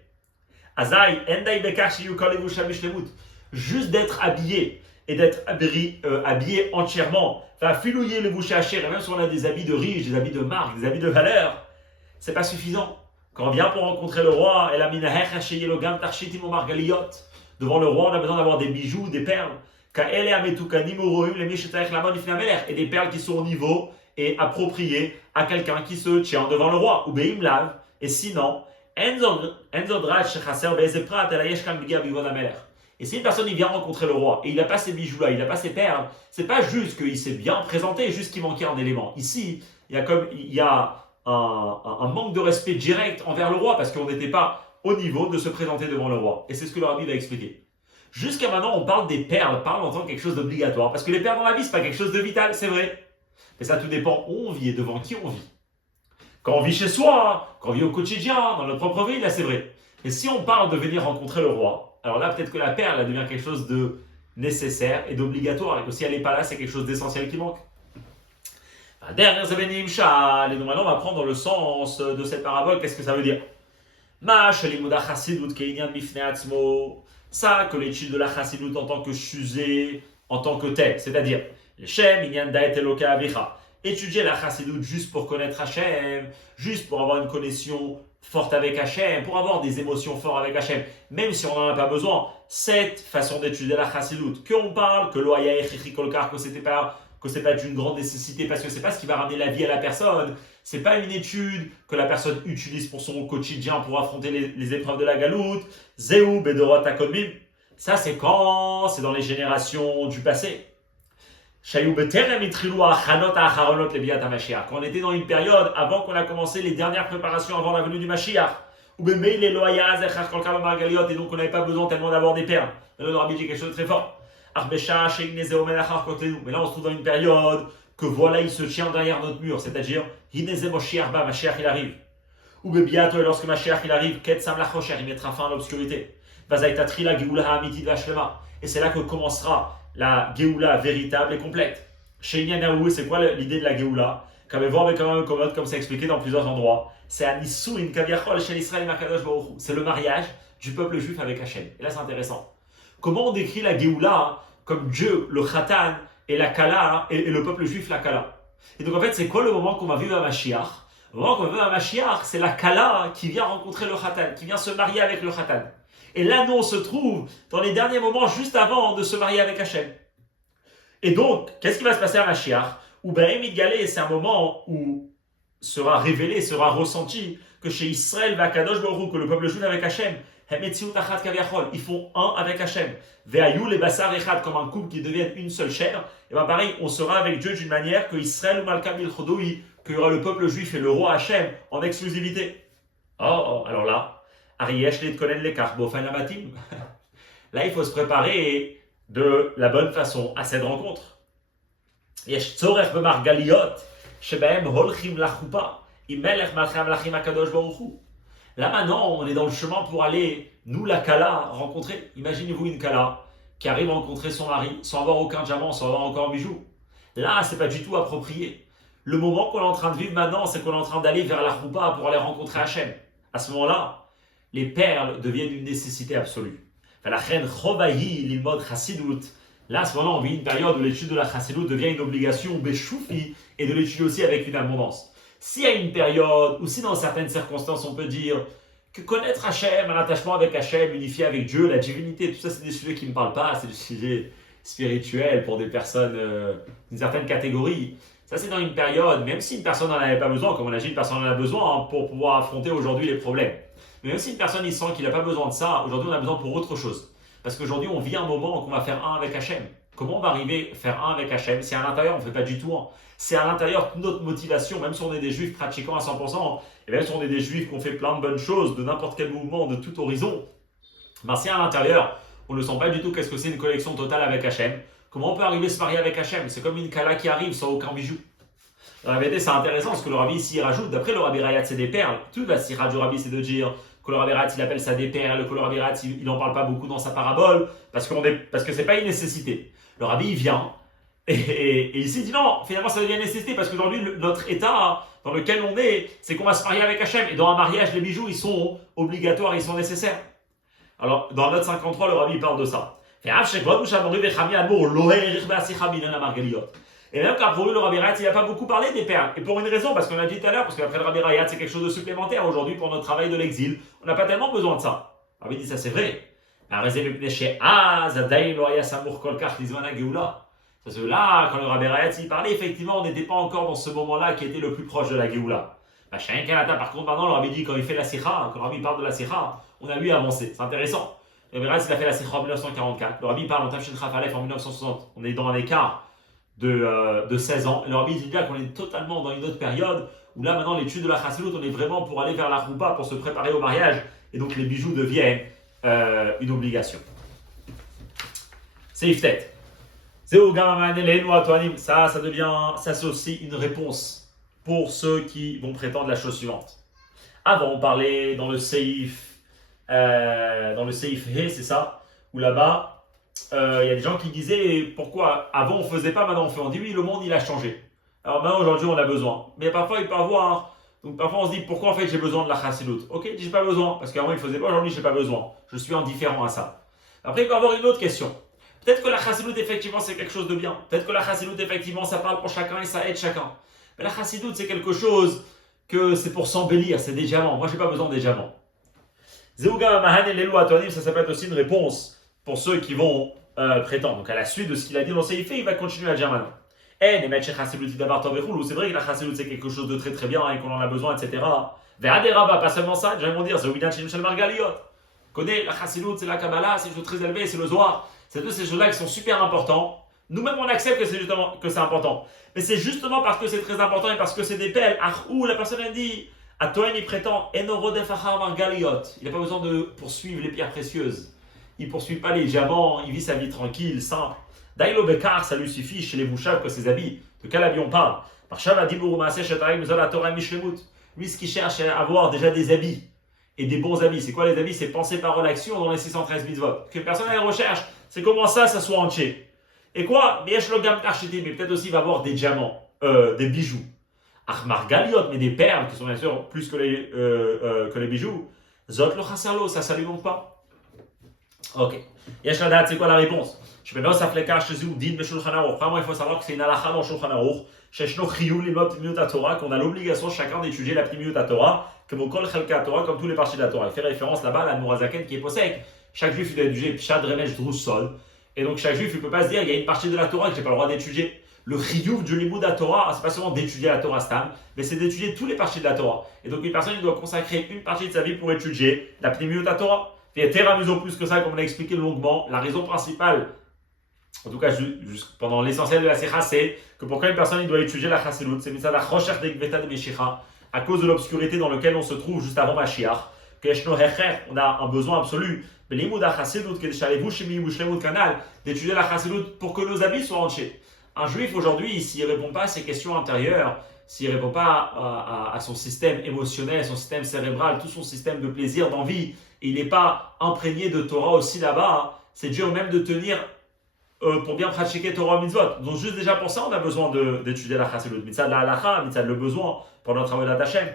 Azaï, Endai Bekar Shiyukol Shlemut. Juste d'être habillé et d'être habillé entièrement, filouiller le boucher hacher, et même si on a des habits de riches, des habits de marque, des habits de valeur, c'est pas suffisant. Quand on vient pour rencontrer le roi, devant le roi, on a besoin d'avoir des bijoux, des perles, et des perles qui sont au niveau et appropriées à quelqu'un qui se tient devant le roi. Et sinon, et si une personne il vient rencontrer le roi et il n'a pas ces bijoux-là, il n'a pas ces perles, c'est pas juste qu'il s'est bien présenté, juste qu'il manquait un élément. Ici, il y a un manque de respect direct envers le roi parce qu'on n'était pas au niveau de se présenter devant le roi. Et c'est ce que le rabbi va expliquer. Jusqu'à maintenant, on parle des perles, parle en tant que quelque chose d'obligatoire. Parce que les perles dans la vie, c'est pas quelque chose de vital, c'est vrai. Mais ça tout dépend où on vit et devant qui on vit. Quand on vit chez soi, quand on vit au quotidien, dans notre propre vie, là c'est vrai. Et si on parle de venir rencontrer le roi, alors là peut-être que la perle elle devient quelque chose de nécessaire et d'obligatoire. Et que si elle n'est pas là, c'est quelque chose d'essentiel qui manque. Derrière Zabenim Shal, et maintenant on va prendre le sens de cette parabole, qu'est-ce que ça veut dire? Ça, que l'étude de la chassidut en tant que chusé, en tant que tel, c'est-à-dire, étudier la chassidut juste pour connaître Hachem, juste pour avoir une connexion forte avec Hachem, pour avoir des émotions fortes avec Hachem, même si on n'en a pas besoin, cette façon d'étudier la chassidut, qu'on parle, que l'oaya echichi kolkar, que c'est pas d'une grande nécessité, parce que c'est pas ce qui va ramener la vie à la personne, c'est pas une étude que la personne utilise pour son quotidien pour affronter les épreuves de la galoute. Zéou bedorot akodmim. Ça c'est quand c'est dans les générations du passé. Quand on était dans une période avant qu'on a commencé les dernières préparations avant la venue du Mashiach. Et donc on n'avait pas besoin tellement d'avoir des perles. Là, le rabbi dit quelque chose de très fort. Mais là on se trouve dans une période que voilà, il se tient derrière notre mur, c'est-à-dire, Mashiach il arrive. Ou bientôt, lorsque Mashiach il arrive, il mettra fin à l'obscurité. Et c'est là que commencera la Géoula véritable et complète. Chez Inyanaou, c'est quoi l'idée de la Géoula? Comme c'est expliqué dans plusieurs endroits, c'est c'est le mariage du peuple juif avec Hachem. Et là c'est intéressant. Comment on décrit la Géoula comme Dieu, le Khatan, et la Kala, et le peuple juif, la Kala. Et donc en fait, c'est quoi le moment qu'on va vivre à Mashiach? Le moment qu'on va vivre à Mashiach, c'est la Kala qui vient rencontrer le Khatan, qui vient se marier avec le Khatan. Et là, nous, on se trouve dans les derniers moments, juste avant de se marier avec Hachem. Et donc, qu'est-ce qui va se passer à Mashiach? Ou Bahem Galé, c'est un moment où sera révélé, sera ressenti que chez Israël, Vakadosh Baruch Hu, que le peuple juif avec Hachem, ils font un avec Hachem. Ve'ayu les basar echad, comme un couple qui deviennent une seule chair. Et bien pareil, on sera avec Dieu d'une manière que Israël ou Malka Bil Chodoui, qu'il y aura le peuple juif et le roi Hachem en exclusivité. Alors là, Ariyesh les konen les karbofan amatim. Là, il faut se préparer de la bonne façon à cette rencontre. Yesh tzorech b'mar galiot, shebahem holchim lachupa, imelech malcham lachim akadosh baruch hu. Là maintenant, on est dans le chemin pour aller, nous la Kala, rencontrer. Imaginez-vous une Kala qui arrive à rencontrer son mari sans avoir aucun diamant, sans avoir encore un bijou. Là, c'est pas du tout approprié. Le moment qu'on est en train de vivre maintenant, c'est qu'on est en train d'aller vers la Choupa pour aller rencontrer Hachem. À ce moment-là, les perles deviennent une nécessité absolue. La reine Chobahi, l'ilmod Chassidut. Là, à ce moment-là, on vit une période où l'étude de la Chassidut devient une obligation, Béchoufi, et de l'étudier aussi avec une abondance. S'il y a une période, ou si dans certaines circonstances, on peut dire que connaître Hachem, un attachement avec Hachem, unifié avec Dieu, la divinité, tout ça, c'est des sujets qui ne me parlent pas, c'est des sujets spirituels pour des personnes d'une certaine catégorie. Ça, c'est dans une période, même si une personne n'en avait pas besoin, comme on a dit, une personne en a besoin pour pouvoir affronter aujourd'hui les problèmes. Mais même si une personne il sent qu'il n'a pas besoin de ça, aujourd'hui, on a besoin pour autre chose. Parce qu'aujourd'hui, on vit un moment où on va faire un avec Hachem. Comment on va arriver à faire un avec Hachem? C'est à l'intérieur, on ne fait pas du tout un. C'est à l'intérieur toute notre motivation, même si on est des juifs pratiquants à 100%, et même si on est des juifs qui ont fait plein de bonnes choses, de n'importe quel mouvement, de tout horizon, ben si à l'intérieur, on ne sent pas du tout qu'est-ce que c'est une connexion totale avec Hachem, comment on peut arriver à se marier avec Hachem? C'est comme une Kala qui arrive sans aucun bijou. Dans la vérité, c'est intéressant ce que le rabbi ici rajoute. D'après le rabbi Rayat, c'est des perles. Toute la sira du rabbi, c'est de dire que le Rabbi Ratz, il appelle ça des perles, que le Rabbi Ratz, il n'en parle pas beaucoup dans sa parabole, parce que c'est pas une nécessité. Le Rabbi, il vient, et il s'est dit non, finalement ça devient une nécessité, parce qu'aujourd'hui, notre état dans lequel on est, c'est qu'on va se marier avec Hachem, et dans un mariage, les bijoux, ils sont obligatoires, ils sont nécessaires. Alors, dans la note 53, le Rabbi, il parle de ça. Et même qu'après le Rabbi Rayat, il n'a pas beaucoup parlé des perles. Et pour une raison, parce qu'on a dit tout à l'heure, parce qu'après le Rabbi Rayat, c'est quelque chose de supplémentaire aujourd'hui pour notre travail de l'exil. On n'a pas tellement besoin de ça. Le Rabbi dit ça, c'est vrai. Parce que là, quand le Rabbi Rayat il parlait, effectivement, on n'était pas encore dans ce moment-là qui était le plus proche de la Géoula. Par contre, maintenant, le Rabbi dit, quand il fait la Sikha, quand le Rabbi parle de la Sikha, on a lui avancé. C'est intéressant. Le Rabbi Rayat, il a fait la Sikha en 1944. Le Rabbi parle en Tafshin Chaf Aleph en 1960. On est dans un écart de 16 ans. Et le Rabbi dit bien qu'on est totalement dans une autre période où là, maintenant, l'étude de la Chassidout, on est vraiment pour aller vers la Rouba, pour se préparer au mariage. Et donc, les bijoux deviennent une obligation. C'est Iftet. Ça c'est aussi une réponse pour ceux qui vont prétendre la chose suivante. Avant, on parlait dans le Seif He, c'est ça, où là-bas, il y a des gens qui disaient pourquoi avant on faisait pas, maintenant on fait. On dit oui, le monde il a changé. Alors maintenant aujourd'hui on a besoin. Mais parfois il peut avoir. Donc parfois on se dit pourquoi en fait j'ai besoin de la chassidout. Ok, j'ai pas besoin, parce qu'avant il faisait pas, aujourd'hui j'ai pas besoin. Je suis indifférent à ça. Après il peut y avoir une autre question. Peut-être que la chassidout effectivement c'est quelque chose de bien. Peut-être que la chassidout effectivement ça parle pour chacun et ça aide chacun. Mais la chassidout c'est quelque chose que c'est pour s'embellir, c'est des diamants. Moi j'ai pas besoin des diamants. Zeuga Mahan et Lelo Atonim, ça peut être aussi une réponse pour ceux qui vont prétendre. Donc à la suite de ce qu'il a dit dans Seif, il va continuer à dire maintenant. C'est vrai que la chassidout c'est quelque chose de très très bien et qu'on en a besoin, etc. Ve'aderaba, pas seulement ça, les gens vont dire, c'est Oubidan Shel Margaliot. Connais la chassidout, c'est la Kabbalah, c'est des choses très élevées, c'est le Zohar. C'est deux ces choses-là qui sont super importants. Nous-mêmes on accepte que c'est justement que c'est important. Mais c'est justement parce que c'est très important et parce que c'est des perles. Où la personne elle dit, à Toen il prétend, Enorodefachar Margaliot. Il n'a pas besoin de poursuivre les pierres précieuses. Il ne poursuit pas les diamants, il vit sa vie tranquille, simple. Dailo Bekar, ça lui suffit chez les mouchaves que ses habits. De quel habit on parle? Lui, ce qu'il cherche, c'est à avoir déjà des habits. Et des bons habits. C'est quoi les habits? C'est pensée, parole, action dans les 613 mitzvot. Que personne elle recherche, c'est comment ça soit entier. Et quoi? Mais peut-être aussi il va avoir des diamants, des bijoux. Achmar Galiot, mais des perles qui sont bien sûr plus que les bijoux. Zot lo chasserlo, ça lui manque pas. Ok. Yesh la date, c'est quoi la réponse? Vraiment, il faut savoir que c'est une halakha dans Shulchan Aruch, qu'on a l'obligation chacun d'étudier la Pnimiut Torah, comme tous les parties de la Torah. Il fait référence là-bas à la Mourazaken qui est possèque. Chaque juif il doit étudier Pshad, Remesh, Drus, Sol. Et donc chaque juif il ne peut pas se dire il y a une partie de la Torah que je n'ai pas le droit d'étudier. Le chiyuv du limud Torah, c'est pas seulement d'étudier la Torah Stam, mais c'est d'étudier toutes les parties de la Torah. Et donc une personne il doit consacrer une partie de sa vie pour étudier la Pnimiut Torah. Et terramuso plus que ça, comme on a expliqué longuement, la raison principale, en tout cas pendant l'essentiel de la Sikha, c'est que pourquoi une personne il doit étudier la chassidout, c'est mitzad ha-chosher de Meshicha, à cause de l'obscurité dans laquelle on se trouve juste avant Mashiach, que on a un besoin absolu, d'étudier la chassidout pour que nos habits soient entiers. Un juif aujourd'hui, s'il ne répond pas à ses questions intérieures, s'il ne répond pas à son système émotionnel, son système cérébral, tout son système de plaisir, d'envie, et il n'est pas imprégné de Torah aussi là-bas, c'est dur même de tenir pour bien pratiquer Torah mitzvot. Donc juste déjà pour ça, on a besoin d'étudier la chassidout. Mitzad la halacha, mitzad le besoin pour notre travail d'attachem.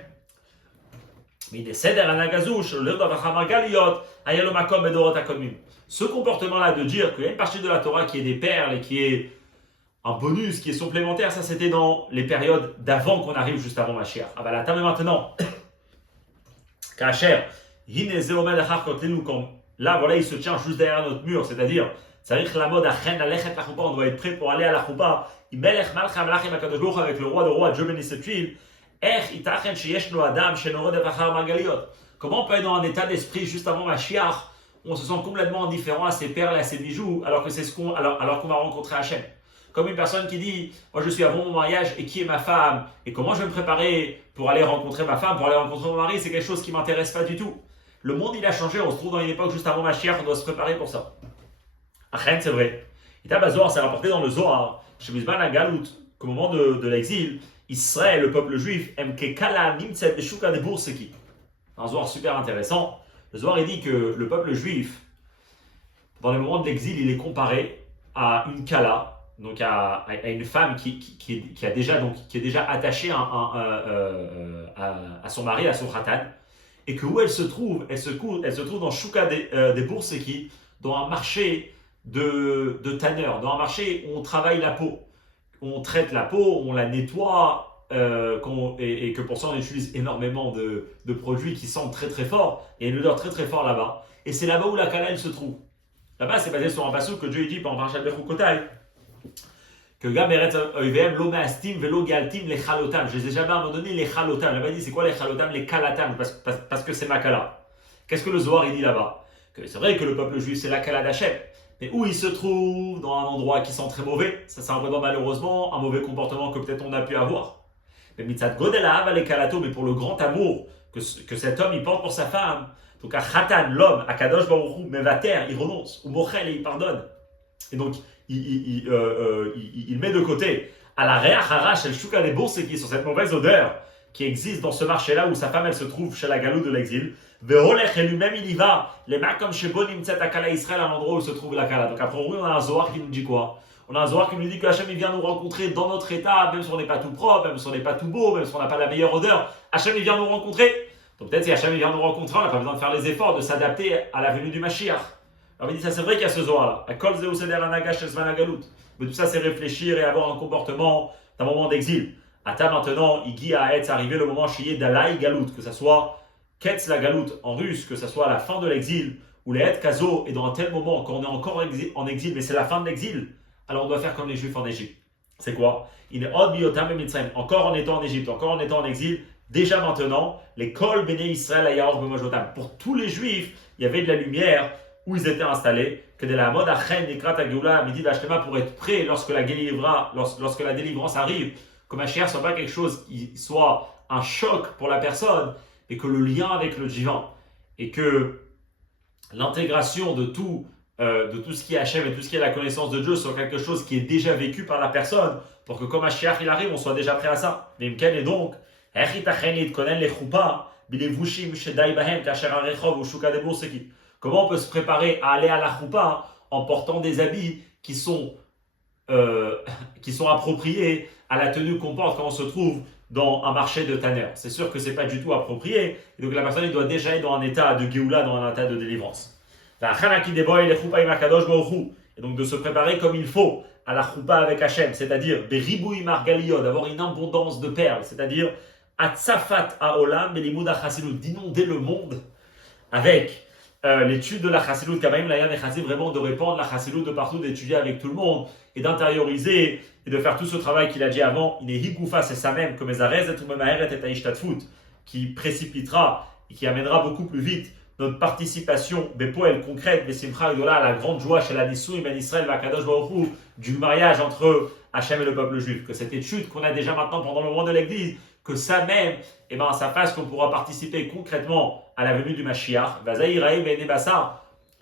Ce comportement-là de dire qu'il y a une partie de la Torah qui est des perles et qui est un bonus, qui est supplémentaire, ça c'était dans les périodes d'avant qu'on arrive juste avant Mashiach. Ah bah là, maintenant, Kacher, là voilà, il se tient juste derrière notre mur, c'est-à-dire, on doit être prêt pour aller à la choupa. Avec le roi de rois, Dieu bénisse cette huile. Comment on peut être dans un état d'esprit juste avant Mashiach où on se sent complètement indifférent à ses perles et à ses bijoux alors qu'on va rencontrer Hachem? Comme une personne qui dit, moi je suis avant mon mariage et qui est ma femme et comment je vais me préparer pour aller rencontrer ma femme, pour aller rencontrer mon mari, c'est quelque chose qui ne m'intéresse pas du tout. Le monde il a changé, on se trouve dans une époque juste avant Mashiach, on doit se préparer pour ça. Achen, c'est vrai. Ita Zohar, c'est rapporté dans le Zohar, chez Mizban Galut, qu'au moment de l'exil, Israël, le peuple juif, un Zohar super intéressant. Le Zohar il dit que le peuple juif, dans les moments de l'exil, il est comparé à une kala, donc à une femme qui est déjà attachée à son mari, à son khatan, et que où elle se trouve, elle se trouve dans Chouka des bourses, qui dans un marché de tanneurs, dans un marché où on travaille la peau, où on traite la peau, on la nettoie, et que pour ça on utilise énormément de produits qui sentent très très fort, et une odeur très très fort là-bas. Et c'est là-bas où la kala elle se trouve. Là-bas c'est basé sur un passage que Dieu dit pendant Parashat Bechukotai, que Gam Eretz Oivem lo me'astim velo galtim les chalotam. Je les ai jamais abandonnés les chalotam. Là-bas il dit c'est quoi les chalotam? Les kalatam, parce que c'est ma kala. Qu'est-ce que le Zohar il dit là-bas? Que c'est vrai que le peuple juif c'est la kala d'Hachem, mais où il se trouve dans un endroit qui sent très mauvais, ça c'est vraiment malheureusement un mauvais comportement que peut-être on a pu avoir. Mais mitzat godel ha'ava le kalato, mais pour le grand amour que cet homme il porte pour sa femme, donc à Khatan, l'homme, à Kadosh Baruch Hu, Mevater, il renonce, ou Mochel et il pardonne. Et donc il met de côté à la Reach Harash, el Shuka des bourses, qui sur cette mauvaise odeur qui existe dans ce marché-là où sa femme elle se trouve chez la galoute de l'exil. Veholech, et lui-même il y va, les makom shebo nimtzat akala Israël, à l'endroit où se trouve la kala. Donc après on a un Zohar qui nous dit quoi? On a un Zohar qui nous dit que Hachem il vient nous rencontrer dans notre état, même si on n'est pas tout propre, même si on n'est pas tout beau, même si on n'a pas la meilleure odeur. Hachem il vient nous rencontrer. Donc peut-être si Hachem il vient nous rencontrer, on n'a pas besoin de faire les efforts de s'adapter à la venue du Mashiach. Alors il dit ça c'est vrai qu'il y a ce Zohar là. Mais tout ça c'est réfléchir et avoir un comportement d'un moment d'exil. Ata maintenant, Igi à Etz, arrivé le moment chier d'Alai Galut, que ça soit Ketz la Galut en russe, que ça soit à la fin de l'exil, ou les Et Kazo, et dans un tel moment, quand on est encore en exil, mais c'est la fin de l'exil, alors on doit faire comme les Juifs en Égypte. C'est quoi? Il est Od Biotam et Mitzrayim, encore en étant en Égypte, encore en étant en exil, déjà maintenant, les Kol Bene Israël Ayaor Bemojotam. Pour tous les Juifs, il y avait de la lumière où ils étaient installés, que de la mode Achen Nikrat Ageoula Midi d'Ashlema pour être prêt lorsque la délivrance arrive, que Mashiach ne soit pas quelque chose qui soit un choc pour la personne, mais que le lien avec le divin et que l'intégration de tout ce qui est Hachem et tout ce qui est la connaissance de Dieu soit quelque chose qui est déjà vécu par la personne, pour que quand Mashiach il arrive, on soit déjà prêt à ça. Mais Mken est donc, comment on peut se préparer à aller à la choupa en portant des habits qui sont appropriés à la tenue qu'on porte quand on se trouve dans un marché de tanneurs? C'est sûr que ce n'est pas du tout approprié, et donc la personne il doit déjà être dans un état de Géoula, dans un état de délivrance. Et donc de se préparer comme il faut à la choupa avec Hachem, c'est-à-dire beribouy margaliot, d'avoir une abondance de perles, c'est-à-dire atzafat haolam belimud hachasidut, d'inonder le monde avec l'étude de la chassidout, Kamaim Layam et Chassid, vraiment de répandre la chassidout de partout, d'étudier avec tout le monde et d'intérioriser et de faire tout ce travail qu'il a dit avant. Il est higoufa, c'est ça même, comme Ezarez et Tumemaeret et Taishtatfut, qui précipitera et qui amènera beaucoup plus vite notre participation, Bepoel concrète, Besimcha Gdola, à la grande joie chez la Nissou, Ben Israël, Vakadosh Baruch Hu, du mariage entre Hachem et le peuple juif. Que cette étude qu'on a déjà maintenant pendant le moment de l'église, que ça même, ça fasse qu'on pourra participer concrètement à la venue du Mashiach.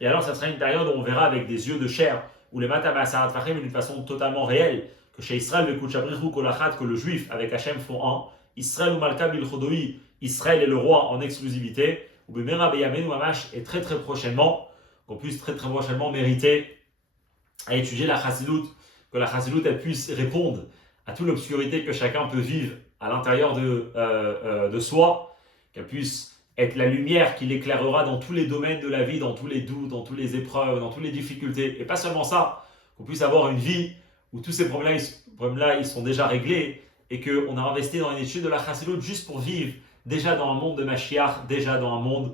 Et alors, ça sera une période où on verra avec des yeux de chair, où les matamasarat fachim d'une façon totalement réelle, que chez Israël, que le juif avec Hachem font un, Israël ou Malka bil Chodoi, Israël est le roi en exclusivité, ou Bemera Beyamen ou Amash, et très très prochainement, qu'on puisse très très prochainement mériter à étudier la chassidout, que la chassidout elle puisse répondre à toute l'obscurité que chacun peut vivre à l'intérieur de soi, qu'elle puisse être la lumière qui l'éclairera dans tous les domaines de la vie, dans tous les doutes, dans toutes les épreuves, dans toutes les difficultés. Et pas seulement ça, qu'on puisse avoir une vie où tous ces problèmes-là ils sont déjà réglés et qu'on a investi dans une étude de la chassidout juste pour vivre déjà dans un monde de Mashiach, déjà dans un monde